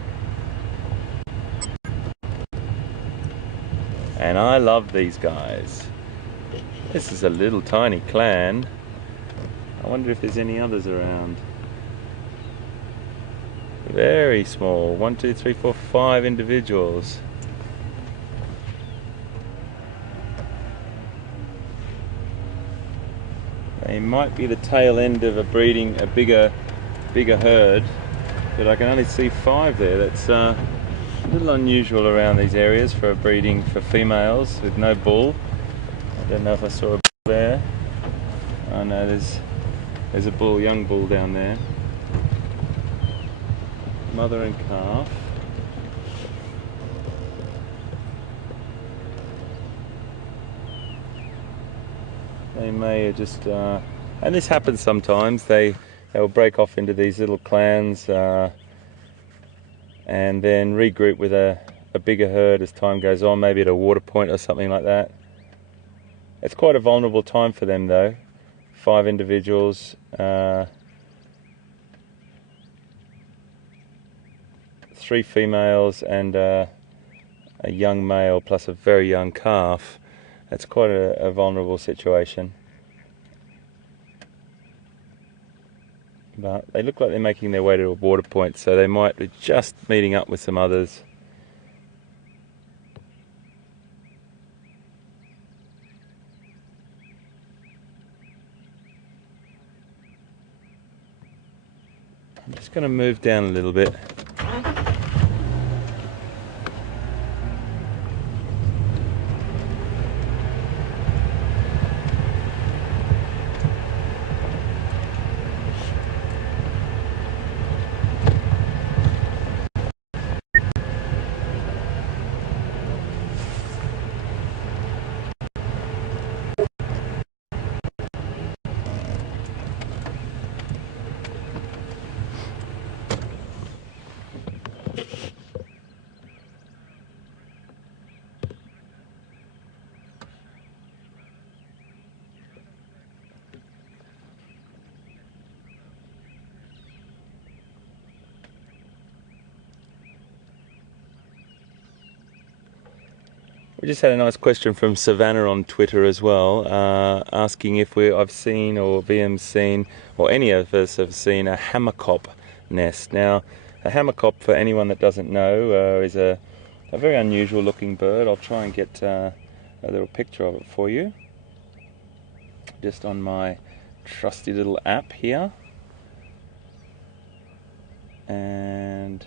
And I love these guys. This is a little tiny clan. I wonder if there's any others around. Very small. 1, 2, 3, 4, 5 individuals. They might be the tail end of a bigger herd. But I can only see 5 there. That's a little unusual around these areas for breeding for females with no bull. I don't know if I saw a bull there. Oh no, there's a young bull down there. Mother and calf. They may have just, and this happens sometimes. They will break off into these little clans and then regroup with a bigger herd as time goes on, maybe at a water point or something like that. It's quite a vulnerable time for them though. 5 individuals, 3 females and a young male plus a very young calf. That's quite a vulnerable situation. But they look like they're making their way to a water point, so they might be just meeting up with some others. I'm just going to move down a little bit. We just had a nice question from Savannah on Twitter as well, asking if I've seen, or VM's seen, or any of us have seen a hammerkop nest. Now, A hammerkop, for anyone that doesn't know, is a very unusual looking bird. I'll try and get a little picture of it for you, just on my trusty little app here. And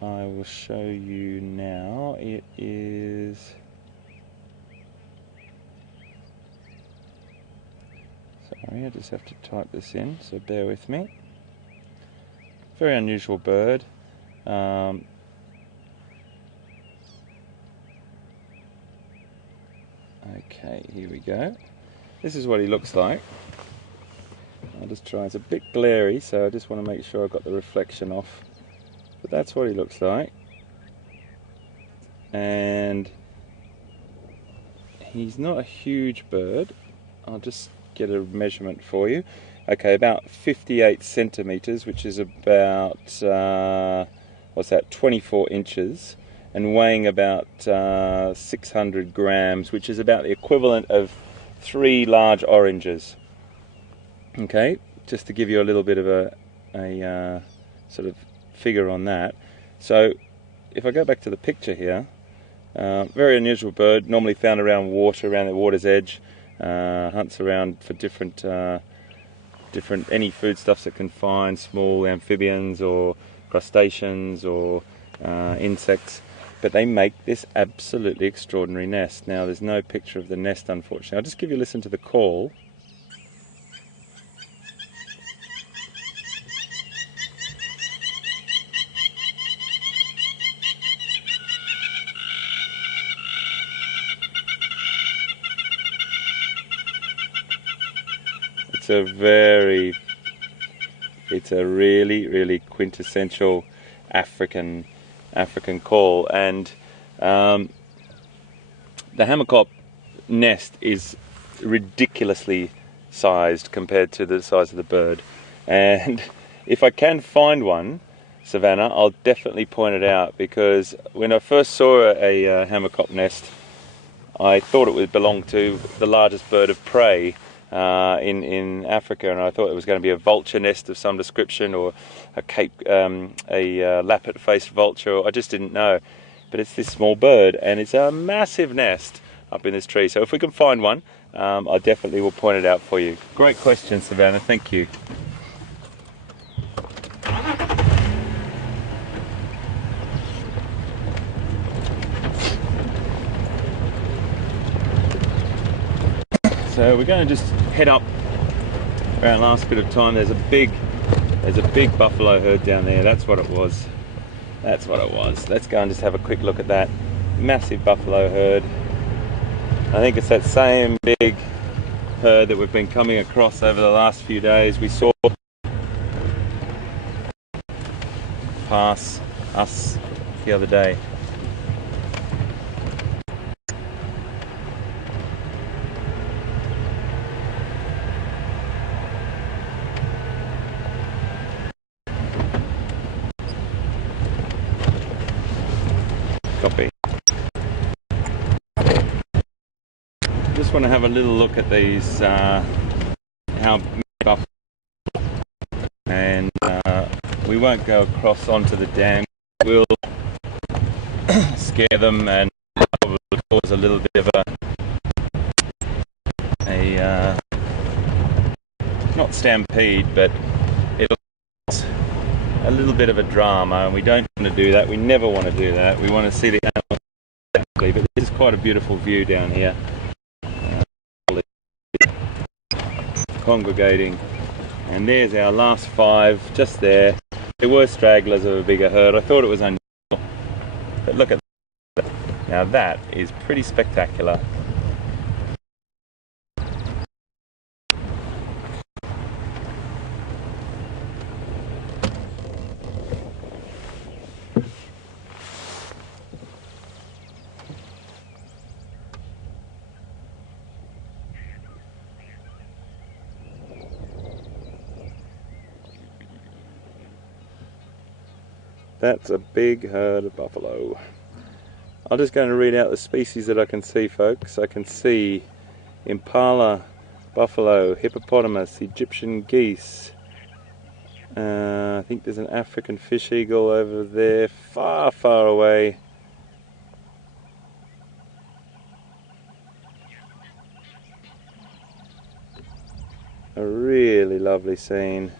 I will show you now. It is... Sorry, I just have to type this in, so bear with me. Very unusual bird. Okay, here we go. This is what he looks like. I'll just try. It's a bit glary, so I just want to make sure I've got the reflection off. But that's what he looks like. And he's not a huge bird. I'll just get a measurement for you. Okay, about 58 centimeters, which is about, what's that, 24 inches, and weighing about 600 grams, which is about the equivalent of 3 large oranges. Okay, just to give you a little bit of a sort of figure on that. So if I go back to the picture here, very unusual bird, normally found around water, around the water's edge, hunts around for different any foodstuffs it can find, small amphibians or crustaceans or insects. But they make this absolutely extraordinary nest. Now there's no picture of the nest, unfortunately. I'll just give you a listen to the call. It's a really quintessential African call, and the hammerkop nest is ridiculously sized compared to the size of the bird. And if I can find one, Savannah, I'll definitely point it out, because when I first saw a hammerkop nest, I thought it would belong to the largest bird of prey in Africa, and I thought it was going to be a vulture nest of some description, or a lappet-faced vulture. I just didn't know, but it's this small bird, and it's a massive nest up in this tree. So if we can find one, I definitely will point it out for you. Great question, Savannah. Thank you. So we're going to just head up around last bit of time. There's a big buffalo herd down there. That's what it was. That's what it was. Let's go and just have a quick look at that massive buffalo herd. I think it's that same big herd that we've been coming across over the last few days. We saw pass us the other day. Copy. Just want to have a little look at these, how buff, and we won't go across onto the dam. We'll scare them and probably cause a little bit of a not stampede, but it'll cause a little bit of a drama, and we don't want to do that. We never want to do that. We want to see the animals, but this is quite a beautiful view down here. Congregating, and there's our last 5 just there. There were stragglers of a bigger herd. I thought it was unusual, but look at that. Now that is pretty spectacular. That's a big herd of buffalo. I'm just going to read out the species that I can see, folks. I can see impala, buffalo, hippopotamus, Egyptian geese, I think there's an African fish eagle over there, far, far away. A really lovely scene.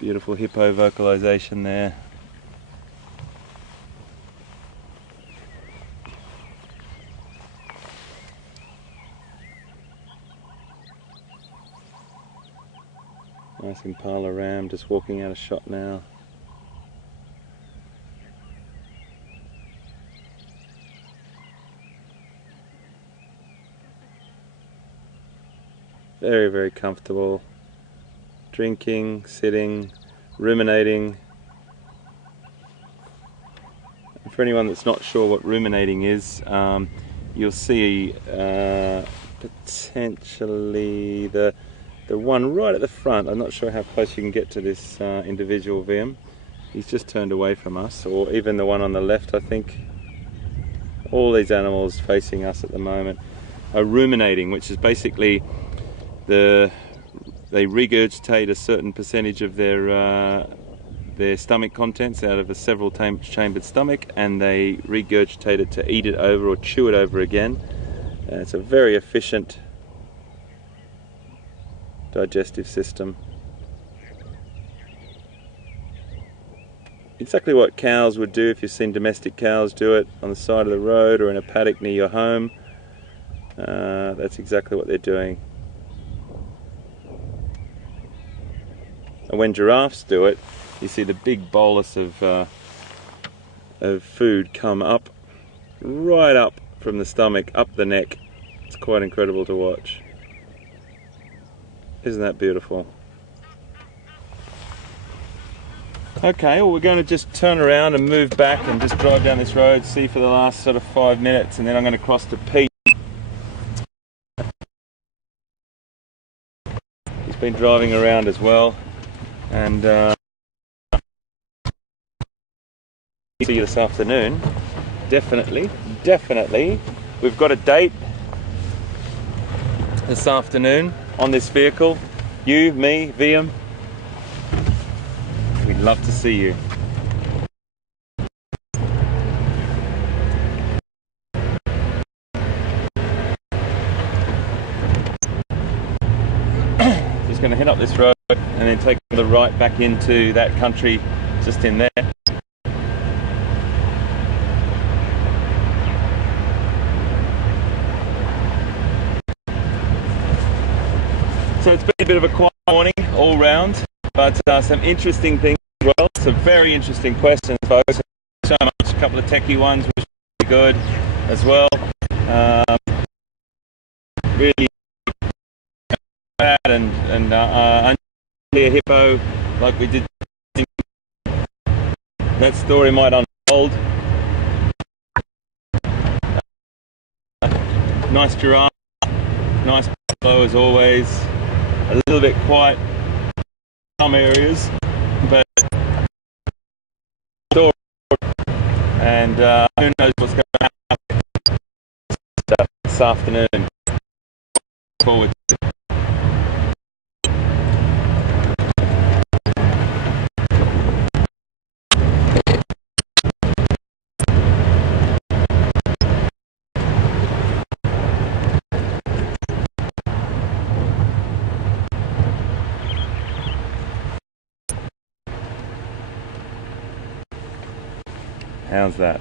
Beautiful hippo vocalization there. Nice impala ram just walking out of shot now. Very, very comfortable. Drinking, sitting, ruminating. And for anyone that's not sure what ruminating is, you'll see potentially the one right at the front. I'm not sure how close you can get to this individual VM. He's just turned away from us, or even the one on the left, I think. All these animals facing us at the moment are ruminating, which is basically they regurgitate a certain percentage of their stomach contents out of a several chambered stomach, and they regurgitate it to eat it over or chew it over again. It's a very efficient digestive system. Exactly what cows would do if you've seen domestic cows do it on the side of the road or in a paddock near your home. That's exactly what they're doing. And when giraffes do it, you see the big bolus of food come up, right up from the stomach, up the neck. It's quite incredible to watch. Isn't that beautiful? Okay, well, we're going to just turn around and move back and just drive down this road, see for the last sort of 5 minutes, and then I'm going to cross to Pete. He's been driving around as well, and see you this afternoon. Definitely. We've got a date this afternoon on this vehicle. You, me, VM. We'd love to see you. Just going to head up this road and then take the right back into that country just in there. So it's been a bit of a quiet morning all round, but some interesting things as well, some very interesting questions, folks. So much, a couple of techie ones, which were good as well. Really bad and unclear hippo, like we did. That story might unfold. Nice giraffe, nice buffalo as always. A little bit quiet in some areas, but and who knows what's going to happen this afternoon. Forward. How's that?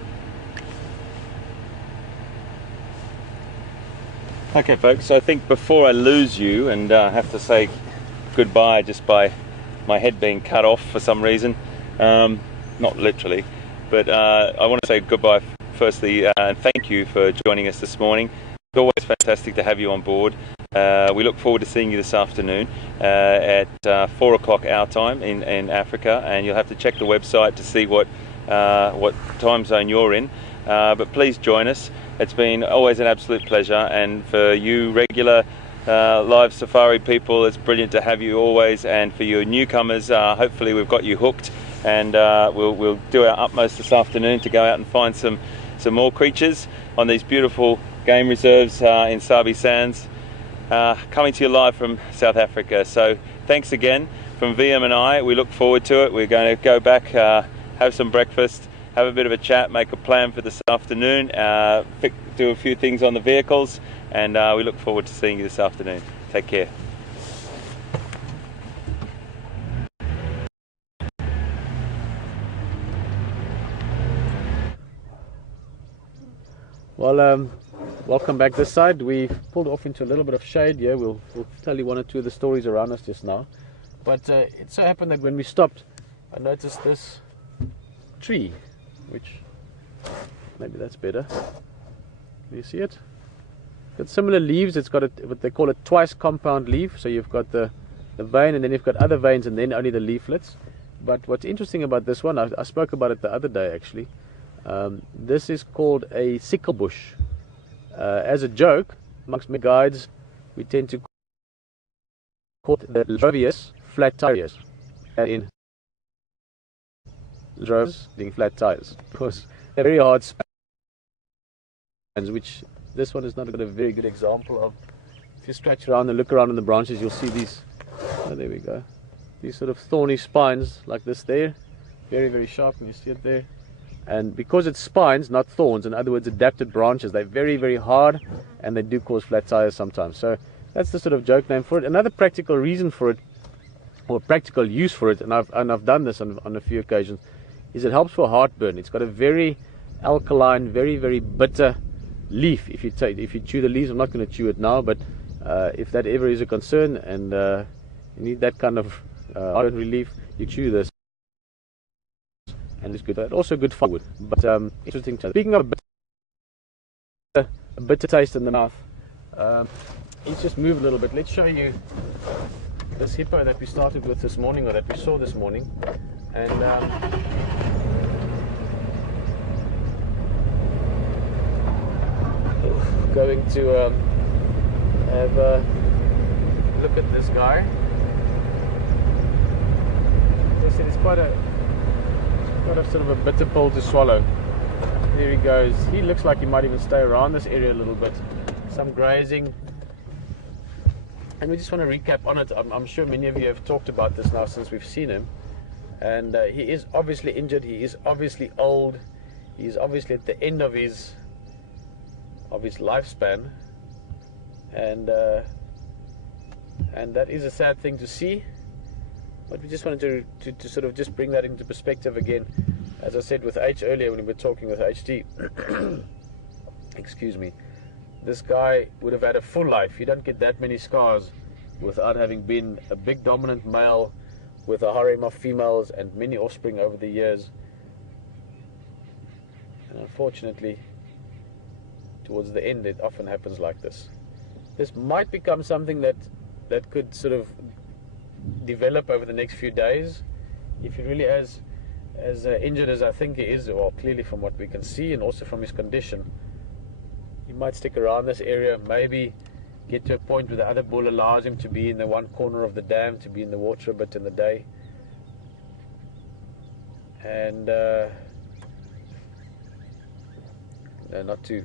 Okay folks, so I think before I lose you and have to say goodbye just by my head being cut off for some reason, not literally, but I want to say goodbye firstly and thank you for joining us this morning. It's always fantastic to have you on board. We look forward to seeing you this afternoon at 4 o'clock our time in Africa, and you'll have to check the website to see what time zone you're in, but please join us. It's been always an absolute pleasure, and for you regular live safari people, it's brilliant to have you always, and for you newcomers, hopefully we've got you hooked, and we'll do our utmost this afternoon to go out and find some some more creatures on these beautiful game reserves in Sabi Sands, coming to you live from South Africa. So thanks again from VM and I. We look forward to it. We're going to go back, have some breakfast, have a bit of a chat, make a plan for this afternoon, do a few things on the vehicles, and we look forward to seeing you this afternoon. Take care. Well, welcome back this side. We pulled off into a little bit of shade here. We'll tell you one or two of the stories around us just now. But it so happened that when we stopped, I noticed this tree, which maybe that's better. Can you see it? It's got similar leaves. It's got what they call a twice compound leaf. So you've got the vein, and then you've got other veins, and then only the leaflets. But what's interesting about this one, I spoke about it the other day actually. This is called a sickle bush. As a joke, amongst many guides, we tend to call it the Ladrovius flat tires. And in Ladrovius being flat tires, because they're very hard spans, which this one is not a very good example of. If you scratch around and look around in the branches, you'll see these. Oh, there we go. These sort of thorny spines like this there, very, very sharp, and you see it there. And because it's spines, not thorns, in other words, adapted branches, they're very, very hard, and they do cause flat tires sometimes. So that's the sort of joke name for it. Another practical reason for it, or practical use for it, and I've done this on a few occasions, is it helps for heartburn. It's got a very alkaline, very, very bitter leaf. If you chew the leaves, I'm not going to chew it now, but if that ever is a concern and you need that kind of heartburn relief, you chew this. And it's good. Also good firewood. But interesting. Speaking of a bitter taste in the mouth, let's just move a little bit. Let's show you this hippo that we started with this morning, or that we saw this morning, and going to have a look at this guy. As I said, it's quite a sort of a bitter pill to swallow. There he goes. He looks like he might even stay around this area a little bit. Some grazing. And we just want to recap on it. I'm sure many of you have talked about this now since we've seen him. And he is obviously injured. He is obviously old. He is obviously at the end of his lifespan. And that is a sad thing to see. But we just wanted to sort of just bring that into perspective again. As I said with H earlier when we were talking with HT, excuse me, this guy would have had a full life. You don't get that many scars without having been a big dominant male with a harem of females and many offspring over the years. And unfortunately, towards the end, it often happens like this. This might become something that could sort of develop over the next few days. If he really as injured as I think he is, well, clearly from what we can see and also from his condition, he might stick around this area, maybe get to a point where the other bull allows him to be in the one corner of the dam, to be in the water a bit in the day, and not to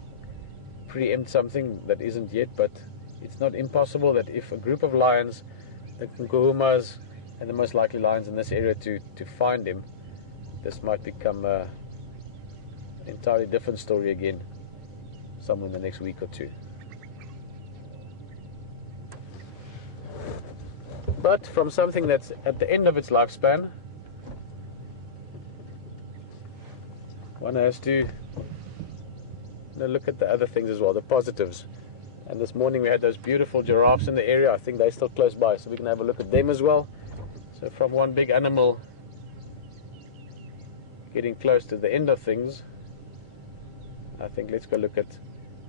preempt something that isn't yet, but it's not impossible that if a group of lions, the Nkuhumas and the most likely lions in this area to find him, this might become an entirely different story again somewhere in the next week or two. But from something that's at the end of its lifespan, one has to look at the other things as well, the positives. And this morning we had those beautiful giraffes in the area. I think they're still close by, so we can have a look at them as well. So from one big animal getting close to the end of things, I think let's go look at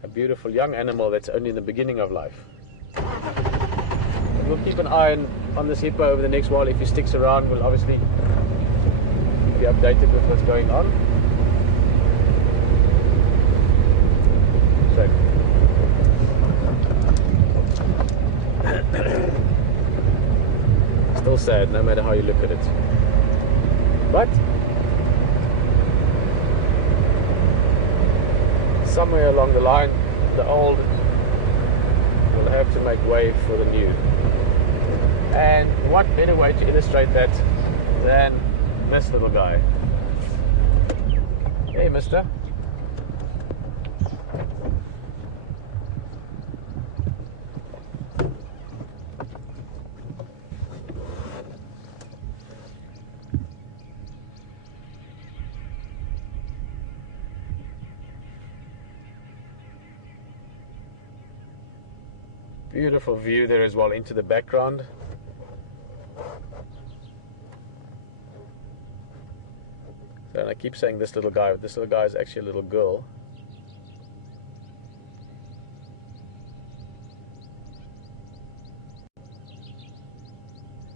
a beautiful young animal that's only in the beginning of life. But we'll keep an eye on this hippo over the next while. If he sticks around, we'll obviously keep you updated with what's going on. So still sad, no matter how you look at it. But somewhere along the line, the old will have to make way for the new. And what better way to illustrate that than this little guy? Hey, mister. Beautiful view there as well into the background. So, and I keep saying this little guy, but this little guy is actually a little girl.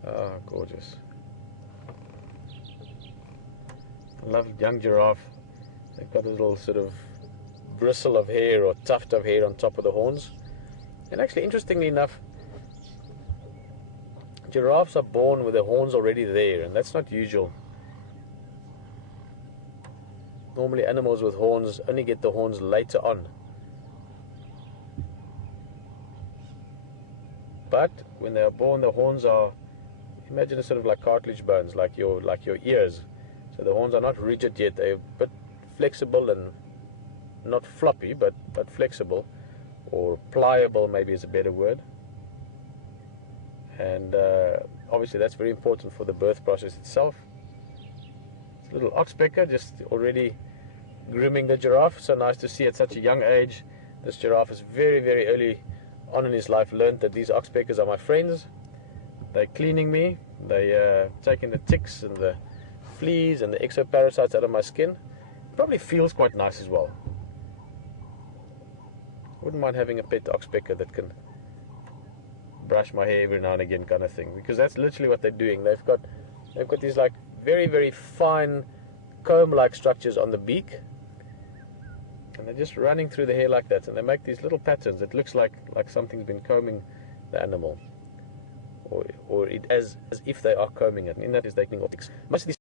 Oh, gorgeous. I love young giraffe. They've got a little sort of bristle of hair or tuft of hair on top of the horns. And actually, interestingly enough, giraffes are born with the horns already there, and that's not usual. Normally animals with horns only get the horns later on. But when they are born, the horns are, imagine a sort of like cartilage bones, like your ears. So the horns are not rigid yet, they're a bit flexible and not floppy, but flexible. Or pliable maybe is a better word. And obviously that's very important for the birth process itself. It's a little oxpecker just already grooming the giraffe. So nice to see at such a young age. This giraffe is very, very early on in his life learned that these oxpeckers are my friends. They're cleaning me. They're taking the ticks and the fleas and the exoparasites out of my skin. It probably feels quite nice as well. Wouldn't mind having a pet oxpecker that can brush my hair every now and again, kind of thing, because that's literally what they're doing. They've got these like very, very fine comb-like structures on the beak, and they're just running through the hair like that, and they make these little patterns. It looks like something's been combing the animal, or as if they are combing it. And in that is taking optics. Most of these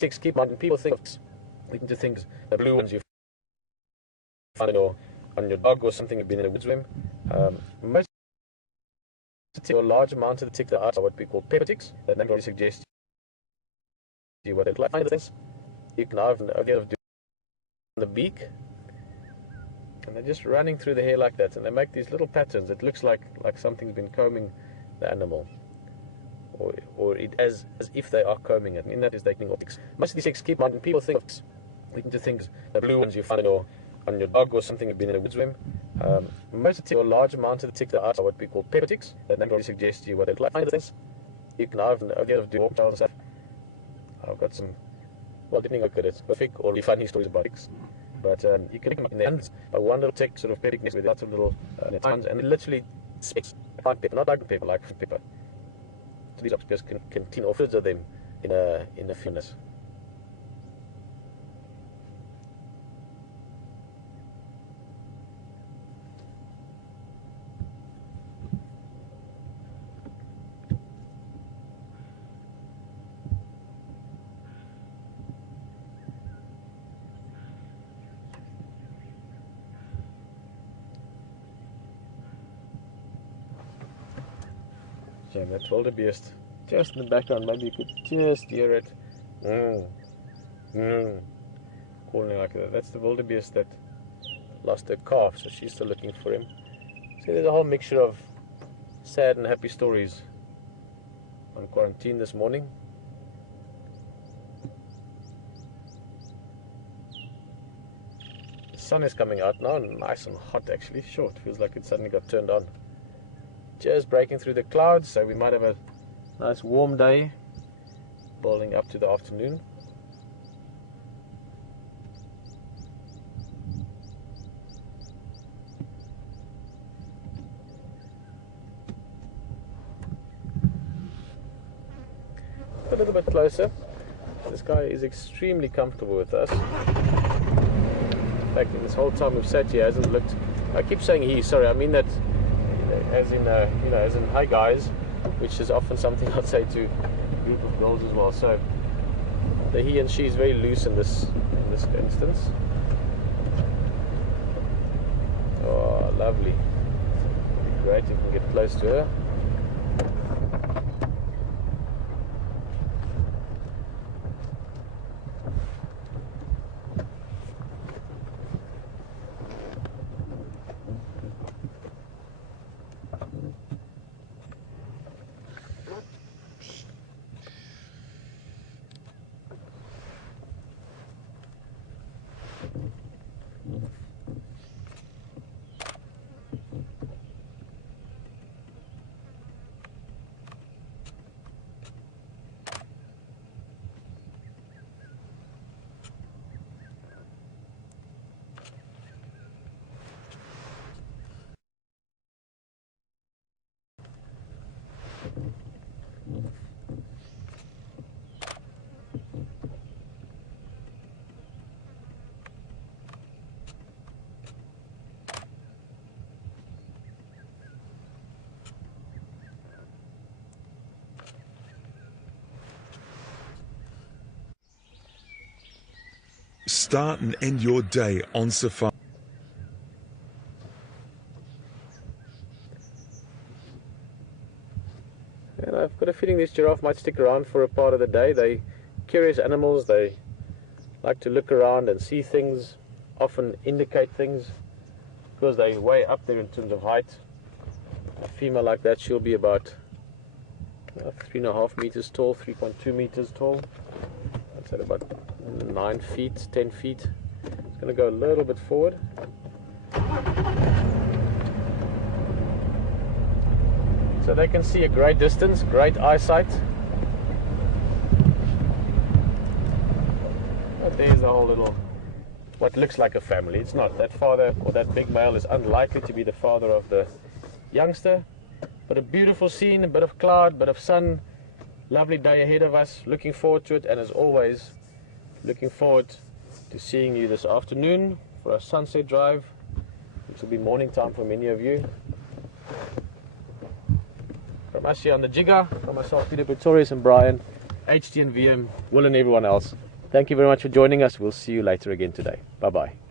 ticks keep on. People think into things. The blue ones you find on your dog or something you've been in a woods with him. Most or large amounts of the ticks are what we call pepper ticks. That name really suggests you what it's like. Find the things you can have on the beak, and they're just running through the hair like that, and they make these little patterns. It looks like something's been combing the animal, or as if they are combing it. And in that is taking optics. Most of these ticks keep on. People think into things. The blue ones you find on your dog or something you've been in a woods with him. Most of the or large amounts of the ticks are what we call pepper ticks. That name really suggests you what it's like. Find the things you can have and do walk and stuff. I've got some, well, depending on it's perfect or really funny stories about ticks. But you can pick them up in the hands by one little tick, sort of pepper with lots of little tines, and it literally spits fine pepper, not like pepper, like pepper. So these oxpeckers can clean off of them in a few minutes. So that wildebeest just in the background, maybe you could just hear it calling like that. That's the wildebeest that lost her calf, so she's still looking for him. So there's a whole mixture of sad and happy stories on quarantine this morning. The sun is coming out now, nice and hot actually. Sure, it feels like it suddenly got turned on. Just breaking through the clouds, so we might have a nice warm day building up to the afternoon. A little bit closer. This guy is extremely comfortable with us. In fact, this whole time we've sat here, hasn't looked. I keep saying he. Sorry, I mean that. As in, as in, hi guys, which is often something I'd say to a group of girls as well. So the he and she is very loose in this instance. Oh, lovely. Great if we can get close to her. Start and end your day on safari. And I've got a feeling this giraffe might stick around for a part of the day. They're curious animals. They like to look around and see things, often indicate things, because they're way up there in terms of height. A female like that, she'll be about 3.5 meters tall, 3.2 meters tall. That's at about 9 feet, 10 feet. It's going to go a little bit forward. So they can see a great distance, great eyesight. But there's the whole little, what looks like a family. It's not. That father or that big male is unlikely to be the father of the youngster. But a beautiful scene, a bit of cloud, a bit of sun. Lovely day ahead of us. Looking forward to it, and as always, looking forward to seeing you this afternoon for a sunset drive, which will be morning time for many of you. From us here on the Jigga, from myself, Peter Pretorius and Brian, HT and VM, Will and everyone else, thank you very much for joining us. We'll see you later again today. Bye-bye.